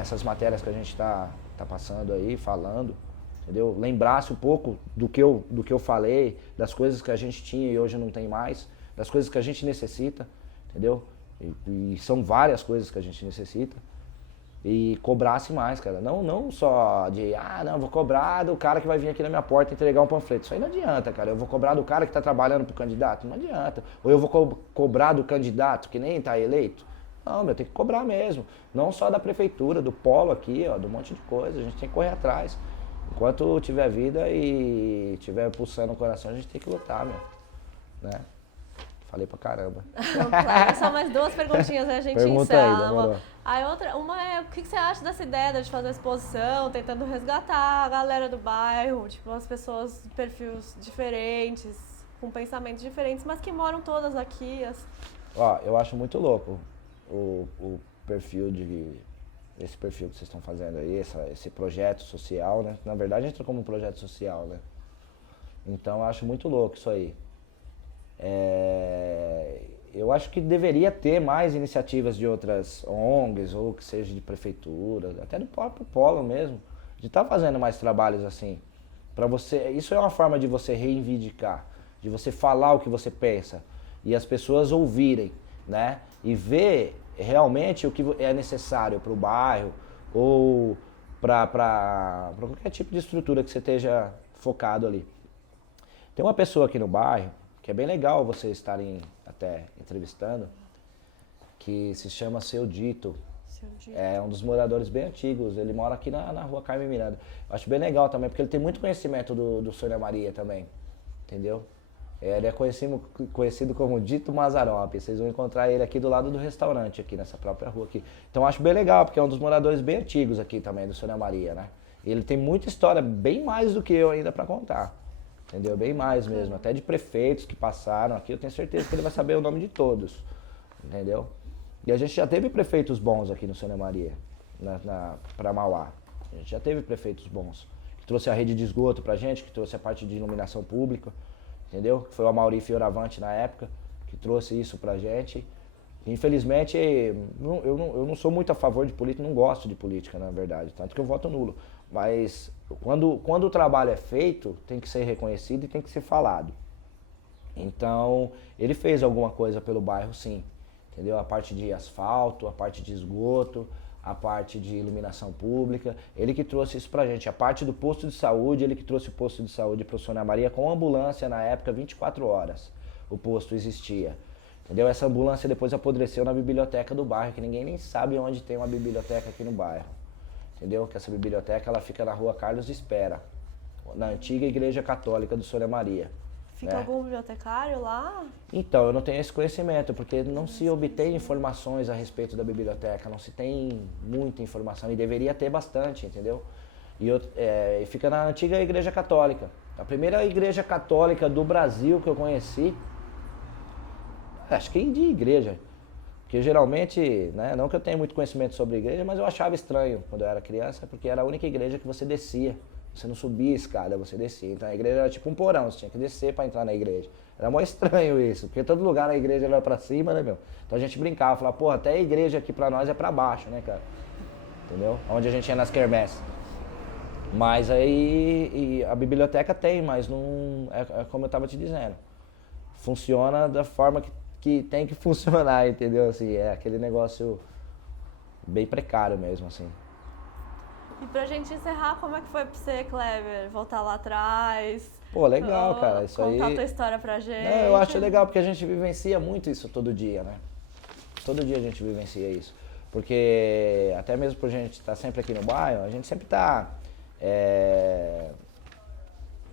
essas matérias que a gente tá passando aí, falando, entendeu? Lembrasse um pouco do que eu falei, das coisas que a gente tinha e hoje não tem mais, das coisas que a gente necessita, entendeu? E são várias coisas que a gente necessita. E cobrasse mais, cara. Não só de, não, vou cobrar do cara que vai vir aqui na minha porta entregar um panfleto. Isso aí não adianta, cara. Eu vou cobrar do cara que tá trabalhando pro candidato? Não adianta. Ou eu vou cobrar do candidato que nem tá eleito? Não, meu, tem que cobrar mesmo. Não só da prefeitura, do polo aqui, ó, do monte de coisa. A gente tem que correr atrás. Enquanto tiver vida e tiver pulsando o coração, a gente tem que lutar, meu. Né? Falei pra caramba. Não, claro. Só mais 2 perguntinhas, aí a gente Pergunta encerra. aí, Aí uma é, o que você acha dessa ideia de fazer uma exposição, tentando resgatar a galera do bairro, tipo, as pessoas de perfis diferentes, com pensamentos diferentes, mas que moram todas aqui. Ó, eu acho muito louco o perfil esse perfil que vocês estão fazendo aí, esse projeto social, né? Na verdade, entra como um projeto social, né? Então, eu acho muito louco isso aí. Eu acho que deveria ter mais iniciativas de outras ONGs, ou que seja de prefeitura, até do próprio polo mesmo, de estar fazendo mais trabalhos assim. Para você, isso é uma forma de você reivindicar, de você falar o que você pensa e as pessoas ouvirem, né? E ver realmente o que é necessário para o bairro ou para qualquer tipo de estrutura que você esteja focado ali. Tem uma pessoa aqui no bairro que é bem legal vocês estarem até entrevistando, que se chama Seu Dito. É um dos moradores bem antigos, ele mora aqui na rua Carmen Miranda. Eu acho bem legal também, porque ele tem muito conhecimento do Sônia Maria também, entendeu? Ele é conhecido como Dito Mazzaropi, vocês vão encontrar ele aqui do lado do restaurante, aqui nessa própria rua aqui. Então eu acho bem legal, porque é um dos moradores bem antigos aqui também, do Sônia Maria, né? Ele tem muita história, bem mais do que eu ainda para contar. Entendeu? Bem mais mesmo, até de prefeitos que passaram aqui, eu tenho certeza que ele vai saber o nome de todos, entendeu? E a gente já teve prefeitos bons aqui no Sônia Maria, para Mauá. A gente já teve prefeitos bons, que trouxe a rede de esgoto pra gente, que trouxe a parte de iluminação pública, entendeu? Que foi o Amaury Fioravante na época, que trouxe isso pra gente. Infelizmente, eu não sou muito a favor de política, não gosto de política, na verdade, tanto que eu voto nulo. Mas quando o trabalho é feito, tem que ser reconhecido e tem que ser falado. Então, ele fez alguma coisa pelo bairro, sim. Entendeu? A parte de asfalto, a parte de esgoto, a parte de iluminação pública. Ele que trouxe isso pra gente. A parte do posto de saúde, ele que trouxe o posto de saúde para o Sônia Maria com ambulância na época, 24 horas. O posto existia. Entendeu? Essa ambulância depois apodreceu na biblioteca do bairro, que ninguém nem sabe onde tem uma biblioteca aqui no bairro. Entendeu? Que essa biblioteca ela fica na rua Carlos Espera, na antiga igreja católica do Sônia Maria. Fica algum bibliotecário lá? Então, eu não tenho esse conhecimento, porque não se obtém informações a respeito da biblioteca, não se tem muita informação, e deveria ter bastante, entendeu? E fica na antiga igreja católica. A primeira igreja católica do Brasil que eu conheci, acho que de igreja. Porque geralmente, né, não que eu tenha muito conhecimento sobre igreja, mas eu achava estranho quando eu era criança, porque era a única igreja que você descia. Você não subia a escada, você descia. Então a igreja era tipo um porão, você tinha que descer para entrar na igreja. Era mó estranho isso, porque todo lugar na igreja era pra cima, né, meu? Então a gente brincava, falava, porra, até a igreja aqui pra nós é pra baixo, né, cara? Entendeu? Onde a gente ia nas quermesses. Mas aí a biblioteca tem, mas não. É como eu tava te dizendo. Funciona da forma que tem que funcionar, entendeu? Assim, é aquele negócio bem precário mesmo, assim. E pra gente encerrar, como é que foi pra você, Kleber? Voltar lá atrás? Pô, legal, cara, isso aí... Contar a tua história pra gente. Não, eu acho legal, porque a gente vivencia muito isso todo dia, né? Todo dia a gente vivencia isso. Porque até mesmo por gente estar sempre aqui no bairro, a gente sempre tá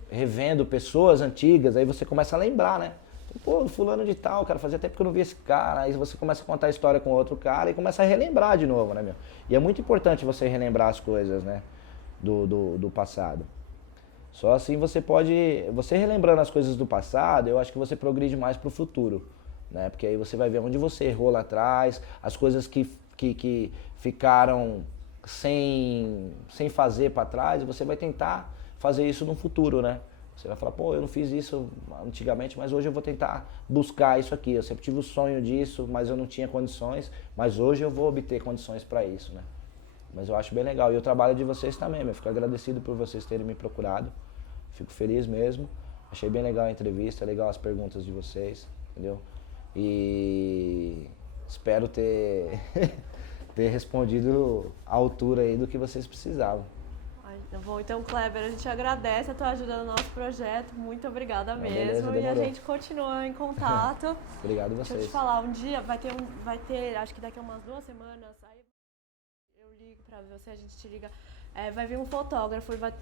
revendo pessoas antigas, aí você começa a lembrar, né? Pô, fulano de tal, cara, fazia tempo que eu não vi esse cara. Aí você começa a contar a história com outro cara e começa a relembrar de novo, né, meu? E é muito importante você relembrar as coisas, né, do passado. Só assim você pode... Você relembrando as coisas do passado, eu acho que você progride mais pro futuro, né? Porque aí você vai ver onde você errou lá atrás, as coisas que ficaram sem fazer para trás, e você vai tentar fazer isso no futuro, né? Você vai falar, pô, eu não fiz isso antigamente, mas hoje eu vou tentar buscar isso aqui. Eu sempre tive o sonho disso, mas eu não tinha condições, mas hoje eu vou obter condições para isso, né? Mas eu acho bem legal. E o trabalho de vocês também, eu fico agradecido por vocês terem me procurado. Fico feliz mesmo. Achei bem legal a entrevista, legal as perguntas de vocês, entendeu? E espero ter, ter respondido à altura aí do que vocês precisavam. Bom, então, Kleber, a gente agradece a tua ajuda no nosso projeto. Muito obrigada mesmo. Beleza, e a gente continua em contato. Obrigado a vocês. Deixa eu te falar, um dia vai ter, acho que daqui a umas 2 semanas, aí eu ligo pra você, a gente te liga. Vai vir um fotógrafo e vai